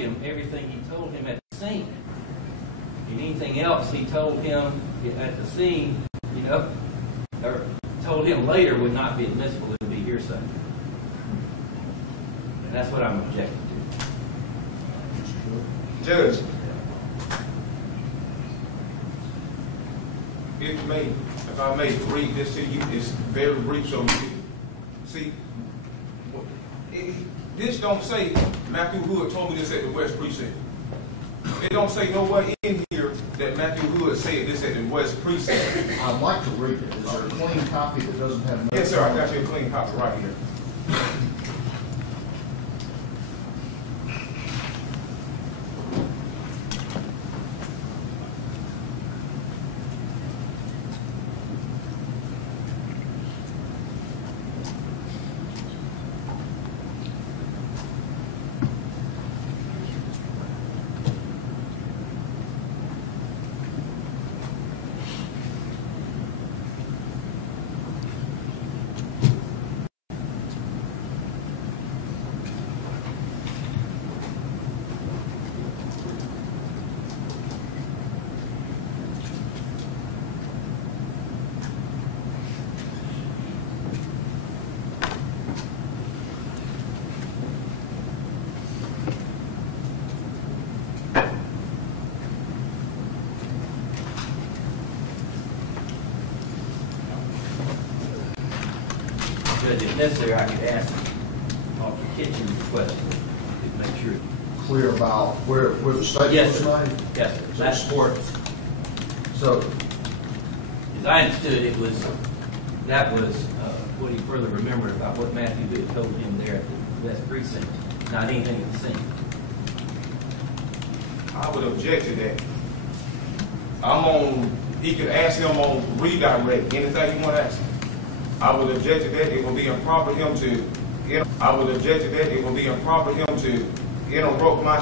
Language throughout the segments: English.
him everything he told him at the scene. And anything else he told him at the scene, you know, or told him later would not be admissible. It would be hearsay. And that's what I'm objecting to. Judge, if I may read this to you, it's very brief, so you can see. This don't say Matthew Hood told me this at the West Precinct. It don't say nowhere in here that Matthew Hood said this at the West Precinct. I'd like to read it. Is there a clean copy that doesn't have nothing? Yes, sir. I got you a clean copy right here. If necessary, I could ask Officer Kitchen's question to make sure. Clear about where the statement Yes, was sir. made? Yes, sir. That's important. So, As I understood, that was what he further remembered about what Matthew Hood told him there at the West Precinct, not anything at the scene. I would object to that. He could ask him on redirect, anything he want to ask him. I would object to that. It will be improper him to. I would object to that. It will be improper him to interrupt my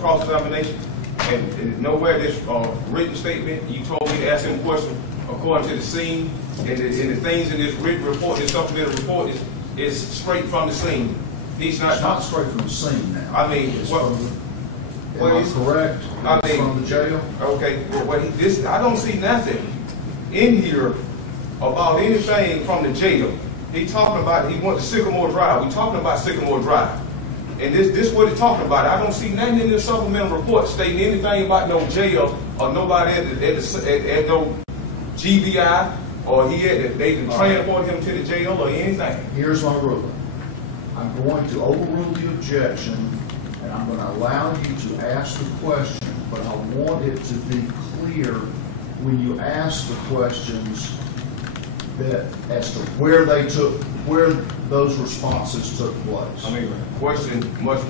cross-examination. And nowhere this written statement, you told me to ask him a question according to the scene, and the things in this written report, this supplemental report, is straight from the scene. it's not straight from the scene now. I mean, It's what? from the, What am I is correct? I It's mean, from the jail? Okay, well, I don't see nothing in here about anything from the jail. He talking about, he went to Sycamore Drive. We talking about Sycamore Drive. And this what he talking about. I don't see nothing in this supplemental report stating anything about no jail or nobody at no GBI or they transport him to the jail or anything. Here's my ruling. I'm going to overrule the objection, and I'm going to allow you to ask the question, but I want it to be clear when you ask the questions that as to where those responses took place. I mean, question must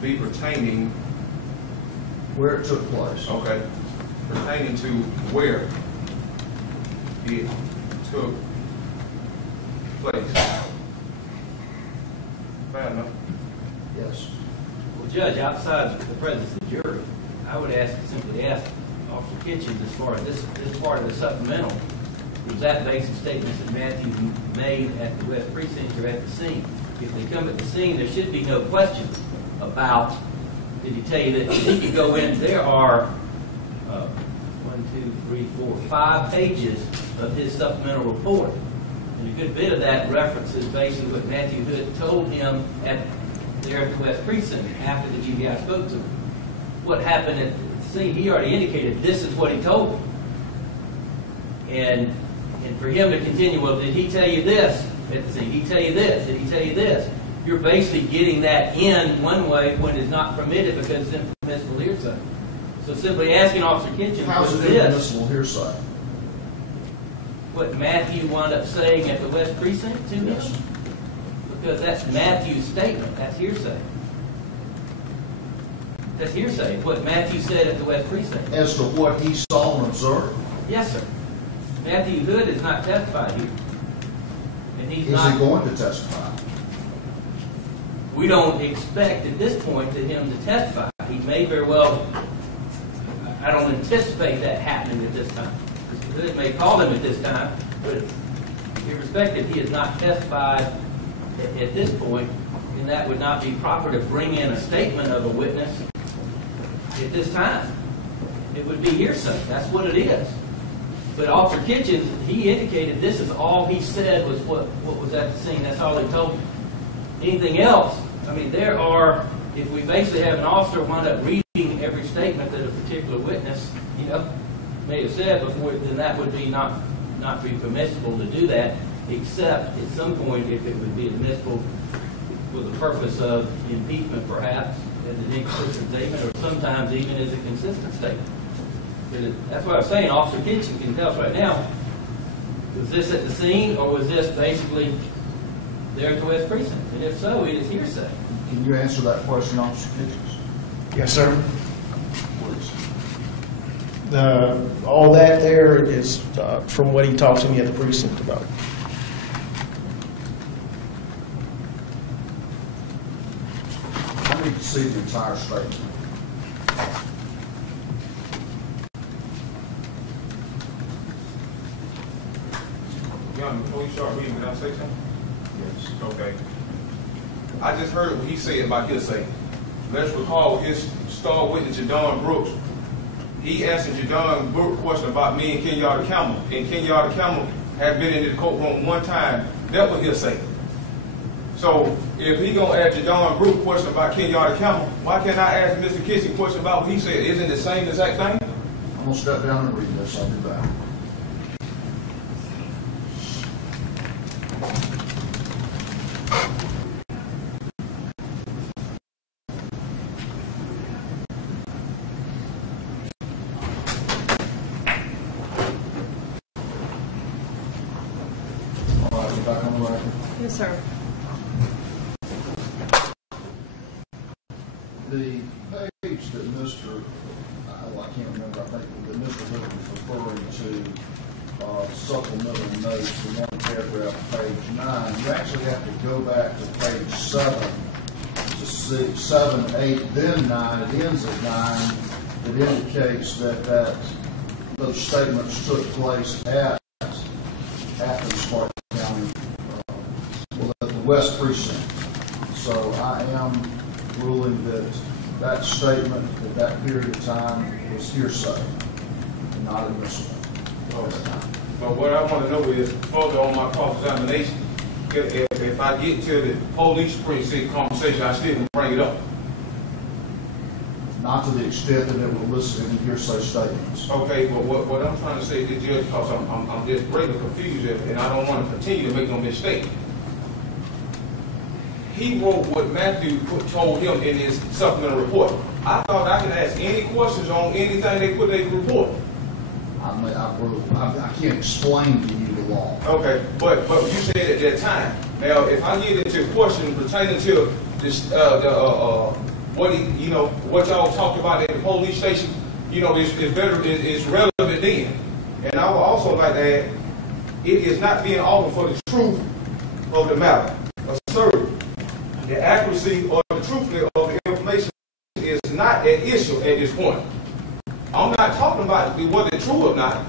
be pertaining. Where it took place. Okay, pertaining to where it took place. Fair enough. Yes. Well, Judge, outside the presence of the jury, I would simply ask Officer Kitchens, as far as this part of the supplemental, was that based on statements that Matthew made at the West Precinct or at the scene? If they come at the scene, there should be no question about, did he tell you that he could go in? There are 5 pages of his supplemental report. And a good bit of that references basically what Matthew Hood told him there at the West Precinct after the GBI spoke to him. What happened at the scene, he already indicated this is what he told him. And for him to continue, well, did he tell you this at the scene? Did he tell you this? Did he tell you this? You're basically getting that in one way when it's not permitted because it's impermissible hearsay. So simply asking Officer Kitchens, How is was it this impermissible hearsay? what Matthew wound up saying at the West Precinct to him? Yes. Because that's Matthew's statement. That's hearsay. That's hearsay. What Matthew said at the West Precinct. As to what he saw and observed? Yes, sir. Matthew Hood is not testified here. And he's Is not. he going to testify? We don't expect at this point to him to testify. He may very well, I don't anticipate that happening at this time. Mr. Hood may call him at this time, but irrespective, he has not testified at this point, and that would not be proper to bring in a statement of a witness at this time. It would be hearsay. That's what it is. But Officer Kitchens, he indicated this is all he said was what was at the scene. That's all he told me. Anything else, I mean, there are, if we basically have an officer wind up reading every statement that a particular witness, may have said before, then that would be not be permissible to do that, except at some point if it would be admissible for the purpose of impeachment, perhaps, as an inconsistent statement, or sometimes even as a consistent statement. That's what I was saying. Officer Kitchen can tell us right now, was this at the scene, or was this basically there at the West Precinct? And if so, it is hearsay. Can you answer that question, Officer Kitchens? Yes, sir. Please. All that there is from what he talked to me at the precinct about. I need to see the entire statement. Young, before you start reading, can I say something? Yes. Okay. I just heard what he said about hearsay. Let's recall his star witness, Jadon Brooks. He answered Jadon Brooks a question about me and Kenyatta Campbell. And Kenyatta Campbell had been in the courtroom one time. That was hearsay. So if he gonna ask Jadon Brooks a question about Kenyatta Campbell, why can't I ask Mr. Kitchen a question about what he said? Isn't it the same exact thing? I'm gonna step down and read this. I'll be back. All right, we're back on the record. Yes, sir. The page that Mr. I can't remember, I think that Mr. Hood was referring to, supplemental notes, the one paragraph, page 9, you actually have to go back to page 7 to see 7, 8, then 9. It ends at 9. It indicates that those statements took place at the Sparta County, at the West Precinct. So I am ruling that statement at that period of time was hearsay and not admissible. But what I want to know is, further on my cross-examination, if I get to the police precinct conversation, I still can bring it up. Not to the extent that it will elicit any hearsay statements. Okay, but what I'm trying to say to the judge, because I'm just greatly confused and I don't want to continue to make no mistake. He wrote what Matthew told him in his supplemental report. I thought I could ask any questions on anything they put in the report. I can't explain to you the law. Okay, but you said at that time. Now, if I get into a question pertaining to this, what y'all talked about at the police station, it's relevant then. And I would also like to add, it is not being offered for the truth of the matter. Asserted. The accuracy or the truthfulness of the information is not an issue at this point. I'm not talking about whether it's true or not,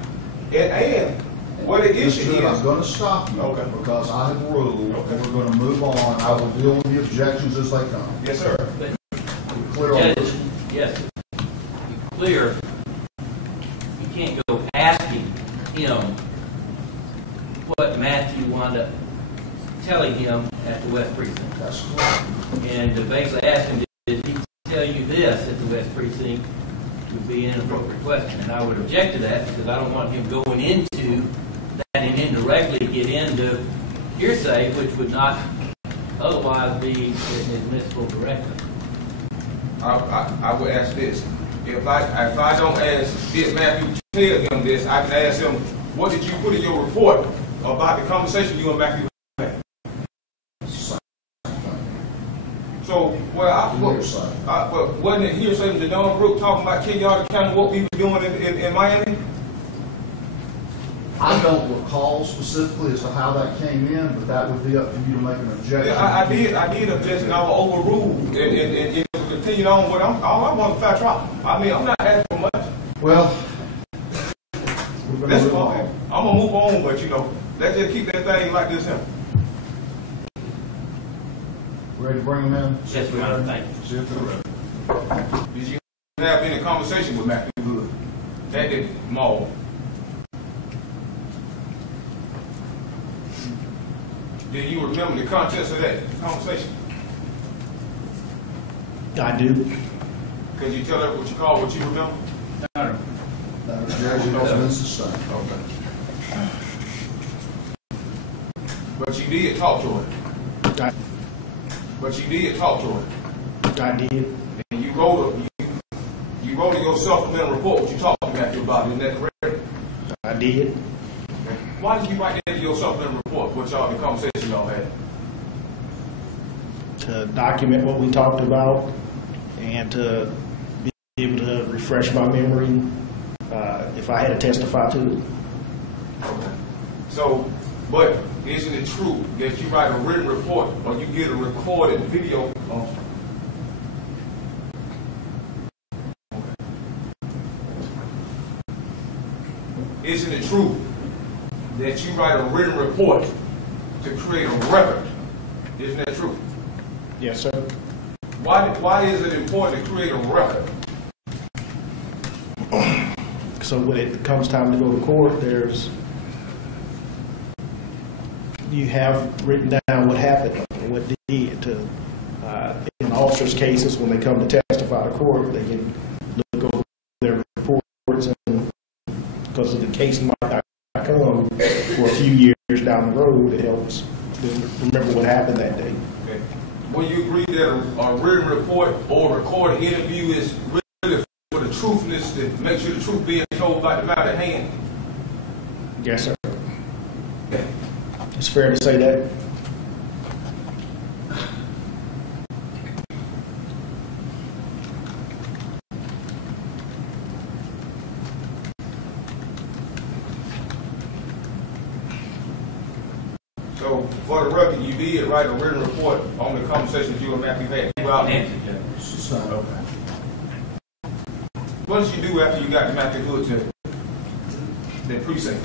and what the issue is. I'm going to stop you because I have ruled. Okay. We're going to move on. I will deal with the objections as they come. Yes, sir. We're clear on this? Yes. To be clear, you can't go asking him what Matthew wound up telling him at the West Precinct. That's correct. And to basically ask him, did he tell you this at the West Precinct, would be an inappropriate question. And I would object to that because I don't want him going into that and indirectly get into hearsay, which would not otherwise be admissible directly. I would ask this. If I don't ask, did Matthew tell him this, I can ask him, what did you put in your report about the conversation you and Matthew had? So, but wasn't it hearsay with Jadon Brooks talking about Kenyatta County, what we were doing in Miami? I don't recall specifically as to how that came in, but that would be up to you to make an objection. Yeah, I did object, and I was overruled, and it continued on. But all I want is fair trial. I mean, I'm not asking for much. Well, we're going to move on. I'm gonna move on, but let's just keep that thing like this here. Ready to bring him in? Yes, Your Honor, thank you. See if they're- Did you have any conversation with Matthew Hood at the mall? Do you remember the contents of that conversation? I do. Could you tell us what you call what you remember? Judge, it has been sustained. Okay. But you did talk to her. I, But you did talk to her. I did. And you wrote in your supplemental report what you talked to Matthew about. Isn't that correct? I did. Why did you write that in your supplemental report? What y'all, the conversation y'all had? To document what we talked about and to be able to refresh my memory if I had to testify to it. Okay. So, but isn't it true that you write a written report or you get a recorded video of? Isn't it true that you write a written report to create a record? Isn't that true? Yes, sir. Why is it important to create a record? So when it comes time to go to court, you have written down what happened, what did. In officers' cases, when they come to testify to court, they can look over their reports, and because of the case might not come for a few years down the road, it helps them remember what happened that day. Okay. Will you agree that a written report or recorded interview is really for the truthness, to make sure the truth being told by the matter at hand? Yes, sir. It's fair to say that. So, for the record, you did write a written report on the conversations you and Matthew had. Answer, Judge. Sustained. Okay. What did you do after you got Matthew Hood to the precinct?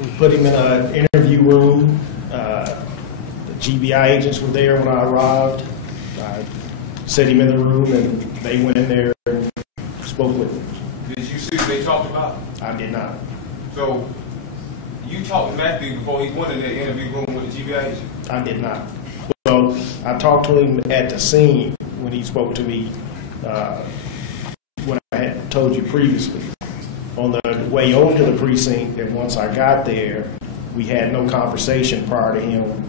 We put him in an interview room. The GBI agents were there when I arrived. I set him in the room, and they went in there and spoke with him. Did you see what they talked about? I did not. So, you talked to Matthew before he went in the interview room with the GBI agent? I did not. Well, I talked to him at the scene when he spoke to me, when I had told you previously. On the way over to the precinct, and once I got there, we had no conversation prior to him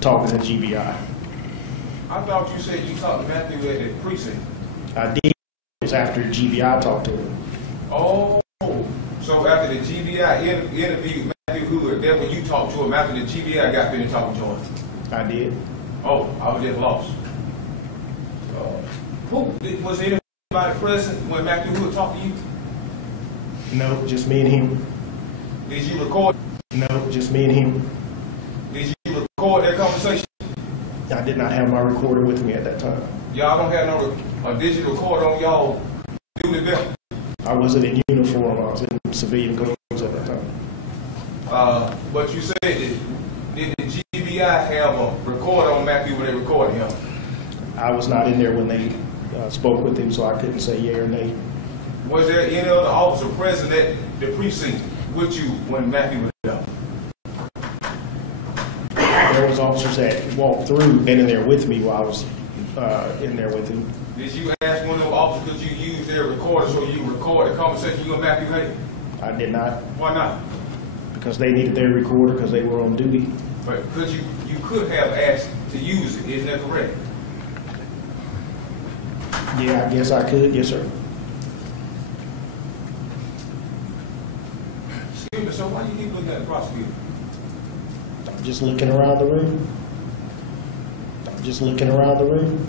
talking to GBI. I thought you said you talked to Matthew at the precinct. I did. It was after GBI talked to him. Oh, so after the GBI interviewed Matthew Hood, then when you talked to him after the GBI got finished talking to him? I did. Oh, I was just lost. Was anybody present when Matthew Hood talked to you? No, just me and him. Did you record? No, just me and him. Did you record that conversation? I did not have my recorder with me at that time. Y'all don't have a digital recorder on y'all duty belt? I wasn't in uniform. I was in civilian clothes at that time. But you said that, did the GBI have a recorder on Matthew when they recorded him? I was not in there when they spoke with him, so I couldn't say yea or nay. Was there any other officer present at the precinct with you when Matthew was there? There was officers that walked through, been in there with me while I was in there with him. Did you ask one of those officers, could you use their recorder so you record the conversation you and Matthew had? I did not, Why not? because they needed their recorder because they were on duty. But could you could have asked to use it, isn't that correct? Yeah, I guess I could. Yes, sir. Excuse me, so why do you keep looking at the prosecutor? I'm just looking around the room. I'm just looking around the room.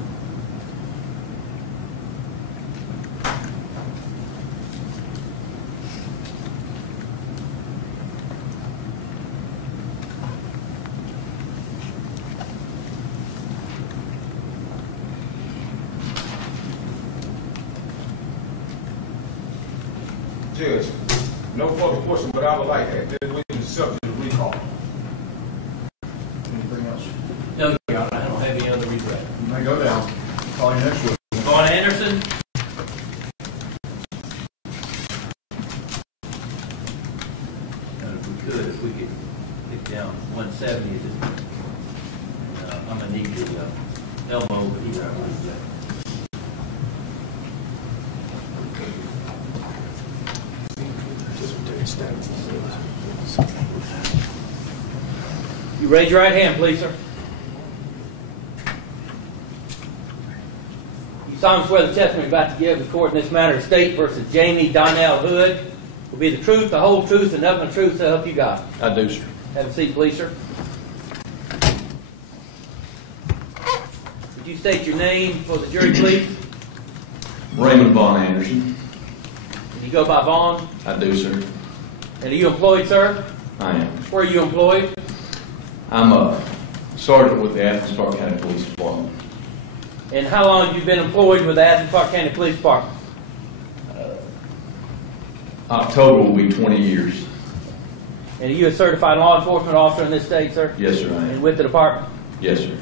Judge, no further question, but I would like that. This witness is subject to recall. Anything else? No, Your Honor, Now go down. Call you next week. Vaughn Anderson. And if we could get down 170 at this point. I'm gonna need the elbow over here. You raise your right hand, please, sir. You solemnly swear the testimony you're about to give the court in this matter of State versus Jamie Donnell Hood will be the truth, the whole truth, and nothing but the truth, so help you God. I do, sir. Have a seat, please, sir. Would you state your name for the jury, please? Raymond Vaughn Anderson. And you go by Vaughn? I do, sir. And are you employed, sir? I am. Where are you employed? I'm a sergeant with the Athens Park County Police Department. And how long have you been employed with the Athens Park County Police Department? October will be 20 years. And are you a certified law enforcement officer in this state, sir? Yes, sir, I And am. with the department? Yes, sir.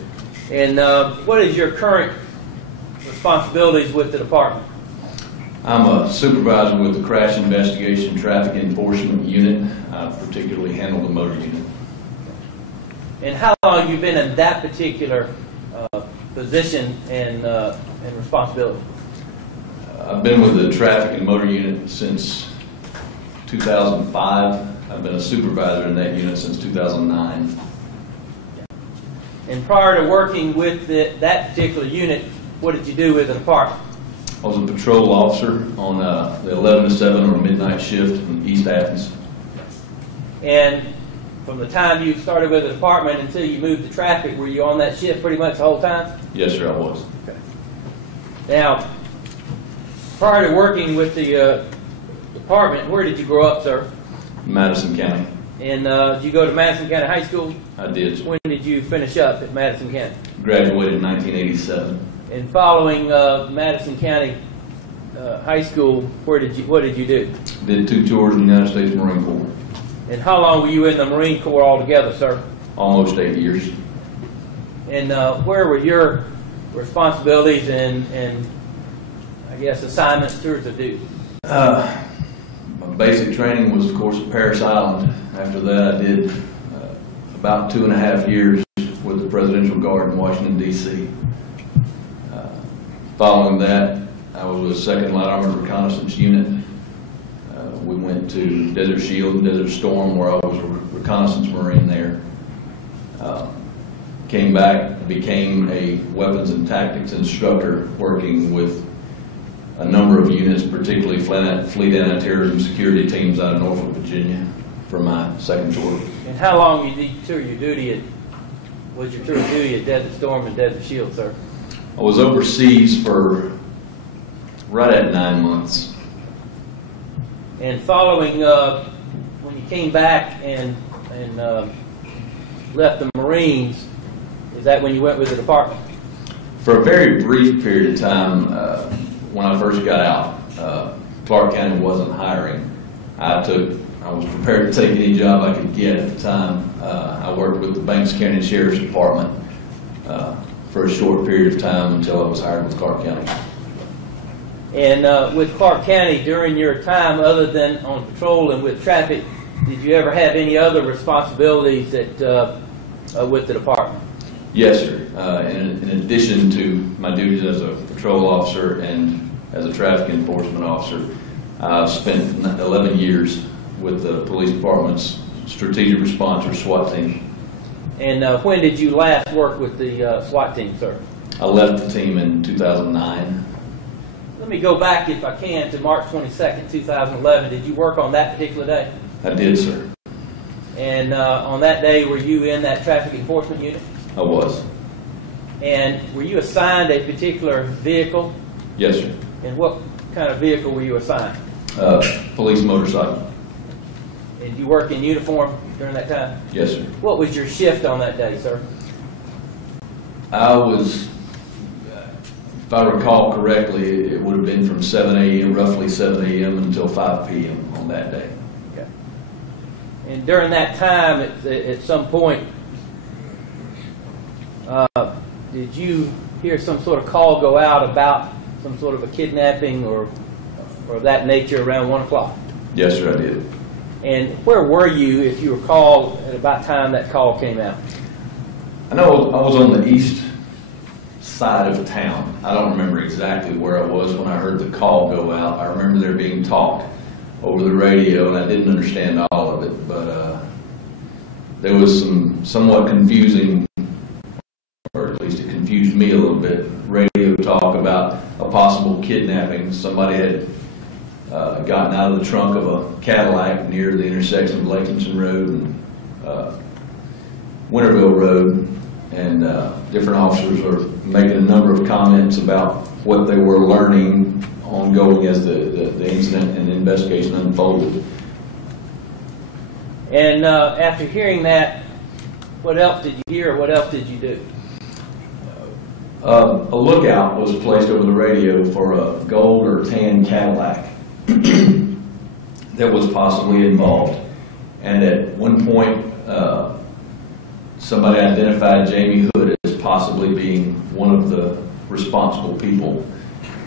And what is your current responsibilities with the department? I'm a supervisor with the Crash Investigation Traffic Enforcement Unit. I particularly handle the motor unit. And how long have you been in that particular position and responsibility? I've been with the Traffic and Motor Unit since 2005. I've been a supervisor in that unit since 2009. And prior to working with that particular unit, what did you do with the department? I was a patrol officer on the 11 to 7 or midnight shift in East Athens. And from the time you started with the department until you moved to traffic, were you on that shift pretty much the whole time? Yes, sir, I was. Okay. Now, prior to working with the department, where did you grow up, sir? Madison County. And did you go to Madison County High School? I did, sir. When did you finish up at Madison County? Graduated in 1987. And following Madison County High School, what did you do? Did 2 tours in the United States Marine Corps. And how long were you in the Marine Corps altogether, sir? Almost 8 years. And where were your responsibilities and I guess assignments, tours of duty? My basic training was, of course, at Parris Island. After that, I did about 2.5 years with the Presidential Guard in Washington, D.C. Following that, I was with 2nd Light Armored Reconnaissance Unit. We went to Desert Shield and Desert Storm, where I was a reconnaissance Marine there. Came back, became a weapons and tactics instructor, working with a number of units, particularly fleet anti-terrorism security teams out of Norfolk, Virginia, for my second tour. And how long was your tour of duty at Desert Storm and Desert Shield, sir? I was overseas for right at 9 months. And following when you came back and left the Marines, is that when you went with the department? For a very brief period of time, when I first got out, Clark County wasn't hiring. I was prepared to take any job I could get at the time. I worked with the Banks County Sheriff's Department for a short period of time until I was hired with Clark County. And with Clark County, during your time, other than on patrol and with traffic, did you ever have any other responsibilities with the department? Yes, sir. In addition to my duties as a patrol officer and as a traffic enforcement officer, I've spent 11 years with the police department's strategic response or SWAT team. And when did you last work with the SWAT team, sir? I left the team in 2009. Let me go back, if I can, to March 22nd, 2011. Did you work on that particular day? I did, sir. And on that day, were you in that traffic enforcement unit? I was. And were you assigned a particular vehicle? Yes, sir. And what kind of vehicle were you assigned? Police motorcycle. And you work in uniform during that time? Yes, sir. What was your shift on that day, sir? I was, if I recall correctly, it would have been from 7 a.m., roughly 7 a.m. until 5 p.m. on that day. Okay. And during that time, at some point, did you hear some sort of call go out about some sort of a kidnapping or of that nature around 1 o'clock? Yes, sir, I did. And where were you, if you recall, at about time that call came out? I know I was on the east side of town. I don't remember exactly where I was when I heard the call go out. I remember there being talk over the radio, and I didn't understand all of it, but there was some somewhat confusing, or at least it confused me a little bit, radio talk about a possible kidnapping. Somebody had gotten out of the trunk of a Cadillac near the intersection of Lexington Road and Winterville Road, and different officers are making a number of comments about what they were learning ongoing as the incident and the investigation unfolded. And after hearing that, what else did you hear, or what else did you do? A lookout was placed over the radio for a gold or tan Cadillac that was possibly involved. And at one point, somebody identified Jamie Hood as possibly being one of the responsible people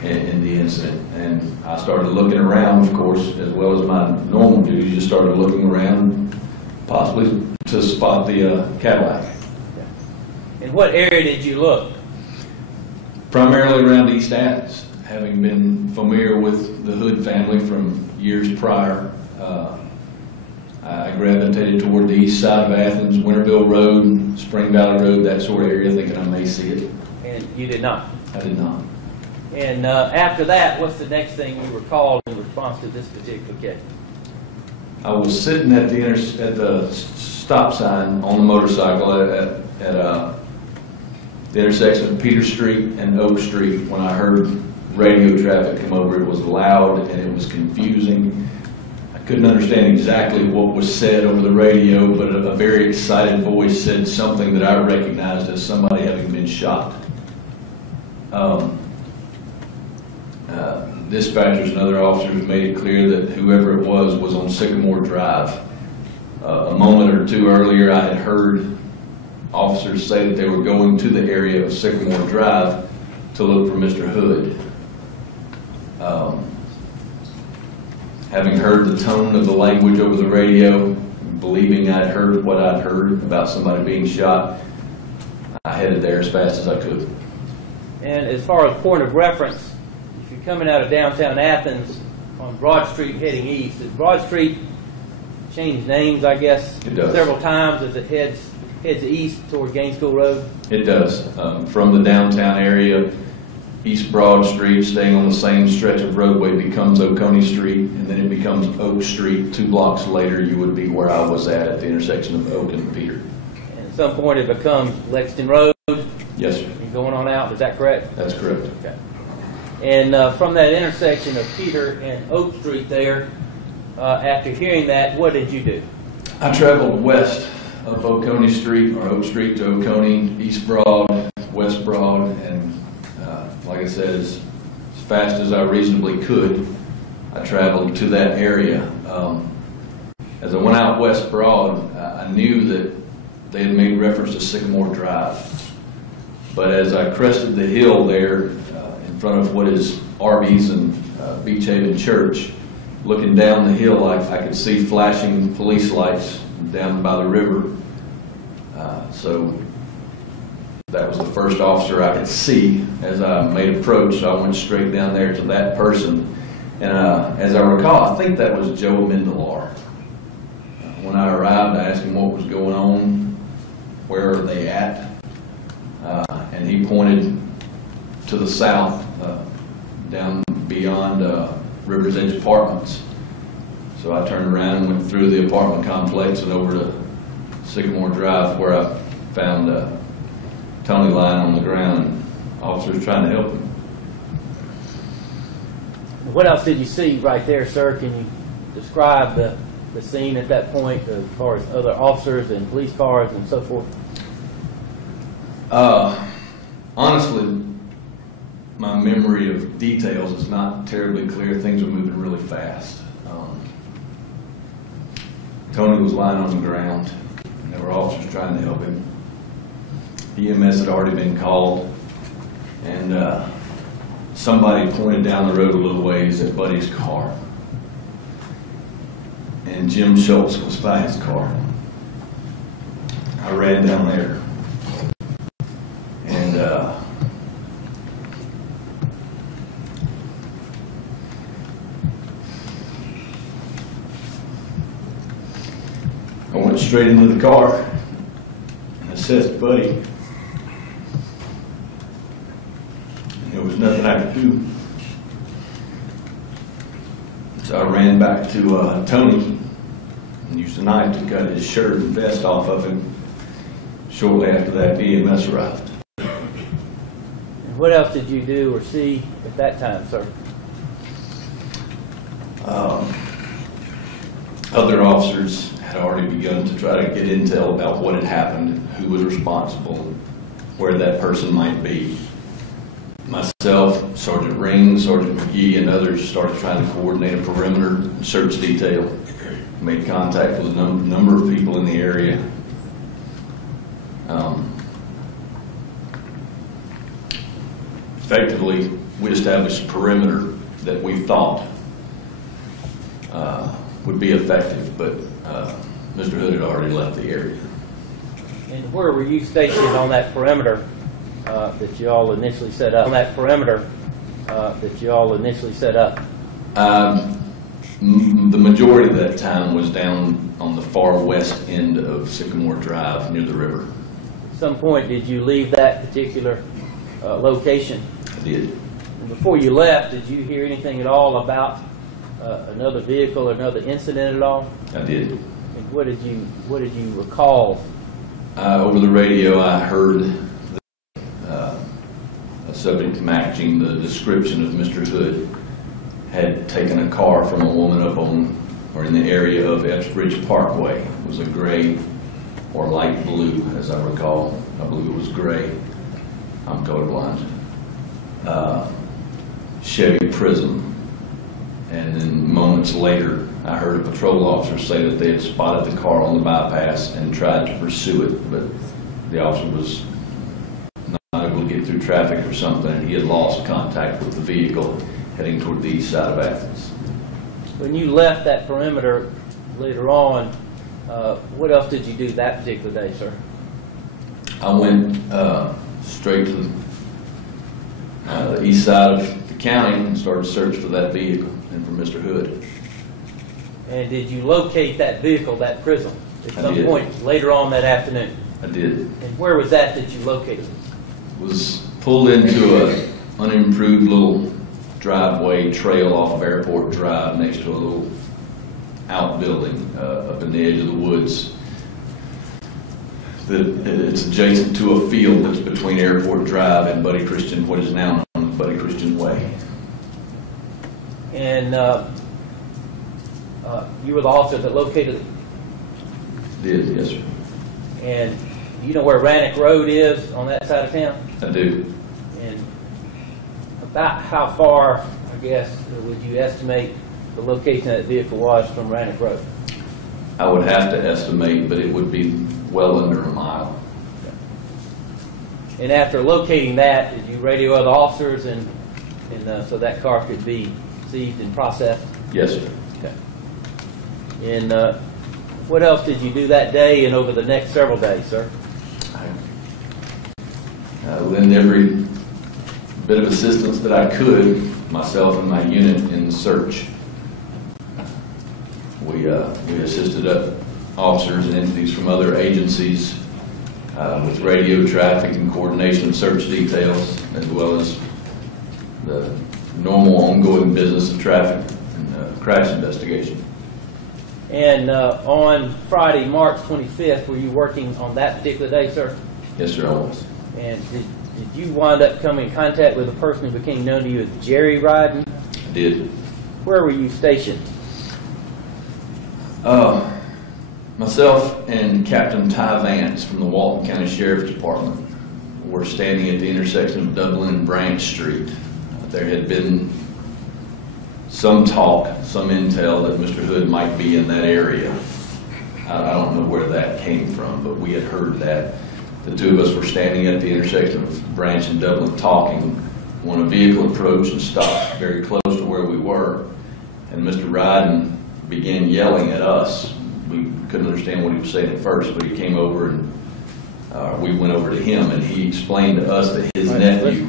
in the incident. And I started looking around, of course, as well as my normal duties, just started looking around, possibly to spot the Cadillac. In what area did you look? Primarily around East Athens, having been familiar with the Hood family from years prior. I gravitated toward the east side of Athens, Winterville Road, Spring Valley Road, that sort of area, thinking I may see it. And you did not? I did not. And after that, what's the next thing you recalled in response to this particular case? I was sitting at the stop sign on the motorcycle at the intersection of Peter Street and Oak Street when I heard radio traffic come over. It was loud and it was confusing. I couldn't understand exactly what was said over the radio, but a very excited voice said something that I recognized as somebody having been shot. Dispatchers and other officers made it clear that whoever it was on Sycamore Drive. A moment or two earlier, I had heard officers say that they were going to the area of Sycamore Drive to look for Mr. Hood. Having heard the tone of the language over the radio, believing I'd heard what I'd heard about somebody being shot, I headed there as fast as I could. And as far as point of reference, if you're coming out of downtown Athens on Broad Street heading east, does Broad Street change names, I guess, It does. several times as it heads east toward Gaines School Road? It does. From the downtown area, East Broad Street, staying on the same stretch of roadway, becomes Oconee Street, and then it becomes Oak Street. 2 blocks later, you would be where I was at the intersection of Oak and Peter. And at some point it becomes Lexington Road. Yes, sir. You're going on out, is that correct? That's correct. Okay. And from that intersection of Peter and Oak Street there, after hearing that, what did you do? I traveled west of Oconee Street, or Oak Street to Oconee, East Broad, West Broad, and like I said, as fast as I reasonably could, I traveled to that area. As I went out West Broad, I knew that they had made reference to Sycamore Drive. But as I crested the hill there in front of what is Arby's and Beach Haven Church, looking down the hill, I could see flashing police lights down by the river. So that was the first officer I could see as I made approach. So I went straight down there to that person. And as I recall, I think that was Joe Mendelar. When I arrived, I asked him what was going on, where are they at? And he pointed to the south, down beyond River's Edge Apartments. So I turned around and went through the apartment complex and over to Sycamore Drive, where I found Tony lying on the ground and officers trying to help him. What else did you see right there, sir? Can you describe the scene at that point as far as other officers and police cars and so forth? Honestly, my memory of details is not terribly clear. Things were moving really fast. Tony was lying on the ground, and there were officers trying to help him. EMS had already been called, and somebody pointed down the road a little ways at Buddy's car. And Jim Schultz was by his car. I ran down there, and I went straight into the car and assessed Buddy. And there was nothing I could do. So I ran back to Tony and used a knife to cut his shirt and vest off of him. Shortly after that, the EMS arrived. And what else did you do or see at that time, sir? Other officers had already begun to try to get intel about what had happened, who was responsible, where that person might be. Myself, Sergeant Ring, Sergeant McGee, and others started trying to coordinate a perimeter search detail. Made contact with a number of people in the area. Effectively, we established a perimeter that we thought would be effective, but Mr. Hood had already left the area. And where were you stationed on that perimeter that you all initially set up? On that perimeter that you all initially set up? The majority of that time was down on the far west end of Sycamore Drive near the river. At some point, did you leave that particular location? I did. And before you left, did you hear anything at all about another vehicle or another incident at all? I did. And what did you recall? Over the radio, I heard a subject matching the description of Mr. Hood had taken a car from a woman up on, or in the area of Epps Ridge Parkway. It was a gray or light blue, as I recall. I believe it was gray. I'm colorblind. Chevy Prism. And then moments later, I heard a patrol officer say that they had spotted the car on the bypass and tried to pursue it, but the officer was not able to get through traffic or something, and he had lost contact with the vehicle heading toward the east side of Athens. When you left that perimeter later on, what else did you do that particular day, sir? I went straight to the east side of the county and started search for that vehicle and for Mr. Hood. And did you locate that vehicle, that Prism, at I some did. point later on that afternoon? I did. And where was that you located? Was pulled into a unimproved little driveway trail off of Airport Drive next to a little outbuilding up in the edge of the woods. It's adjacent to a field that's between Airport Drive and Buddy Christian, what is now known as Buddy Christian Way. And you were the officer that located it? Did, yes, sir. And you know where Rannoch Road is on that side of town? I do. And about how far, I guess, would you estimate the location of that vehicle was from Rannoch Road? I would have to estimate, but it would be well under a mile. And after locating that, did you radio other officers and so that car could be seized and processed? Yes, sir. Okay. And what else did you do that day and over the next several days, sir? I lend every bit of assistance that I could, myself and my unit, in the search. We assisted officers and entities from other agencies with radio traffic and coordination of search details, as well as the normal ongoing business of traffic and crash investigation. And on Friday, March 25th, were you working on that particular day, sir? Yes, sir, I was. And did you wind up coming in contact with a person who became known to you as Jerry Ryden? I did. Where were you stationed? Myself and Captain Ty Vance from the Walton County Sheriff's Department were standing at the intersection of Dublin and Branch Street. There had been some talk, some intel that Mr. Hood might be in that area. I don't know where that came from, but we had heard that. The two of us were standing at the intersection of Branch and Dublin talking when a vehicle approached and stopped very close to where we were. And Mr. Ryden began yelling at us. We couldn't understand what he was saying at first, but he came over and we went over to him, and he explained to us that his nephew...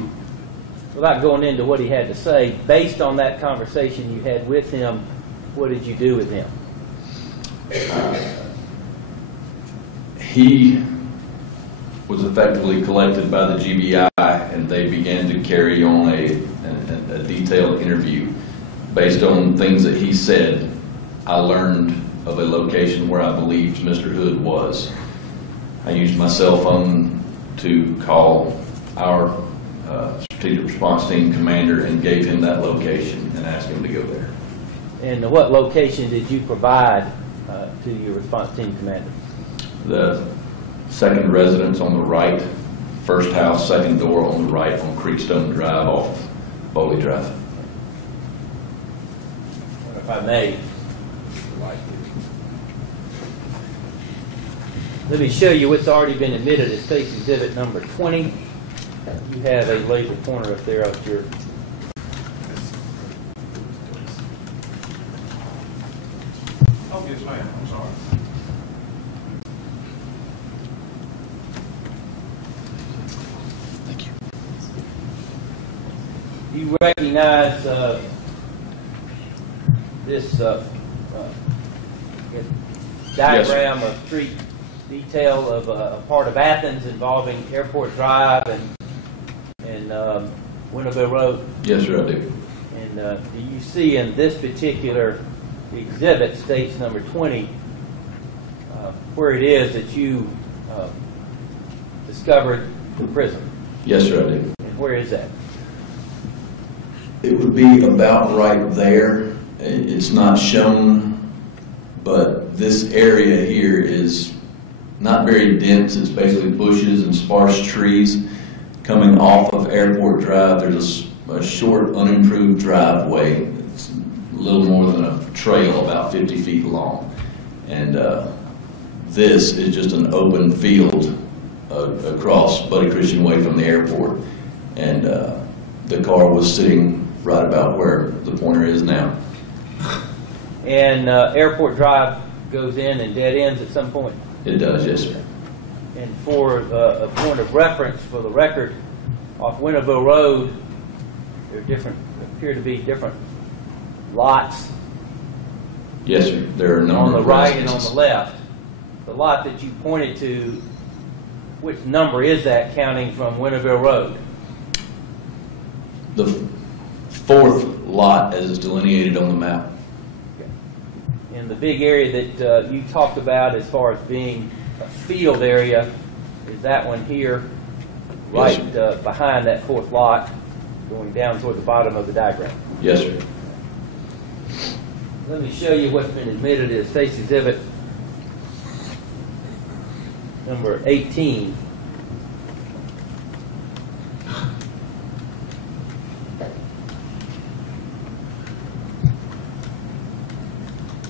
Without going into what he had to say, based on that conversation you had with him, what did you do with him? He was effectively collected by the GBI, and they began to carry on a detailed interview. Based on things that he said, I learned of a location where I believed Mr. Hood was. I used my cell phone to call our strategic response team commander and gave him that location and asked him to go there. And what location did you provide to your response team commander? The second residence on the right, first house, second door on the right on Creekstone Drive off Foley Drive. If I may, let me show you what's already been admitted as State's Exhibit number 20. You have a laser pointer up there of your... Oh, yes, ma'am, I'm sorry. Thank you. You recognize this diagram of street detail of a part of Athens involving Airport Drive and Winterville Road? Yes, sir, I do. And do you see in this particular exhibit, States number 20, where it is that you discovered the prison? Yes, sir, I do. And where is that? It would be about right there. It's not shown, but this area here is not very dense. It's basically bushes and sparse trees. Coming off of Airport Drive, there's a short, unimproved driveway. It's a little more than a trail, about 50 feet long. And this is just an open field across Buddy Christian Way from the airport. And the car was sitting right about where the pointer is now. And Airport Drive goes in and dead ends at some point? It does, yes, sir. And for a point of reference for the record, off Winterville Road, there appear to be different lots. Yes, sir. There are a number on the of right and on residences. the left. The lot that you pointed to, which number is that counting from Winterville Road? The fourth lot as is delineated on the map. In the big area that you talked about as far as being a field area, is that one here, right Yes, behind that fourth lot, going down toward the bottom of the diagram? Yes, sir. Let me show you what's been admitted as State's Exhibit number 18.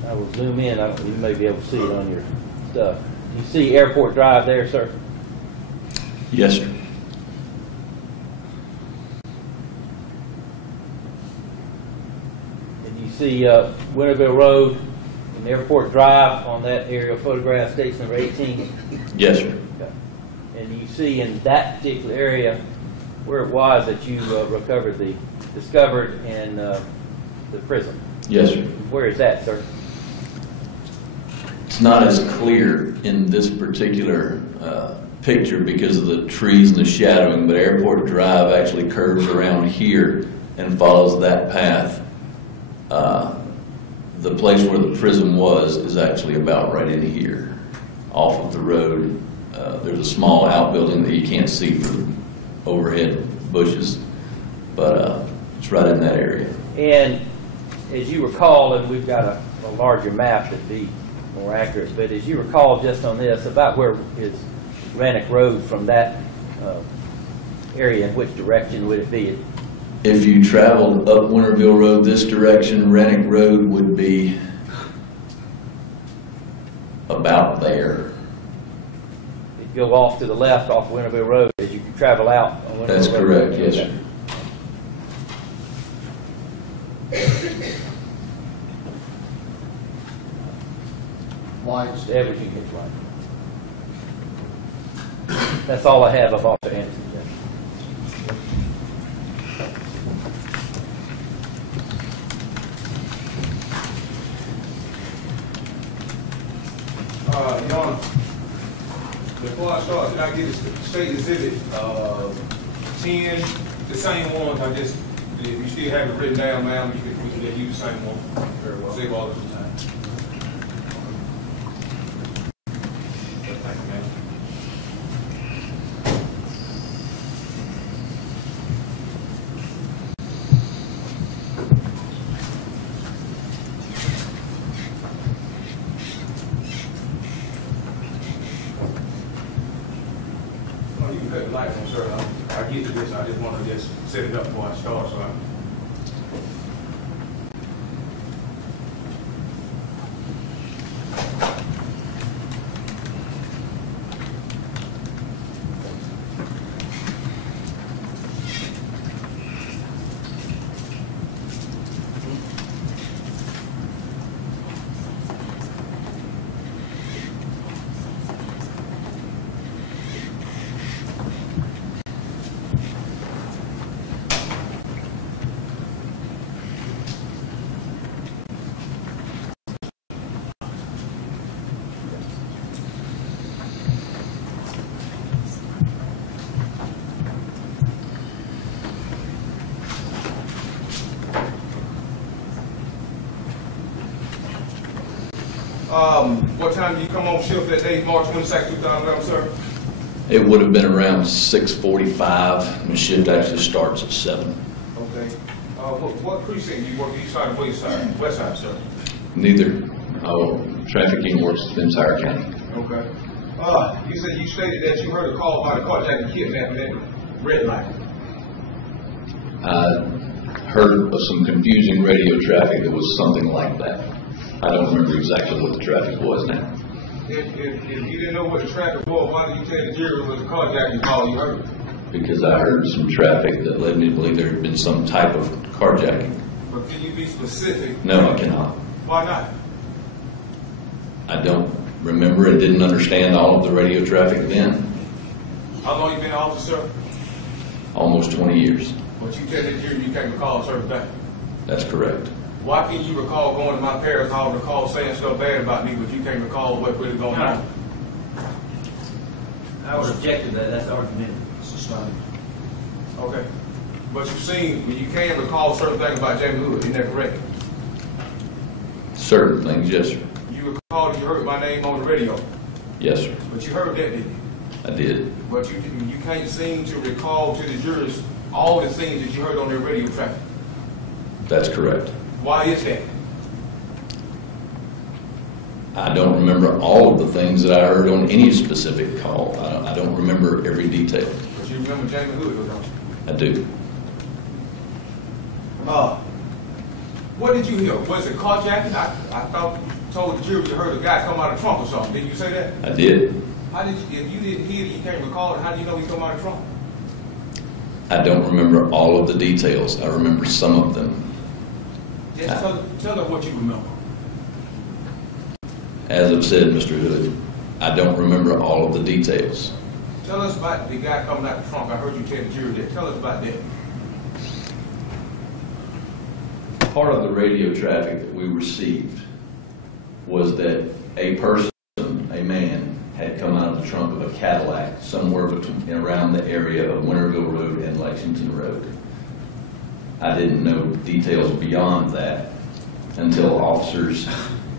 I will zoom in. You may be able to see it on your stuff. You see Airport Drive there, sir? Yes, sir. And you see Winterville Road and Airport Drive on that aerial photograph, States number 18? Yes, sir. Okay. And you see in that particular area where it was that you discovered in the prison? Yes, sir. Where is that, sir? It's not as clear in this particular picture because of the trees and the shadowing, but Airport Drive actually curves around here and follows that path. The place where the prison was is actually about right in here, off of the road. There's a small outbuilding that you can't see from overhead bushes, but it's right in that area. And as you recall, and we've got a larger map that'd be more accurate, but as you recall just on this, about where is Rannoch Road from that area, in which direction would it be? If you traveled up Winterville Road this direction, Rannoch Road would be It'd go off to the left off Winterville Road as you travel out on Winterville That's Road. correct, yes, sir. Lights. Everything gets right. That's all I have of Officer Anderson. Your Honor, before I start, did I get the state exhibit, 10, the same ones, if you still have it written down, ma'am, we can get you the same one. Very well. Save all of the time. Thank you, ma'am. Oh, you can cut the lights on, sir. I get to this, I just want to just set it up before I start, so I. What time did you come on shift that day, March 22nd, 2011, sir? It would have been around 6:45, and the shift actually starts at 7. Okay. What precinct you work, east side or west side? West side, sir. Neither. Trafficking works the entire county. Okay. You stated that you heard a call about a carjacking kidnapping at the red light. I heard of some confusing radio traffic that was something like that. I don't remember exactly what the traffic was now. If you didn't know what the traffic was, why did you tell the jury it was a carjacking call you heard? Because I heard some traffic that led me to believe there had been some type of carjacking. But can you be specific? No, I cannot. Why not? I don't remember and didn't understand all of the radio traffic then. How long you been an officer? Almost 20 years. But you tell the jury you can't recall a certain thing. That's correct. Why can you recall going to my parents' house and recall saying stuff bad about me, but you can't recall what really going on? I would object to that, that's argumentative. Sustained. Okay. But you can recall certain things about Jamie Hood, isn't that correct? Certain things, yes, sir. You recall that you heard my name on the radio, Yes, sir. but you heard that, didn't you? I did. But you can't seem to recall to the jurors all the things that you heard on their radio traffic. That's correct. Why is that? I don't remember all of the things that I heard on any specific call. I don't remember every detail. But you remember Jamie Hood, don't you? I do. What did you hear? Was it carjacking? I thought you told the jury you heard a guy come out of the trunk or something. Didn't you say that? I did. How did you, if you didn't hear it, you can't recall it, how do you know he come out of the trunk? I don't remember all of the details. I remember some of them. Just tell us what you remember. As I've said, Mr. Hood, I don't remember all of the details. Tell us about the guy coming out the trunk. I heard you tell the jury that. Tell us about that. Part of the radio traffic that we received was that a person, a man, had come out of the trunk of a Cadillac somewhere between, around the area of Winterville Road and Lexington Road. I didn't know details beyond that until officers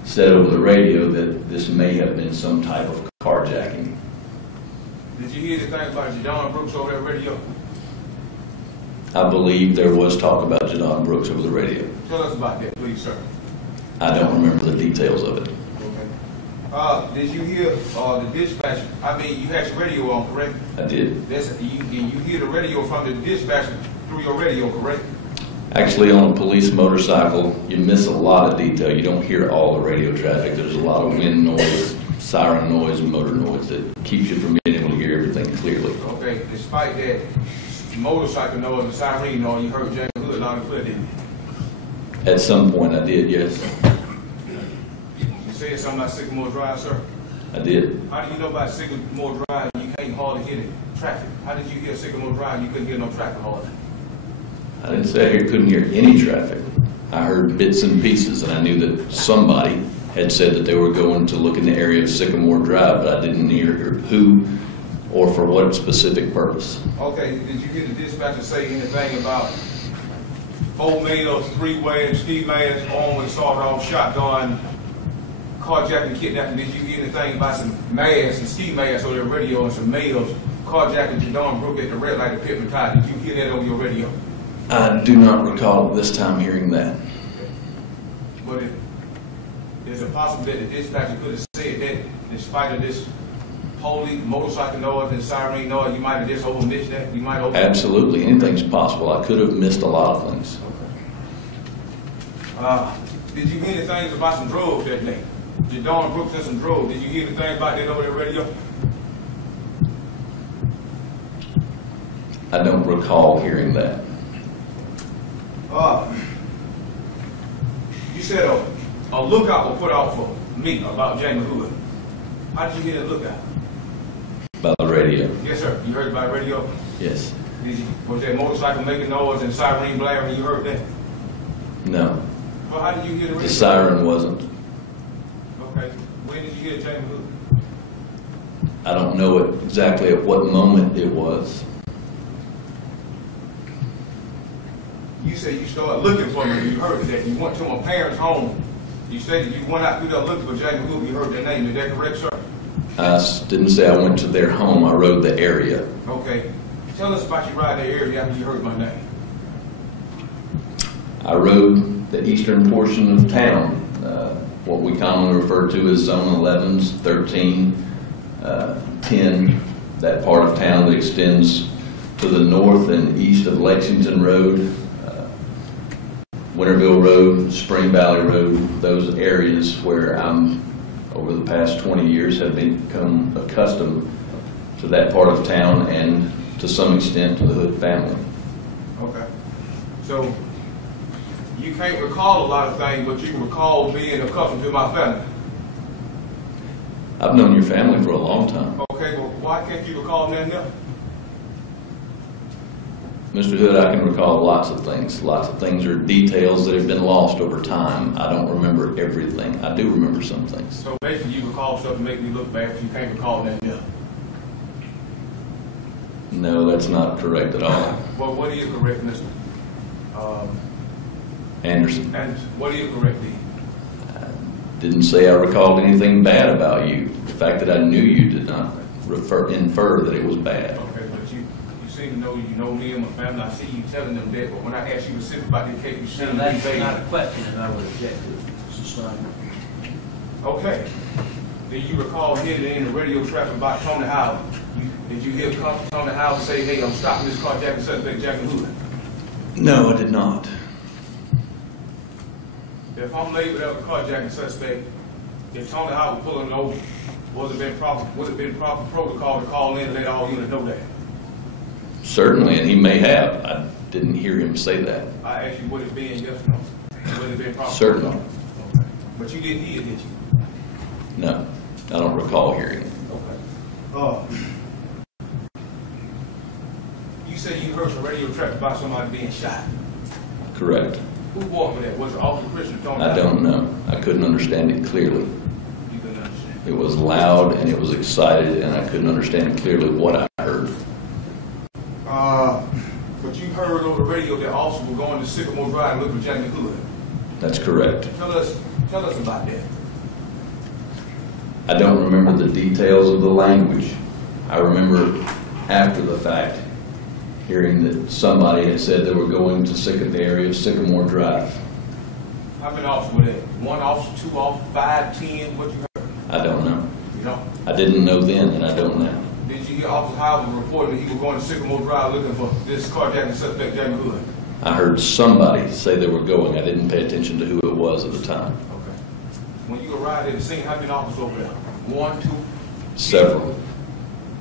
said over the radio that this may have been some type of carjacking. Did you hear anything about Jadon Brooks over that radio? I believe there was talk about Jadon Brooks over the radio. Tell us about that, please, sir. I don't remember the details of it. Okay. Did you hear the dispatcher? I mean, you had your radio on, correct? I did. You hear the radio from the dispatcher through your radio, correct? Actually, on a police motorcycle, you miss a lot of detail. You don't hear all the radio traffic. There's a lot of wind noise, siren noise and motor noise that keeps you from being able to hear everything clearly. Okay, despite that motorcycle noise and siren noise, you heard James Hood loud and clear, didn't you? At some point I did, yes, You said something about Sycamore Drive, sir? I did. How do you know about Sycamore Drive and you can't hardly hear the traffic? How did you hear Sycamore Drive and you couldn't hear no traffic hardly? I didn't say I couldn't hear any traffic. I heard bits and pieces, and I knew that somebody had said that they were going to look in the area of Sycamore Drive, but I didn't hear who or for what specific purpose. Okay, did you hear the dispatcher say anything about 4 males, 3 wearing ski masks, armed with a sawed-off shotgun, carjacking, kidnapping? Did you hear anything about some masks and ski masks on their radio and some males carjacking Jadon Brook at the red light at Pittman Tire? Did you hear that on your radio? I do not recall at this time hearing that. But is it possible that the dispatcher could have said that in spite of this holy motorcycle noise and siren noise, you might have just overmissed that? You might have Absolutely, anything's possible. I could have missed a lot of things. Did you hear anything about some drugs that night? Jadon Brooks and some drugs. Did you hear anything about that over the radio? I don't recall hearing that. You said a lookout was put out for me about Jamie Hood. How did you hear the lookout? By the radio. Yes, sir. You heard it by radio? Yes. Was that motorcycle making noise and siren blaring? You heard that? No. Well, how did you hear the radio? The siren wasn't. Okay. When did you hear Jamie Hood? I don't know exactly at what moment it was. You said you started looking for me. You heard that. You went to my parents' home. You said that you went out through there looking for Jamie Hood. You heard their name. Is that correct, sir? I didn't say I went to their home. I rode the area. Okay. Tell us about your ride that area after you heard my name. I rode the eastern portion of town, what we commonly refer to as Zone 11s, 13, 10, that part of town that extends to the north and east of Lexington Road, Winterville Road, Spring Valley Road, those areas where I'm, over the past 20 years, have become accustomed to that part of town and to some extent to the Hood family. Okay. So, you can't recall a lot of things, but you can recall being accustomed to my family. I've known your family for a long time. Okay, well, why can't you recall nothing else? Mr. Hood, I can recall lots of things. Lots of things are details that have been lost over time. I don't remember everything. I do remember some things. So basically you recall stuff to make me look bad, but you can't recall nothing else. No, that's not correct at all. Well, what is correct, Mr. Anderson, Anderson? What is correct, then? didn't say I recalled anything bad about you. The fact that I knew you did not infer that it was bad. Okay, but you seem to know me and my family. I see you telling them that, but when I ask you specifically about the case, you seem to be That's vague. not a question that I would object to. Okay. Do you recall hearing in the radio traffic about Tony Howard? Did you hear Tony Howard say, hey, I'm stopping this carjacking suspect, Jackie Hood? No, I did not. If I'm labeled as a carjacking suspect, if Tony Howard pulling over, would it been proper protocol to call in and let all units know that? Certainly, and he may have. I didn't hear him say that. I asked you, would it been yes or no? Would it been proper? Certainly. Okay. But you didn't hear, did you? No, I don't recall hearing it. Okay. You said you heard some radio traffic about somebody being shot. Correct. Who walked with that? Was it Officer Christian or Tony I Howard? don't know. I couldn't understand it clearly. You couldn't understand. It was loud and it was excited, and I couldn't understand clearly what I heard. But you heard over the radio that officers were going to Sycamore Drive and looking for Jamie Hood. That's correct. Tell us about that. I don't remember the details of the language. I remember after the fact hearing that somebody had said they were going to the area of Sycamore Drive. How many officers were there? 1 officer, 2 officers, 5, 10? What you heard? I don't know. You know? I didn't know then, and I don't now. Did you hear Officer Howard reporting that he was going to Sycamore Drive looking for this carjacking suspect, Jamie Hood? I heard somebody say they were going. I didn't pay attention to who it was at the time. Okay. When you arrived at the scene, how many officers over there? 1, 2? Several.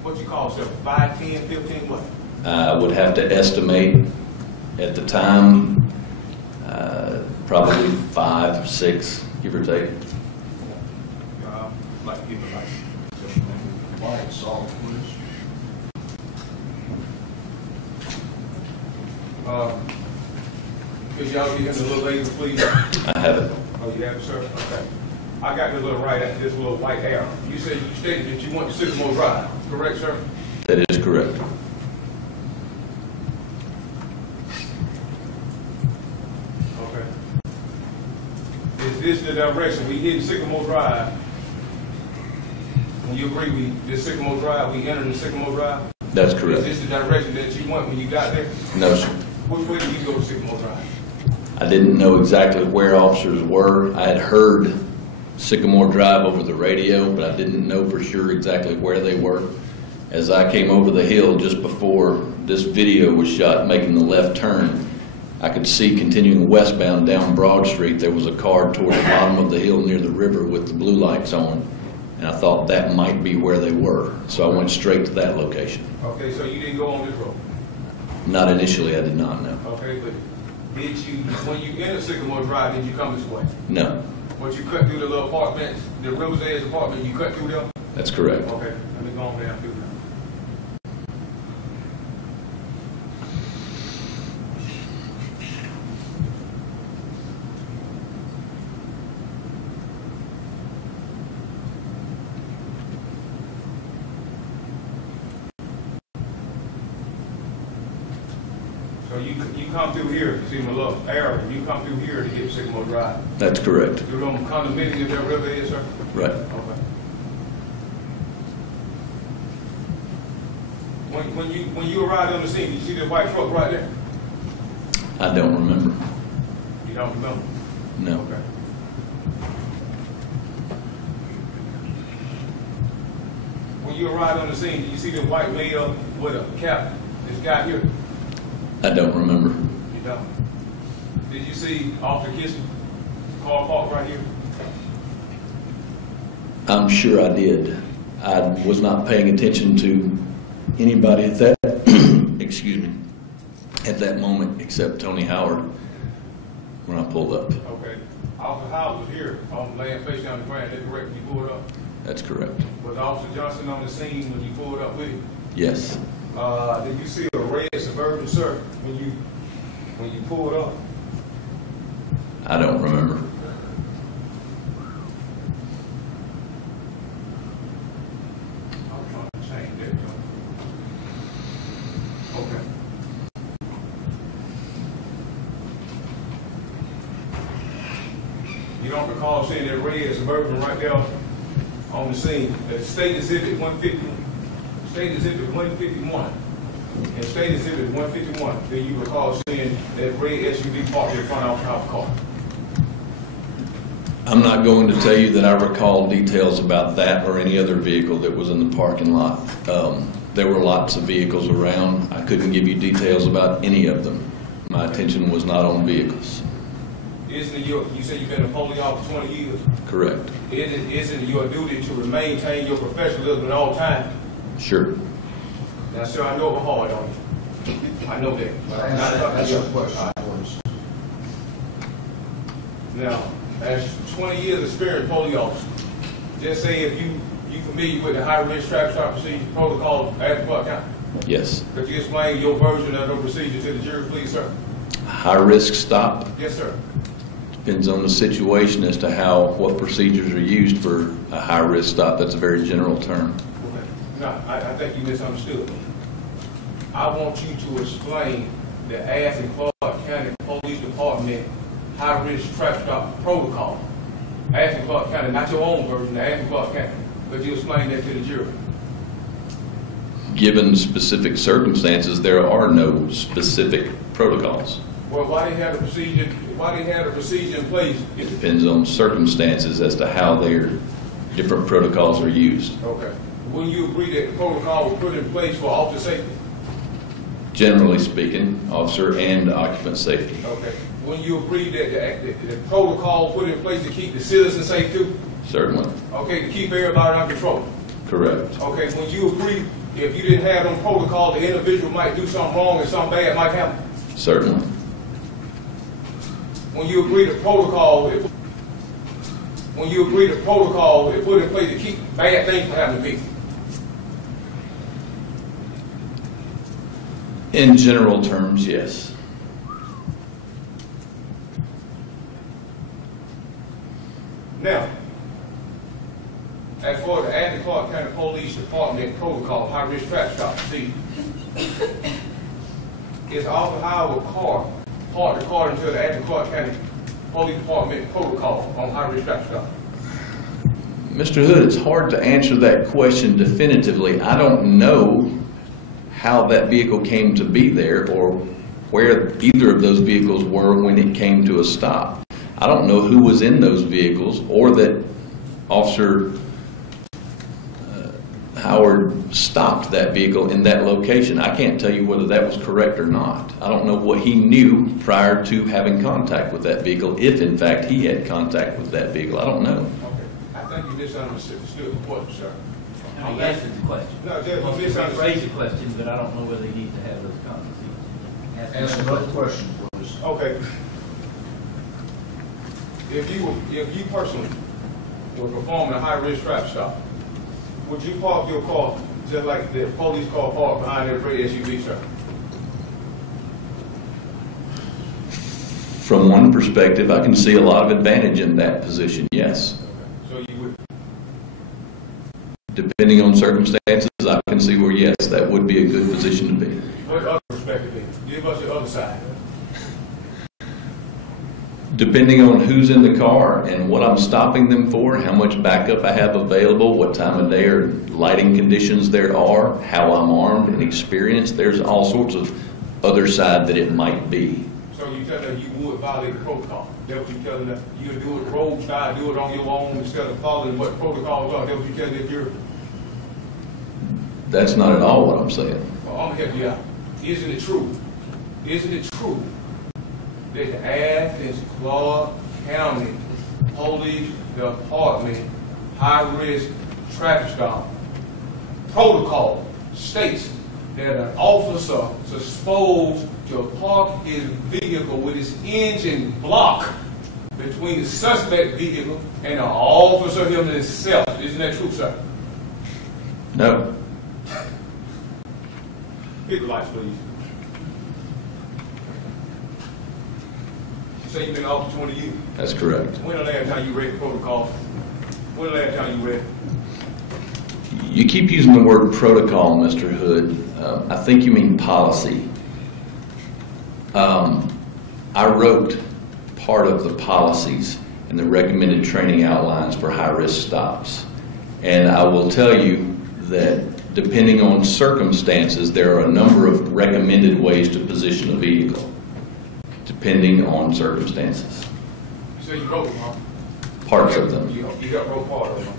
What you call several? 5, 10, 15, what? I would have to estimate at the time, probably 5, 6, give or take. Like to give it like. Lights off, please. Could y'all get him the little laser, please? I have it. Oh, you have it, sir? Okay. I got this little right after this little white arrow. You said you stated that you want to Sycamore Drive, correct, sir? That is correct. Okay. Is this the direction? We hit Sycamore Drive. When you agree, this Sycamore Drive, we entered the Sycamore Drive? That's Is correct. this the direction that you went when you got there? No, sir. Which way did you go to Sycamore Drive? I didn't know exactly where officers were. I had heard Sycamore Drive over the radio, but I didn't know for sure exactly where they were. As I came over the hill just before this video was shot, making the left turn, I could see continuing westbound down Broad Street, there was a car toward the bottom of the hill near the river with the blue lights on, and I thought that might be where they were. So I went straight to that location. Okay, so you didn't go on this road? Not initially, I did not know. Okay, but did you, when you entered Sycamore Drive, did you come this way? No, Once you cut through the little apartments, the River's Edge apartment, you cut through them? that's correct. Okay, let me go on down through there. So you come through here, see my little arrow, you come through here to get Sycamore Drive. That's correct. Through them condominiums that River is, sir? Right. Okay. When you arrived on the scene, you see the white truck right there? I don't remember. You don't remember? No. Okay. When you arrived on the scene, did you see the white male with a cap? This guy here? I don't remember. You don't. Did you see Officer Kisner? Car parked right here? I'm sure I did. I was not paying attention to anybody at that, excuse me, at that moment except Tony Howard when I pulled up. Okay. Officer Howard was here, laying face down the ground. Is that correct? You pulled up? That's correct. Was Officer Johnson on the scene when you pulled up with him? Yes. Did you see a red Suburban, sir, when you pulled up? I don't remember. I'm trying to change that, John. Okay. You don't recall seeing that red Suburban right there on the scene? The State Exhibit 150, State Exhibit 151, and State Exhibit 151. Do you recall seeing that red SUV parked in front of our car? I'm not going to tell you that I recall details about that or any other vehicle that was in the parking lot. There were lots of vehicles around. I couldn't give you details about any of them. My attention was not on vehicles. Isn't it you say you've been a police officer 20 years? Correct. Isn't it your duty to maintain your professionalism at all times? Sure. Now, sir, I know I'm hard on you. I know that. But I'm not talking That's to your you. question, please. Now, as 20 years experience police officer, just say if you familiar with the high-risk traffic stop procedure protocol at Clark County. Yes. Could you explain your version of the procedure to the jury, please, sir? High-risk stop Yes, sir. depends on the situation as to what procedures are used for a high-risk stop. That's a very general term. Okay. No, I think you misunderstood. I want you to explain the Athens Clark County Police Department high-risk traffic stop protocol. Athens Clark County, not your own version, the Athens Clark County. Could you explain that to the jury? Given specific circumstances, there are no specific protocols. Well, why they have the procedure? Why they have the procedure in place? It depends on circumstances as to how their different protocols are used. Okay. Will you agree that the protocol was put in place for officer safety? Generally speaking, officer and occupant safety. Okay. Will you agree that the protocol put in place to keep the citizens safe too? Certainly. Okay, to keep everybody under control. Correct. Okay, when you agree, if you didn't have them protocol, the individual might do something wrong and something bad might happen. Certainly. When you agree to protocol, it put in place to keep bad things from happening to people. In general terms, yes. Now, as for the Athens Clarke County Police Department protocol, high-risk traffic stop, see, it's Officer Howard Carr, part according to the Athens Clarke County Police Department protocol on high-risk traffic stop. Mr. Hood, it's hard to answer that question definitively. I don't know how that vehicle came to be there or where either of those vehicles were when it came to a stop. I don't know who was in those vehicles or that Officer Howard stopped that vehicle in that location. I can't tell you whether that was correct or not. I don't know what he knew prior to having contact with that vehicle, if in fact he had contact with that vehicle. I don't know. Okay, I think you misunderstood the question, sir. No, he answered the question. No, Judge, Well, you he misunderstood. phrased the question, but I don't know whether he needs to have those conversations. Ask another question, please. Okay. If you personally were performing a high-risk traffic stop, would you park your car just like the police car parked behind their red SUV, sir? From one perspective, I can see a lot of advantage in that position, yes. So you would, Depending on circumstances, I can see where, yes, that would be a good position to be. what other perspective is? Give us the other side. Depending on who's in the car and what I'm stopping them for, how much backup I have available, what time of day or lighting conditions there are, how I'm armed and experienced, there's all sorts of other side that it might be. So you tell them you would violate the protocol. That's what you tell them, you would do it road style, do it on your own instead of following what protocols are. That's what you tell them if you're, That's not at all what I'm saying. well, I'm gonna help you out. Isn't it true? Isn't it true that the Athens Clarke County Police Department high-risk traffic stop protocol states that an officer is supposed to park his vehicle with his engine blocked between the suspect vehicle and the officer himself? Isn't that true, sir? No. Hit the lights, please. You say you've been in office 20 years. That's correct. When the last time you read the protocol? When the last time you read it? You keep using the word protocol, Mr. Hood. I think you mean policy. I wrote part of the policies and the recommended training outlines for high-risk stops. And I will tell you that depending on circumstances, there are a number of recommended ways to position a vehicle, depending on circumstances. You say you wrote them, huh? Parts of them. You got wrote part of them.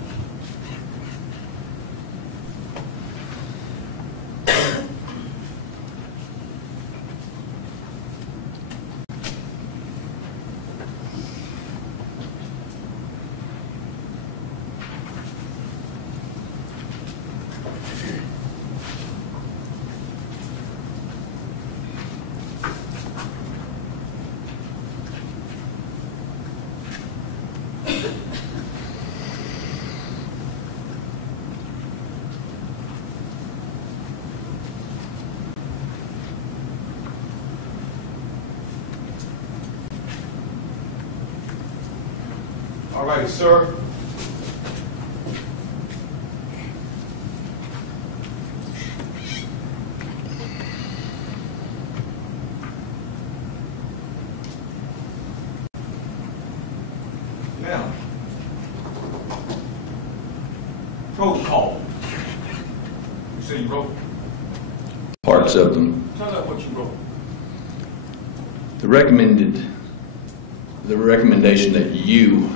All righty, sir. Now, protocol. You say you wrote. Parts of them. Tell us what you wrote. The recommendation that you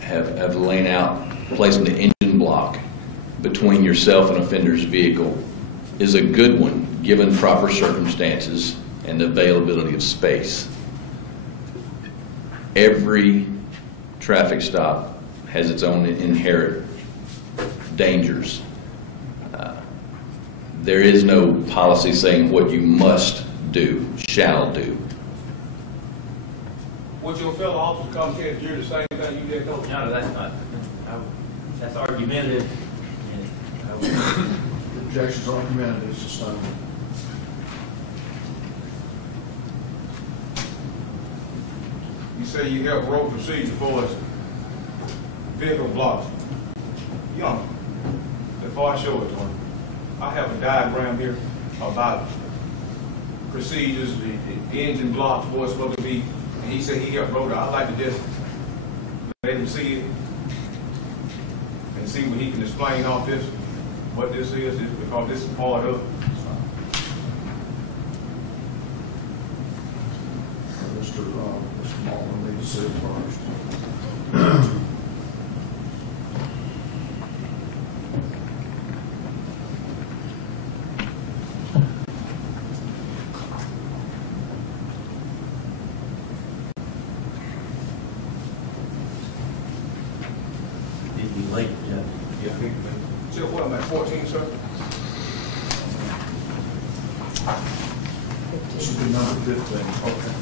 have laid out, placing the engine block between yourself and offender's vehicle, is a good one, given proper circumstances and availability of space. Every traffic stop has its own inherent dangers. There is no policy saying what you must do, shall do. Would your fellow officers come tell you the same thing you did, Coach? No, that's not, that's argumentative. And I would- Objections argumentative, sustained. You say you help road procedure for us, vehicle blocks. Young, before I show it one, I have a diagram here about procedures, the engine blocks, what's supposed to be, and he said he helped road. I'd like to just let him see it and see what he can explain off this, what this is because this is part of it. Mr. Marlin needs to see it first. It'd be late, Jeff. Yeah. So what, I'm at 14, sir? This will be number 15. Okay.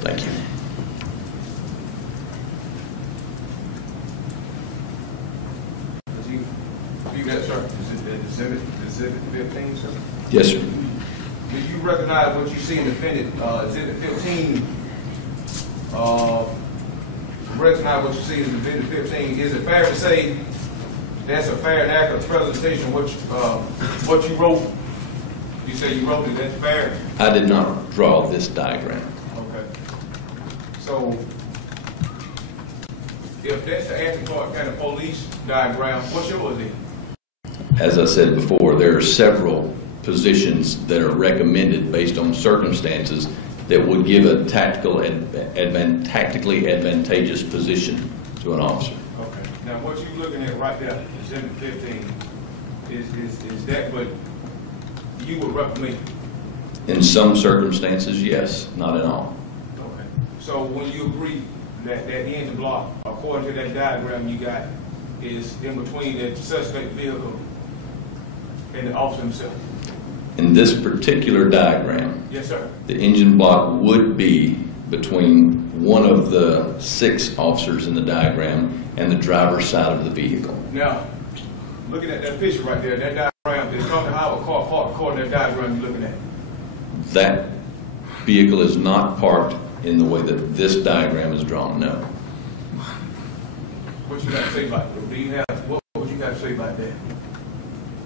Thank you. You got, sir, is it exhibit 15, sir? Yes, sir. Do you recognize what you see in the defendant, exhibit 15? Recognize what you see in the exhibit 15. Is it fair to say that's a fair and accurate presentation of what you wrote? You say you wrote it, that's fair? I did not draw this diagram. Okay. So, if that's the Athens Clarke County Police diagram, what's yours then? As I said before, there are several positions that are recommended based on circumstances that would give a tactically advantageous position to an officer. Okay. Now, what you're looking at right there, exhibit 15, is that what you would recommend? In some circumstances, yes, not in all. Okay. So when you agree that that engine block, according to that diagram you got, is in between the suspect vehicle and the officer himself? In this particular diagram, Yes, sir. the engine block would be between one of the 6 officers in the diagram and the driver's side of the vehicle. Now, looking at that picture right there, that diagram, is talking how a car parked according to that diagram you're looking at. That vehicle is not parked in the way that this diagram is drawn, no. What you got to say about that? Do you have, what would you got to say about that?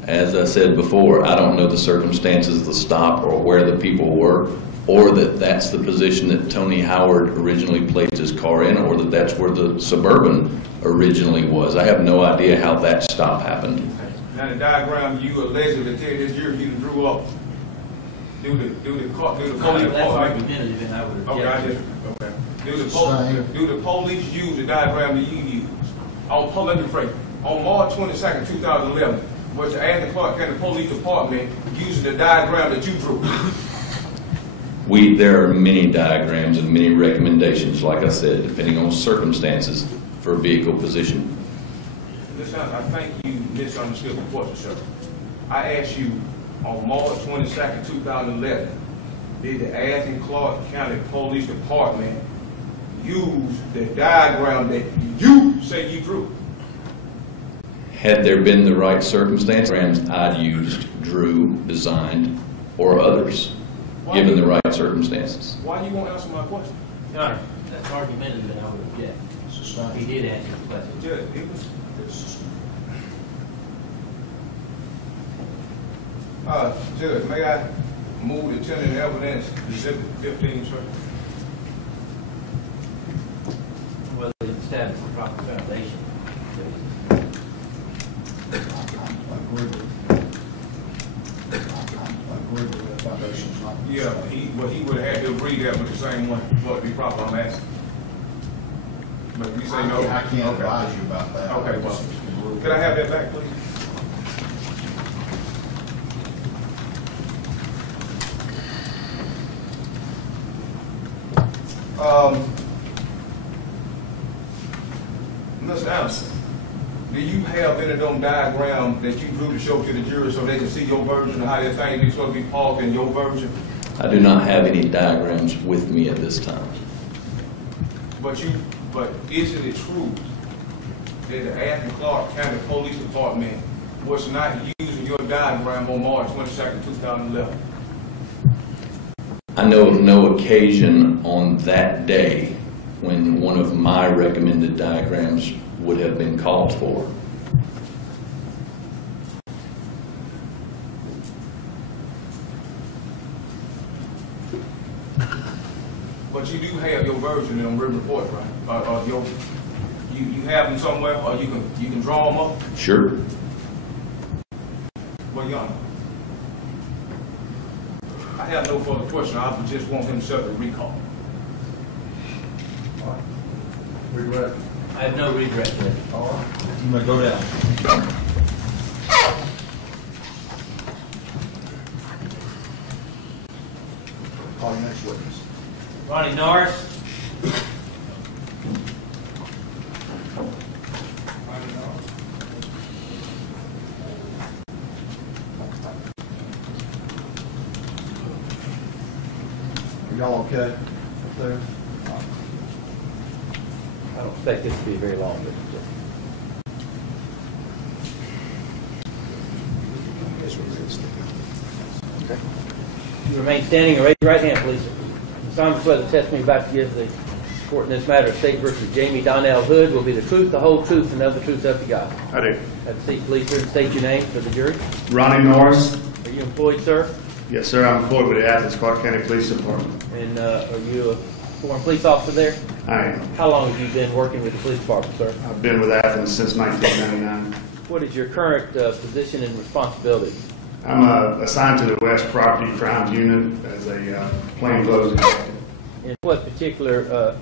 As I said before, I don't know the circumstances of the stop or where the people were, or that that's the position that Tony Howard originally placed his car in, or that that's where the Suburban originally was. I have no idea how that stop happened. Now, the diagram you allegedly tell this jury you drew up, do the police That's department. argumentative, and I would Okay, I object. just, okay. Do the police use the diagram that you use? Let me phrase. On March 22nd, 2011, was the Athens Clarke County Police Department using the diagram that you drew? There are many diagrams and many recommendations, like I said, depending on circumstances for vehicle position. Listen, I think you misunderstood the question, sir. I asked you on March 22nd, 2011, did the Athens Clarke County Police Department use the diagram that you say you drew? Had there been the right circumstances, I'd used, drew, designed, or others, given the right circumstances. Why you won't answer my question? Your Honor, that's argumentative, and I would object. He did answer the question. Judge, it was. Judge, may I move the tentative evidence exhibit 15, sir? Whether it establishes the proper foundation. I agree with that foundation's not. Yeah, he would have had to agree that with the same one, what would be proper, I'm asking. But if you say no. I can't advise you about that. Okay, well, can I have that back, please? Mr. Anderson, do you have any of them diagrams that you drew to show to the jury so they can see your version of how that thing is supposed to be parked in your version? I do not have any diagrams with me at this time. But isn't it true that the Athens Clarke County Police Department was not using your diagram on March 22nd, 2011? I know of no occasion on that day when one of my recommended diagrams would have been called for. But you do have your version in them written reports, right? Or you have them somewhere, or you can draw them up? Sure. Well, Your Honor, I have no further question. I would just want him to set the recall. All right. Regret. I have no regret there. All right. You may go down. Call your next witness. Ronnie Norris. Are y'all okay up there? I don't expect this to be very long, but you remain standing and raise your right hand, please. The solemnly swear the testimony about to give the court in this matter of State versus Jamie Donnell Hood will be the truth, the whole truth, and nothing but the truth, so help you God. I do. Have a seat, please, sir, and state your name for the jury. Ronnie Norris. Are you employed, sir? Yes, sir. I'm employed with the Athens Clarke County Police Department. And are you a former police officer there? I am. How long have you been working with the police department, sir? I've been with Athens since 1999. What is your current position and responsibility? I'm assigned to the West Property Crimes Unit as a plainclothes detective. And what particular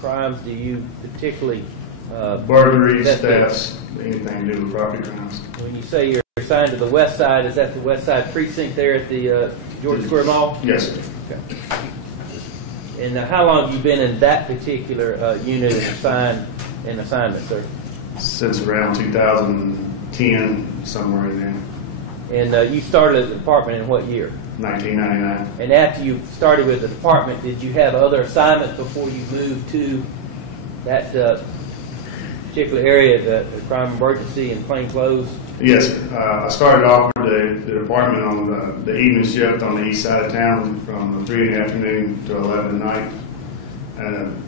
crimes do you particularly Burglaries, investigate? thefts, anything to do with property crimes. When you say you're assigned to the west side, is that the west side precinct there at the Georgia Square Mall? Yes, sir. Okay. And how long have you been in that particular unit and assignment, sir? Since around 2010, somewhere in there, And you started at the department in what year? 1999. And after you started with the department, did you have other assignments before you moved to that particular area, the crime emergency and plain clothes? Yes, sir. I started off with the department on the evening shift on the east side of town from 3 in the afternoon to 11 at night. And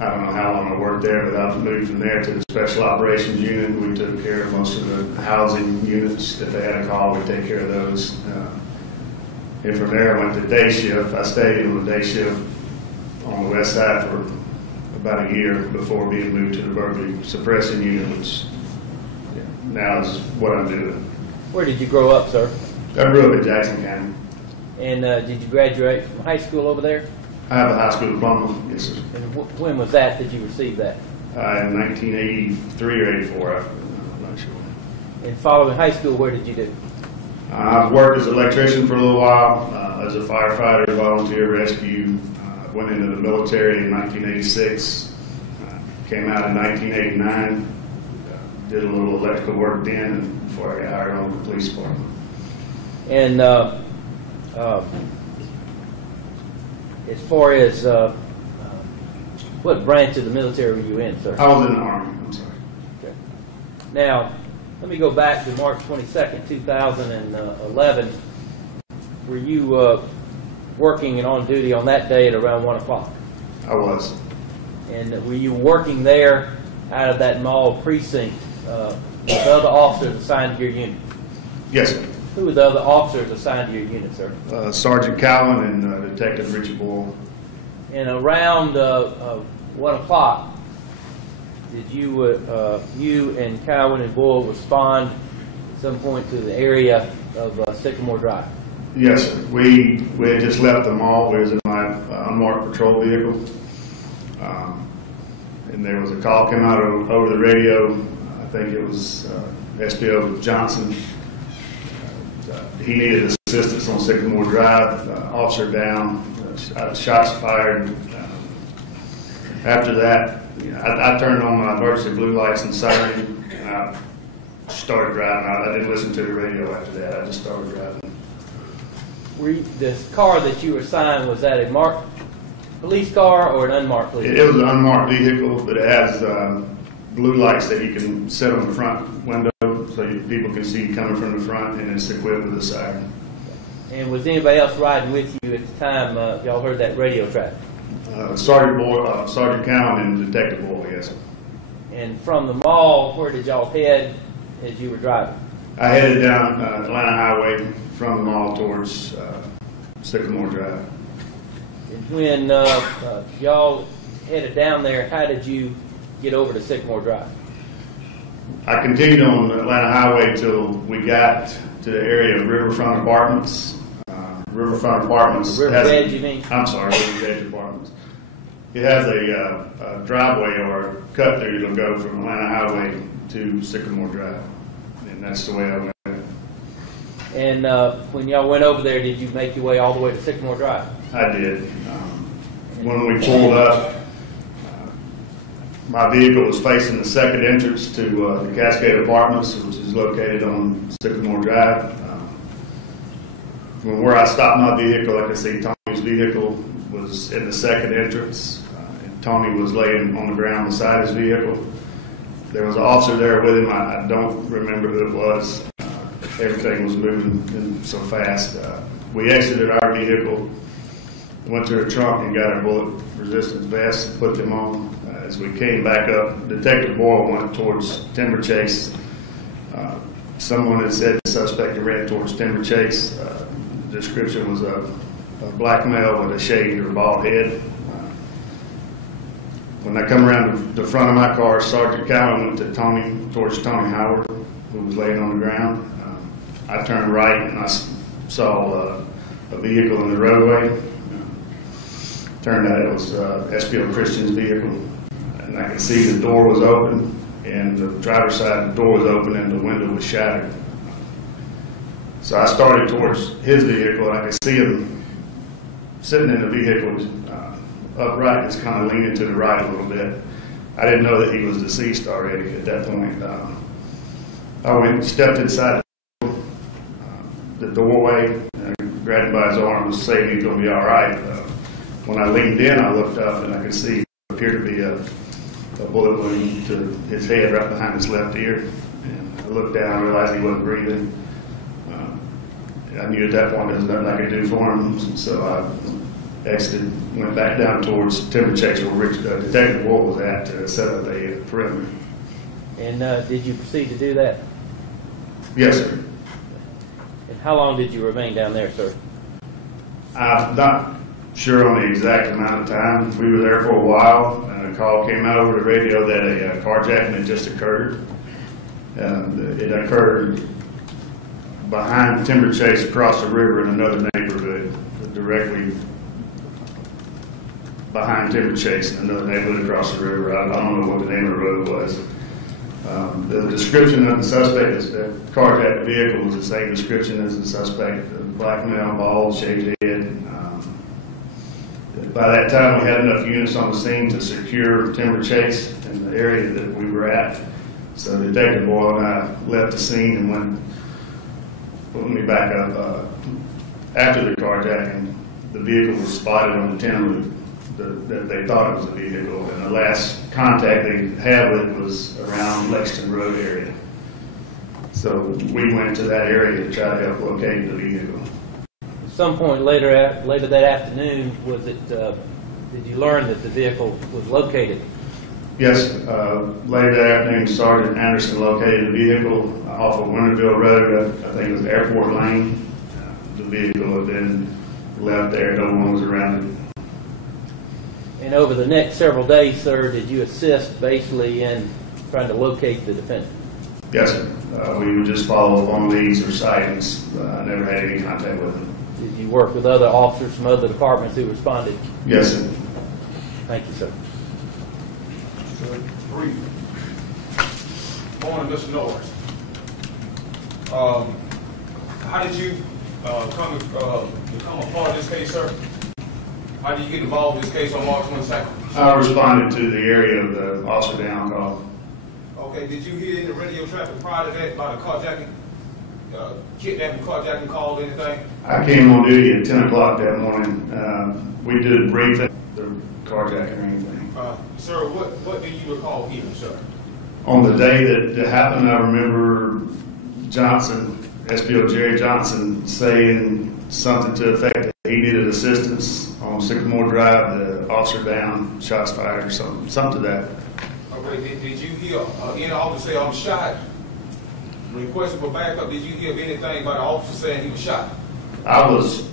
I don't know how long I worked there, but I moved from there to the special operations unit. We took care of most of the housing units. If they had a call, we'd take care of those. And from there, I went to day shift. I stayed on the day shift on the west side for about a year before being moved to the burglary suppressing unit, which now is what I'm doing. Where did you grow up, sir? I grew up in Jackson County. And did you graduate from high school over there? I have a high school diploma, yes, sir. And when was that you received that? In 1983 or 84, I'm not sure. And following high school, where did you do? I've worked as an electrician for a little while, as a firefighter, volunteer rescue. Went into the military in 1986, came out in 1989, did a little electrical work then before I got hired on the police department. And as far as what branch of the military were you in, sir? I was in the Army, I'm sorry. Okay. Now, let me go back to March 22nd, 2011. Were you working and on duty on that day at around 1 o'clock? I was. And were you working there out of that mall precinct with other officers assigned to your unit? Yes, sir. Who were the other officers assigned to your unit, sir? Sergeant Cowan and Detective Richard Boyle. And around 1 o'clock, did you and Cowan and Boyle respond at some point to the area of Sycamore Drive? Yes, sir. We had just left the mall. We was in my unmarked patrol vehicle. And there was a call came out over the radio. I think it was SPO Johnson. He needed assistance on Sycamore Drive. Officer down. Shots fired. After that, I turned on my emergency blue lights and siren, and I started driving. I didn't listen to the radio after that. I just started driving. This car that you were assigned, was that a marked police car or an unmarked police car? It was an unmarked vehicle, but it has blue lights that you can set on the front window so people can see you coming from the front, and it's equipped with a siren. And was anybody else riding with you at the time y'all heard that radio traffic? Sergeant Cowan and Detective Boyle, yes. And from the mall, where did y'all head as you were driving? I headed down Atlanta Highway from the mall towards Sycamore Drive. And when y'all headed down there, how did you get over to Sycamore Drive? I continued on Atlanta Highway till we got to the area of Riverfront Apartments. Riverfront Apartments. River Edge, you mean? I'm sorry, River Edge Apartments. It has a driveway or a cut through that'll go from Atlanta Highway to Sycamore Drive, and that's the way I went. And when y'all went over there, did you make your way all the way to Sycamore Drive? I did. When we pulled up, my vehicle was facing the second entrance to the Cascade Apartments, which is located on Sycamore Drive. From where I stopped my vehicle, I could see Tony's vehicle was in the second entrance, and Tony was laying on the ground beside his vehicle. There was an officer there with him. I don't remember who it was. Everything was moving so fast. We exited our vehicle, went to the trunk and got our bullet resistance vests and put them on. As we came back up, Detective Boyle went towards Timber Chase. Someone had said the suspect had ran towards Timber Chase. The description was a black male with a shaved or bald head. When I come around the front of my car, Sergeant Cowan went to towards Tony Howard, who was laying on the ground. I turned right and I saw a vehicle in the roadway. Turned out it was SPO Christian's vehicle. And I could see the door was open, and the driver's side door was open and the window was shattered. So I started towards his vehicle, and I could see him sitting in the vehicle upright, just kind of leaning to the right a little bit. I didn't know that he was deceased already at that point. I went and stepped inside the doorway, and grabbed him by his arm and said he's going to be all right. When I leaned in, I looked up and I could see what appeared to be a bullet wound to his head right behind his left ear. And I looked down and realized he wasn't breathing. I knew at that point there was nothing I could do for him, so I exited, went back down towards Timber Chase where Detective Boyle was at to set up a perimeter. And did you proceed to do that? Yes, sir. And how long did you remain down there, sir? I'm not sure on the exact amount of time. We were there for a while, and a call came out over the radio that a carjacking had just occurred. It occurred behind Timber Chase across the river in another neighborhood, directly behind Timber Chase in another neighborhood across the river. I don't know what the name of the road was. The description of the suspect, the carjacked vehicle, was the same description as the suspect, black male, bald, shaved head. By that time, we had enough units on the scene to secure Timber Chase in the area that we were at. So Detective Boyle and I left the scene and went, let me back up. After the carjacking, the vehicle was spotted on the tin roof that they thought it was a vehicle, and the last contact they had with it was around Lexington Road area. So we went to that area to try to help locate the vehicle. At some point later that afternoon, was it? Did you learn that the vehicle was located? Yes, later that afternoon, Sergeant Anderson located the vehicle off of Winterville Road. I think it was Airport Lane. The vehicle had been left there. No one was around it. And over the next several days, sir, did you assist basically in trying to locate the defendant? Yes, sir. We would just follow up on leads or sightings. I never had any contact with them. Did you work with other officers from other departments who responded? Yes, sir. Thank you, sir. Brief. Morning, Mr. Norris. How did you become a part of this case, sir? How did you get involved in this case on March 22nd? I responded to the area of the officer down call. Okay, did you hear any radio traffic prior to that about a carjacking, kidnapping, carjacking call, anything? I came on duty at 10 o'clock that morning. We did a briefing, the carjacking or anything. Sir, what do you recall hearing, sir? On the day that it happened, I remember Johnson, SPO Jerry Johnson, saying something to the effect that he needed assistance on Sycamore Drive, the officer down, shots fired, or something to that. Okay, did you hear any officer say, I'm shot? Requesting for backup, did you hear anything about the officer saying he was shot? I was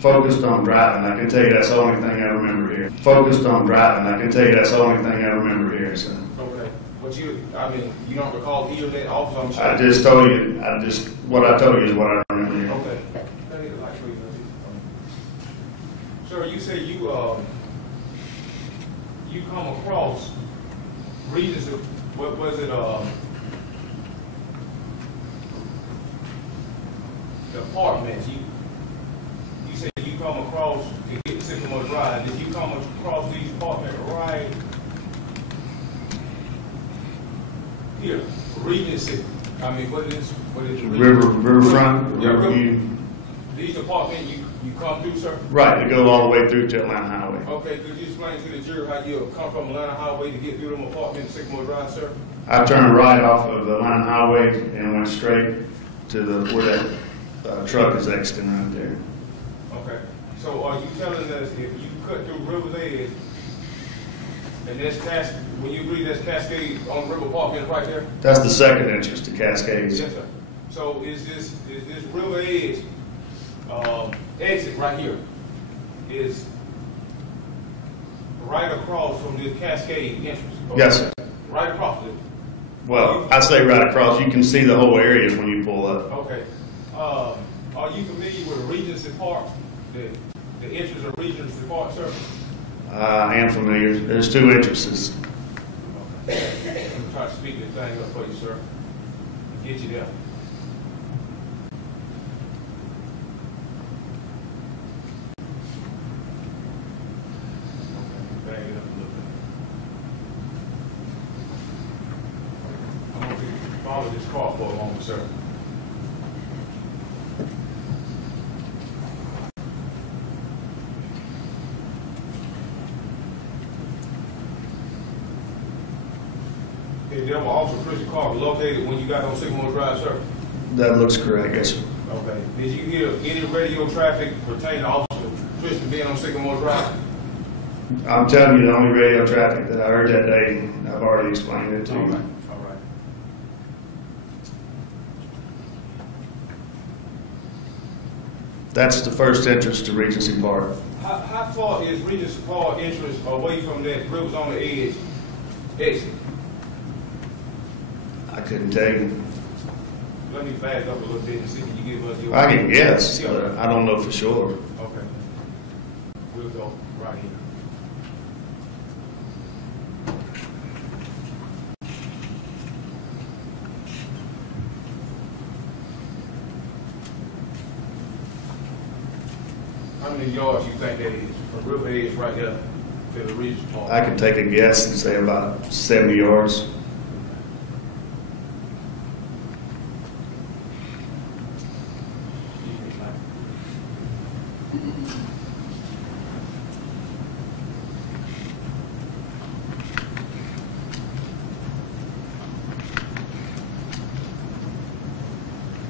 focused on driving. I can tell you that's the only thing I remember here. Focused on driving. I can tell you that's the only thing I remember here, so. Okay, but you don't recall hearing that officer, I'm shot? I just told you, what I told you is what I remember here. Okay. Sir, you say you come across regions of, what was it, the apartments, you say you come across to get to Sycamore Drive, did you come across these apartments right here, Regency? I mean, what is Riverfront, Yeah, Riverview. These apartments you come through, sir? Right, to go all the way through to Atlanta Highway. Okay, could you explain to the jury how you come from Atlanta Highway to get through them apartments in Sycamore Drive, sir? I turned right off of Atlanta Highway and went straight to where that truck is exiting right there. Okay, so are you telling us if you cut through River's Edge, and when you agree that's Cascade on River Park is right there? That's the second entrance to Cascades. Yes, sir. So is this River Edge exit right here is right across from the Cascade entrance? Okay. Yes, sir. Right across it. Well, I say right across. You can see the whole area when you pull up. Okay. Are you familiar with Regency Park? The entrance of Regency Park, sir? I am familiar. There's two entrances. Okay. I'm going to try to speed this thing up for you, sir, and get you there. Okay, bag it up a little bit. I'm going to follow this car for a moment, sir. Is there also Christian car located when you got on Sycamore Drive, sir? That looks correct, yes, sir. Okay. Did you hear any radio traffic pertaining to Officer Christian being on Sycamore Drive? I'm telling you, the only radio traffic that I heard that day, I've already explained it to you. All right. That's the first entrance to Regency Park. How far is Regency Park entrance away from that Rivers on the Edge exit? I couldn't tell you. Let me back up a little bit and see if you give us your... I can guess, but I don't know for sure. Okay. We'll go right here. How many yards you think that is? From River Edge right there to the Regency Park? I can take a guess and say about 70 yards.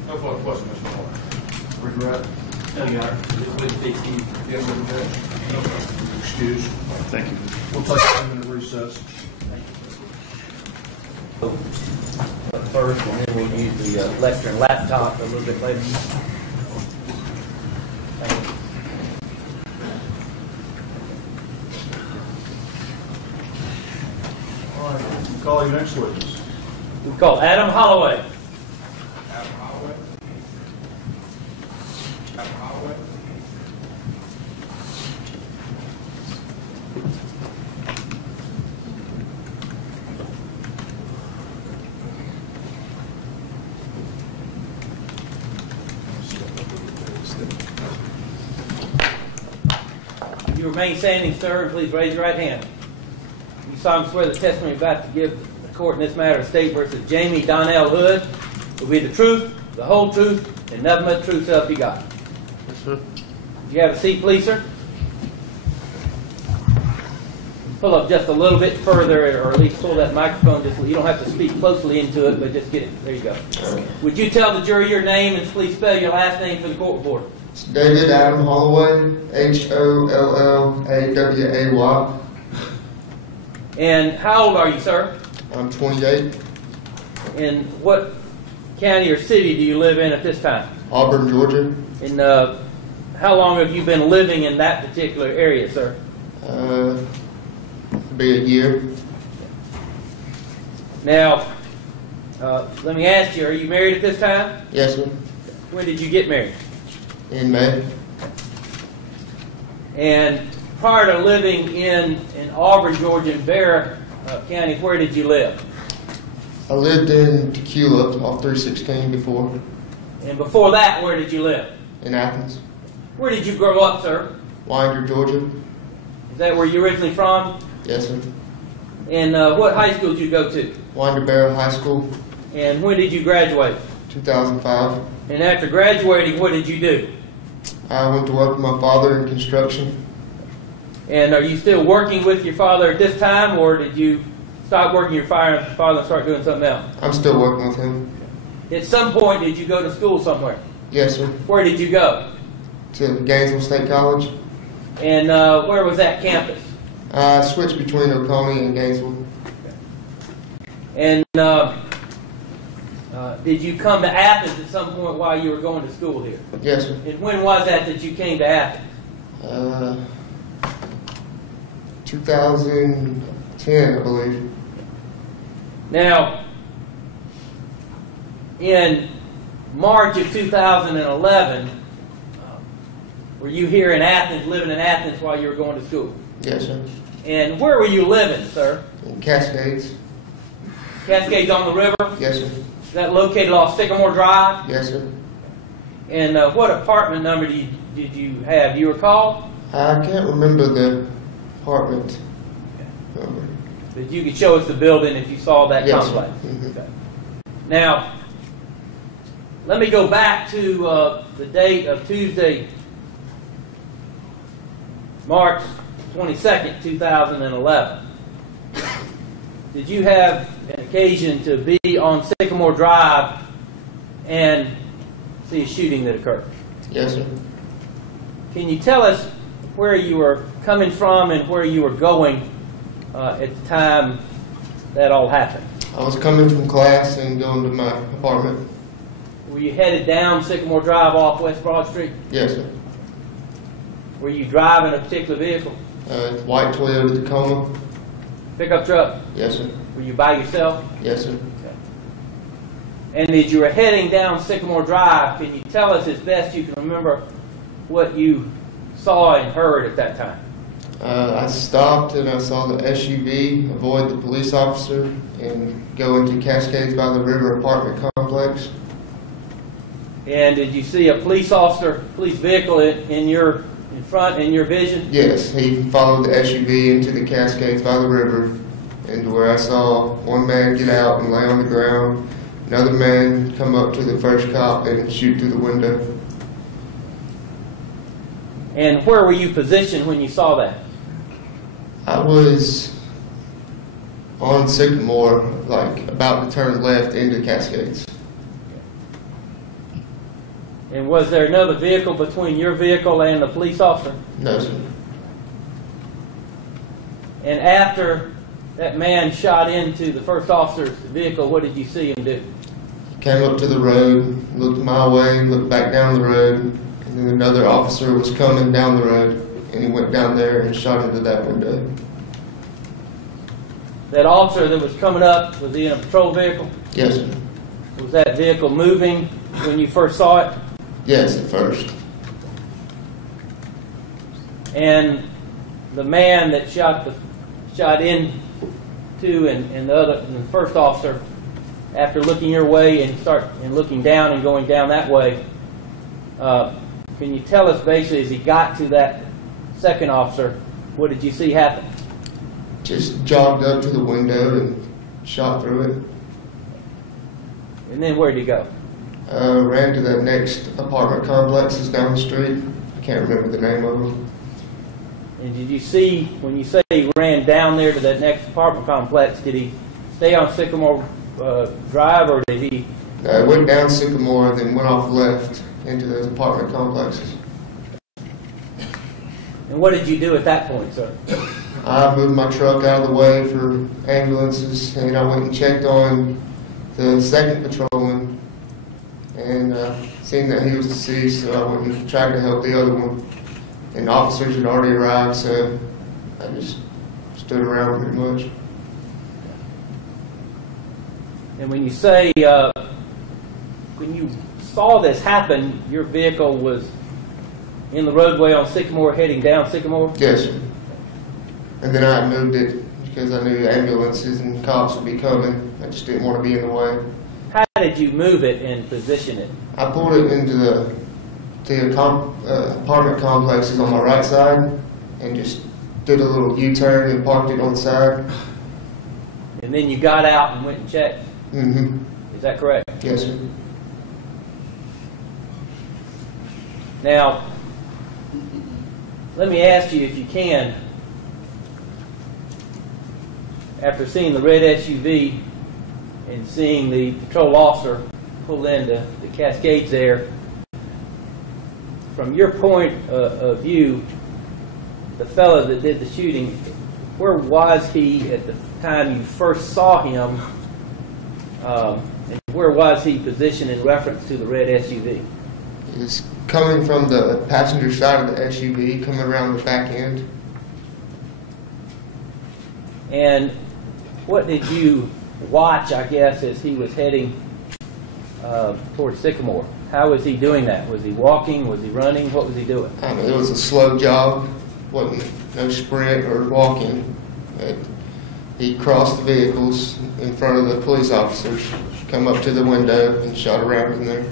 No further question, Mr. Moore. Regret? No, Your Honor. This would be Steve. Yes, sir. Excuse. Thank you. We'll take a 2-minute recess. First, and then we'll use the lecture and laptop a little bit later. Thank you. All right, call your next witness. We call Adam Holloway. Adam Holloway. Adam Holloway. You remain standing, sir, and please raise your right hand. You solemnly swear the testimony you're about to give the court in this matter of State versus Jamie Donnell Hood will be the truth, the whole truth, and nothing but the truth, so help you God. Yes, sir. You have a seat, please, sir. Pull up just a little bit further, or at least pull that microphone. Just you don't have to speak closely into it, but just get it. There you go. Would you tell the jury your name and please spell your last name for the court reporter? It's David Adam Holloway, Hollaway. And how old are you, sir? I'm 28, And what county or city do you live in at this time? Auburn, Georgia. And how long have you been living in that particular area, sir? Be a year. Now, let me ask you, are you married at this time? Yes, sir. When did you get married? In May. And prior to living in Auburn, Georgia, and Bear County, where did you live? I lived in Tequila off 316 before, And before that, where did you live? in Athens. Where did you grow up, sir? Winder, Georgia. Is that where you're originally from? Yes, sir. And what high school did you go to? Winder Barrow High School, And when did you graduate? 2005. And after graduating, what did you do? I went to work with my father in construction. And are you still working with your father at this time, or did you stop working with your father and start doing something else? I'm still working with him. At some point, did you go to school somewhere? Yes, sir. Where did you go? To Gainesville State College. And where was that campus? I switched between Oconee and Gainesville. And did you come to Athens at some point while you were going to school here? Yes, sir. And when was that you came to Athens? 2010, I believe. Now, in March of 2011, were you here in Athens, living in Athens while you were going to school? Yes, sir. And where were you living, sir? In Cascades. Cascades on the river? Yes, sir. Is that located off Sycamore Drive? Yes, sir. And what apartment number did you have? Do you recall? I can't remember the apartment number. But you could show us the building if you saw that Yes, complex. mhm. Okay. Now, let me go back to the date of Tuesday, March 22nd, 2011. Did you have an occasion to be on Sycamore Drive and see a shooting that occurred? Yes, sir. Can you tell us where you were coming from and where you were going at the time that all happened? I was coming from class and going to my apartment. Were you headed down Sycamore Drive off West Broad Street? Yes, sir. Were you driving a particular vehicle? White Toyota Tacoma. Pickup truck? Yes, sir. Were you by yourself? Yes, sir. And as you were heading down Sycamore Drive, can you tell us as best you can remember what you saw and heard at that time? I stopped and I saw the SUV avoid the police officer and go into Cascades by the River apartment complex. And did you see a police vehicle in front in your vision? Yes, he followed the SUV into the Cascades by the river, and where I saw one man get out and lay on the ground, another man come up to the first cop and shoot through the window. And where were you positioned when you saw that? I was on Sycamore, like about to turn left into Cascades. And was there another vehicle between your vehicle and the police officer? No, sir. And after that man shot into the first officer's vehicle, what did you see him do? Came up to the road, looked my way, looked back down the road, and then another officer was coming down the road, and he went down there and shot into that window. That officer that was coming up, was he in a patrol vehicle? Yes, sir. Was that vehicle moving when you first saw it? Yes, at first. And the man that shot into and the first officer, after looking your way and looking down and going down that way, can you tell us basically as he got to that second officer, what did you see happen? Just jogged up to the window and shot through it. And then where'd he go? Ran to the next apartment complexes down the street. I can't remember the name of them. And did you see, when you say he ran down there to that next apartment complex, did he stay on Sycamore Drive, or did he? Went down Sycamore, then went off left into those apartment complexes. And what did you do at that point, sir? I moved my truck out of the way for ambulances, and I went and checked on the second patrolman, and seen that he was deceased, so I went and tried to help the other one. And officers had already arrived, so I just stood around pretty much. And when you say, when you saw this happen, your vehicle was in the roadway on Sycamore heading down Sycamore? Yes, sir. And then I moved it because I knew ambulances and cops would be coming. I just didn't want to be in the way. How did you move it and position it? I pulled it into the apartment complexes on my right side and just did a little U-turn and parked it on the side. And then you got out and went and checked? Mm-hmm. Is that correct? Yes, sir. Now, let me ask you, if you can, after seeing the red SUV and seeing the patrol officer pull into the Cascades there, from your point of view, the fellow that did the shooting, where was he at the time you first saw him, and where was he positioned in reference to the red SUV? He was coming from the passenger side of the SUV, coming around the back end. And what did you watch, I guess, as he was heading towards Sycamore? How was he doing that? Was he walking? Was he running? What was he doing? It was a slow jog, wasn't no sprint or walking. He crossed the vehicles in front of the police officers, come up to the window and shot around in there.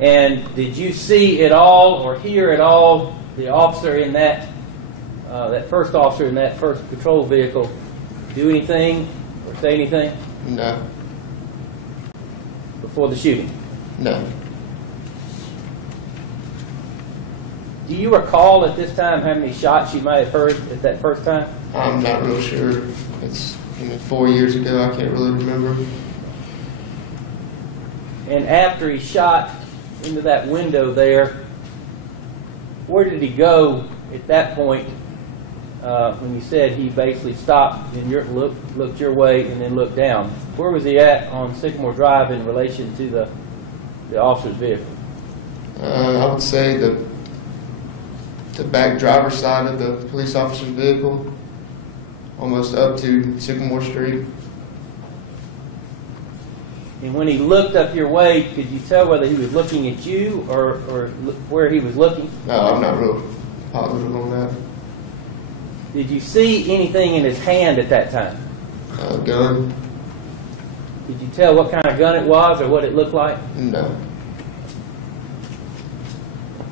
And did you see at all or hear at all the officer in that first officer in that first patrol vehicle do anything or say anything? No. Before the shooting? No. Do you recall at this time how many shots you might have heard at that first time? I'm not real sure. It's 4 years ago. I can't really remember. And after he shot into that window there, where did he go at that point when you said he basically stopped and looked your way and then looked down? Where was he at on Sycamore Drive in relation to the officer's vehicle? I would say the back driver's side of the police officer's vehicle, almost up to Sycamore Street. And when he looked up your way, could you tell whether he was looking at you or where he was looking? No, I'm not real positive on that. Did you see anything in his hand at that time? A gun? Did you tell what kind of gun it was or what it looked like? No.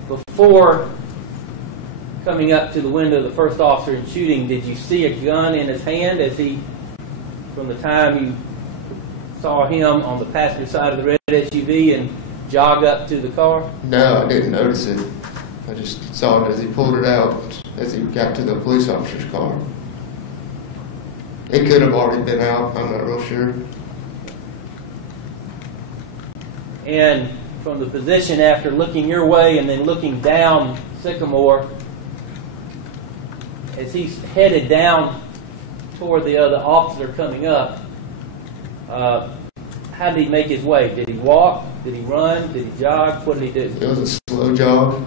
Before coming up to the window of the first officer and shooting, did you see a gun in his hand as he, from the time you saw him on the passenger side of the red SUV and jog up to the car? No, I didn't notice it. I just saw it as he pulled it out as he got to the police officer's car. It could have already been out. I'm not real sure. And from the position after looking your way and then looking down Sycamore, as he's headed down toward the other officer coming up, how did he make his way? Did he walk? Did he run? Did he jog? What did he do? It was a slow jog.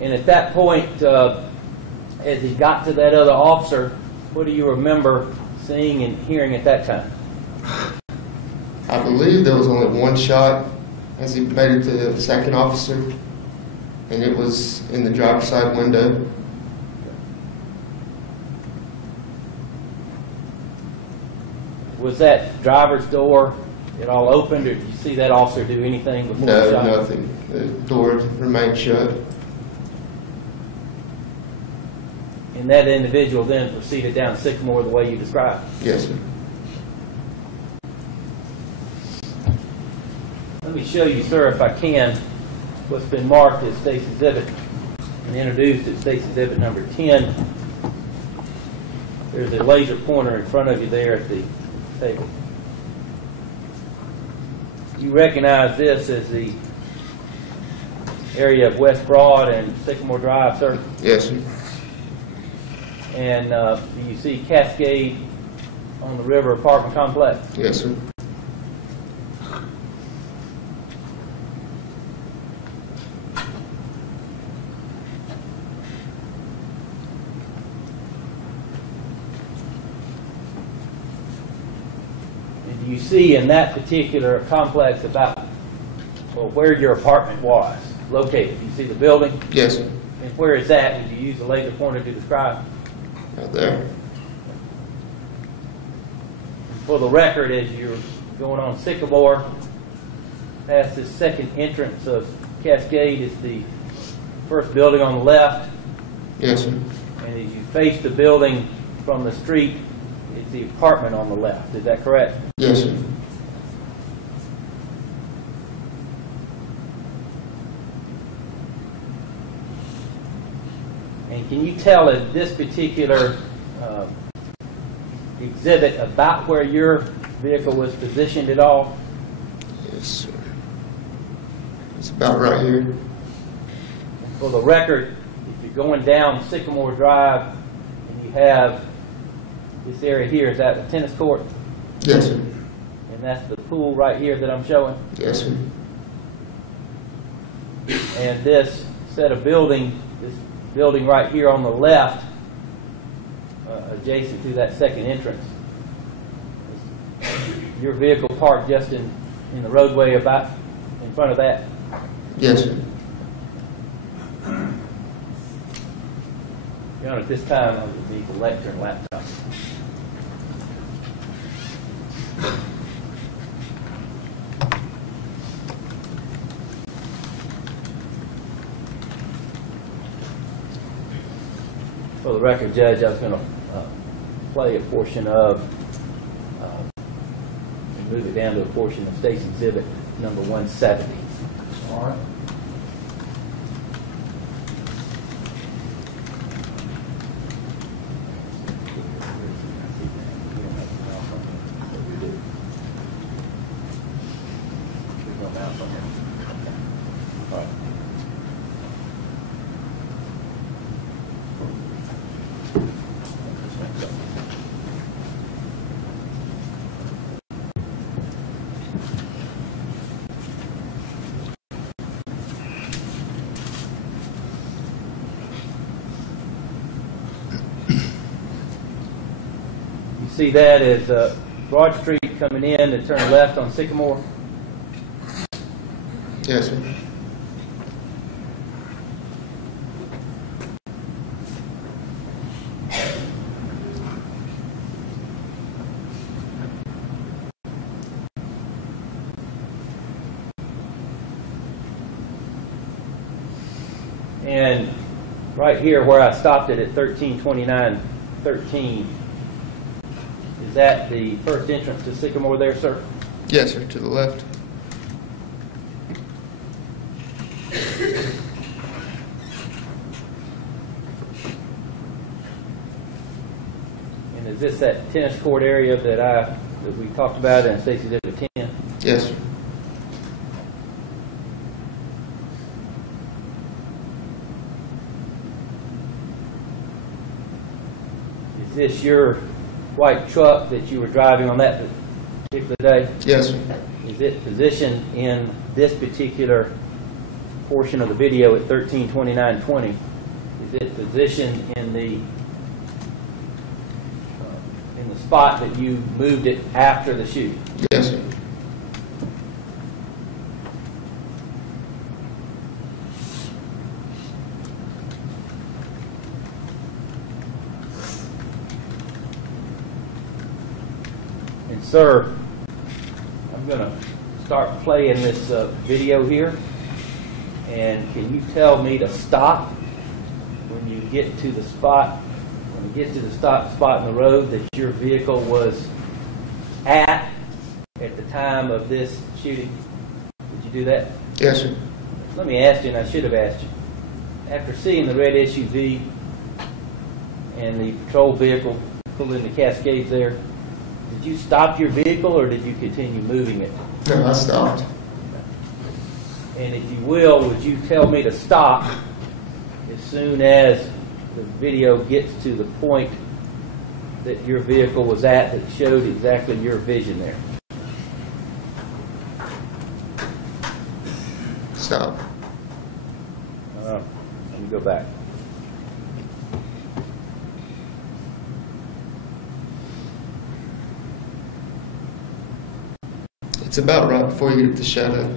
And at that point, as he got to that other officer, what do you remember seeing and hearing at that time? I believe there was only one shot as he made it to the second officer, and it was in the driver's side window. Was that driver's door it all opened, or did you see that officer do anything before he No, shot? nothing. The door remained shut. And that individual then proceeded down Sycamore the way you described? Yes, sir. Let me show you, sir, if I can, what's been marked as State's Exhibit and introduced as State's Exhibit number 10. There's a laser pointer in front of you there at the table. You recognize this as the area of West Broad and Sycamore Drive, sir? Yes, sir. And do you see Cascade on the river apartment complex? Yes, sir. And do you see in that particular complex about where your apartment was located? Do you see the building? Yes, sir. And where is that? Did you use a laser pointer to describe? Right there. For the record, as you're going on Sycamore, past this second entrance of Cascade is the first building on the left. Yes, sir. And as you face the building from the street, it's the apartment on the left. Is that correct? Yes, sir. And can you tell us this particular exhibit about where your vehicle was positioned at all? Yes, sir. It's about right here. For the record, if you're going down Sycamore Drive and you have this area here, is that the tennis court? Yes, sir. And that's the pool right here that I'm showing? Yes, sir. And this set of building, this building right here on the left, adjacent to that second entrance, your vehicle parked just in the roadway about in front of that? Yes, sir. Your Honor, at this time, I would need the lectern laptop. For the record, Judge, I was going to play a portion of, and move it down to a portion of State's Exhibit number 170. All right. See that as Broad Street coming in and turn left on Sycamore? Yes, sir. And right here where I stopped it at 1329-13, is that the first entrance to Sycamore there, sir? Yes, sir. To the left. And is this that tennis court area that we talked about in State's Exhibit 10? Yes, sir. Is this your white truck that you were driving on that particular day? Yes, sir. Is it positioned in this particular portion of the video at 1329-20? Is it positioned in the spot that you moved it after the shoot? Yes, sir. And sir, I'm going to start playing this video here. And can you tell me to stop when you get to the spot, when you get to the spot in the road that your vehicle was at the time of this shooting? Did you do that? Yes, sir. Let me ask you, and I should have asked you. After seeing the red SUV and the patrol vehicle pull in the Cascades there, did you stop your vehicle or did you continue moving it? No, I stopped. And if you will, would you tell me to stop as soon as the video gets to the point that your vehicle was at that showed exactly your vision there? Stop. Let me go back. It's about right before you get to the shadow.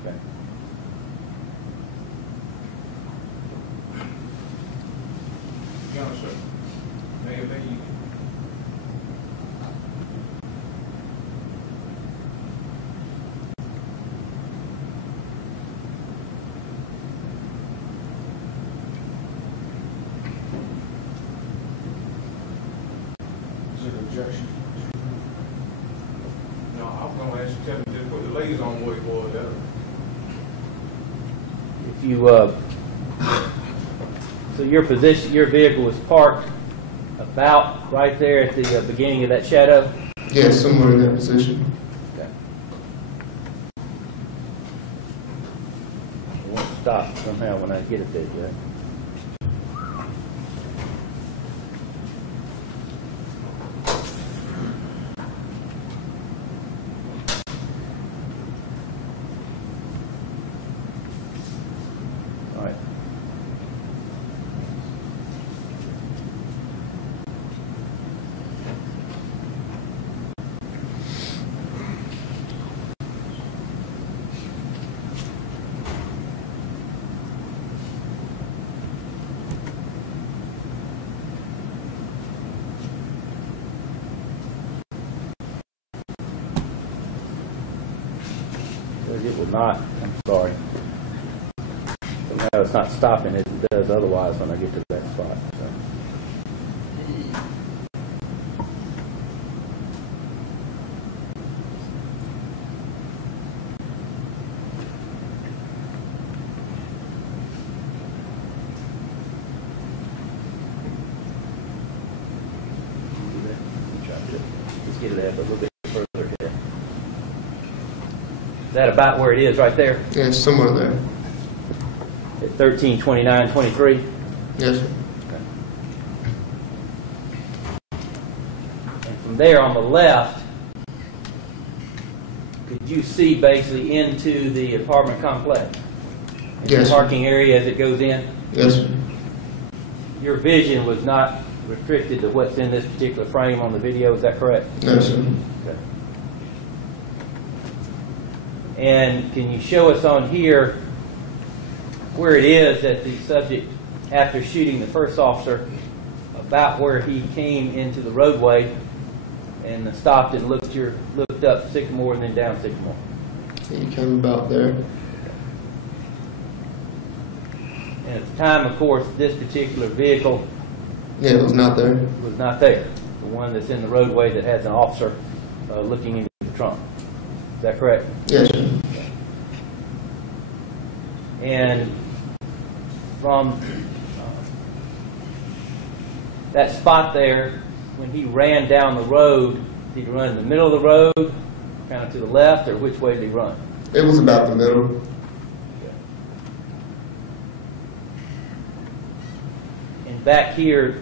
Okay. Yes, sir. Mayor, you. Is there an objection? No, I was gonna ask you, tell me, just put the laser on what it was, that. If you, so your position, your vehicle was parked about right there at the beginning of that shadow? Yes, somewhere in that position. Okay. I won't stop somehow when I get it there, Jack. All right. It will not, I'm sorry. Somehow it's not stopping as it does otherwise when I get to that spot. So. Let's get it a little bit further here. Is that about where it is right there? Yes, somewhere there. At 13:29:23? Yes, sir. And from there on the left, could you see basically into the apartment complex? And Yes, the sir. parking area as it goes in? Yes, sir. Your vision was not restricted to what's in this particular frame on the video, is that correct? No, sir. Okay. And can you show us on here where it is that the subject, after shooting the first officer, about where he came into the roadway and stopped and looked up Sycamore and then down Sycamore? He came about there. And at the time, of course, this particular vehicle Yeah, it was not there. was not there. The one that's in the roadway that has an officer looking into the trunk. Is that correct? Yes, sir. And from that spot there, when he ran down the road, did he run in the middle of the road, kind of to the left, or which way did he run? It was about the middle. And back here,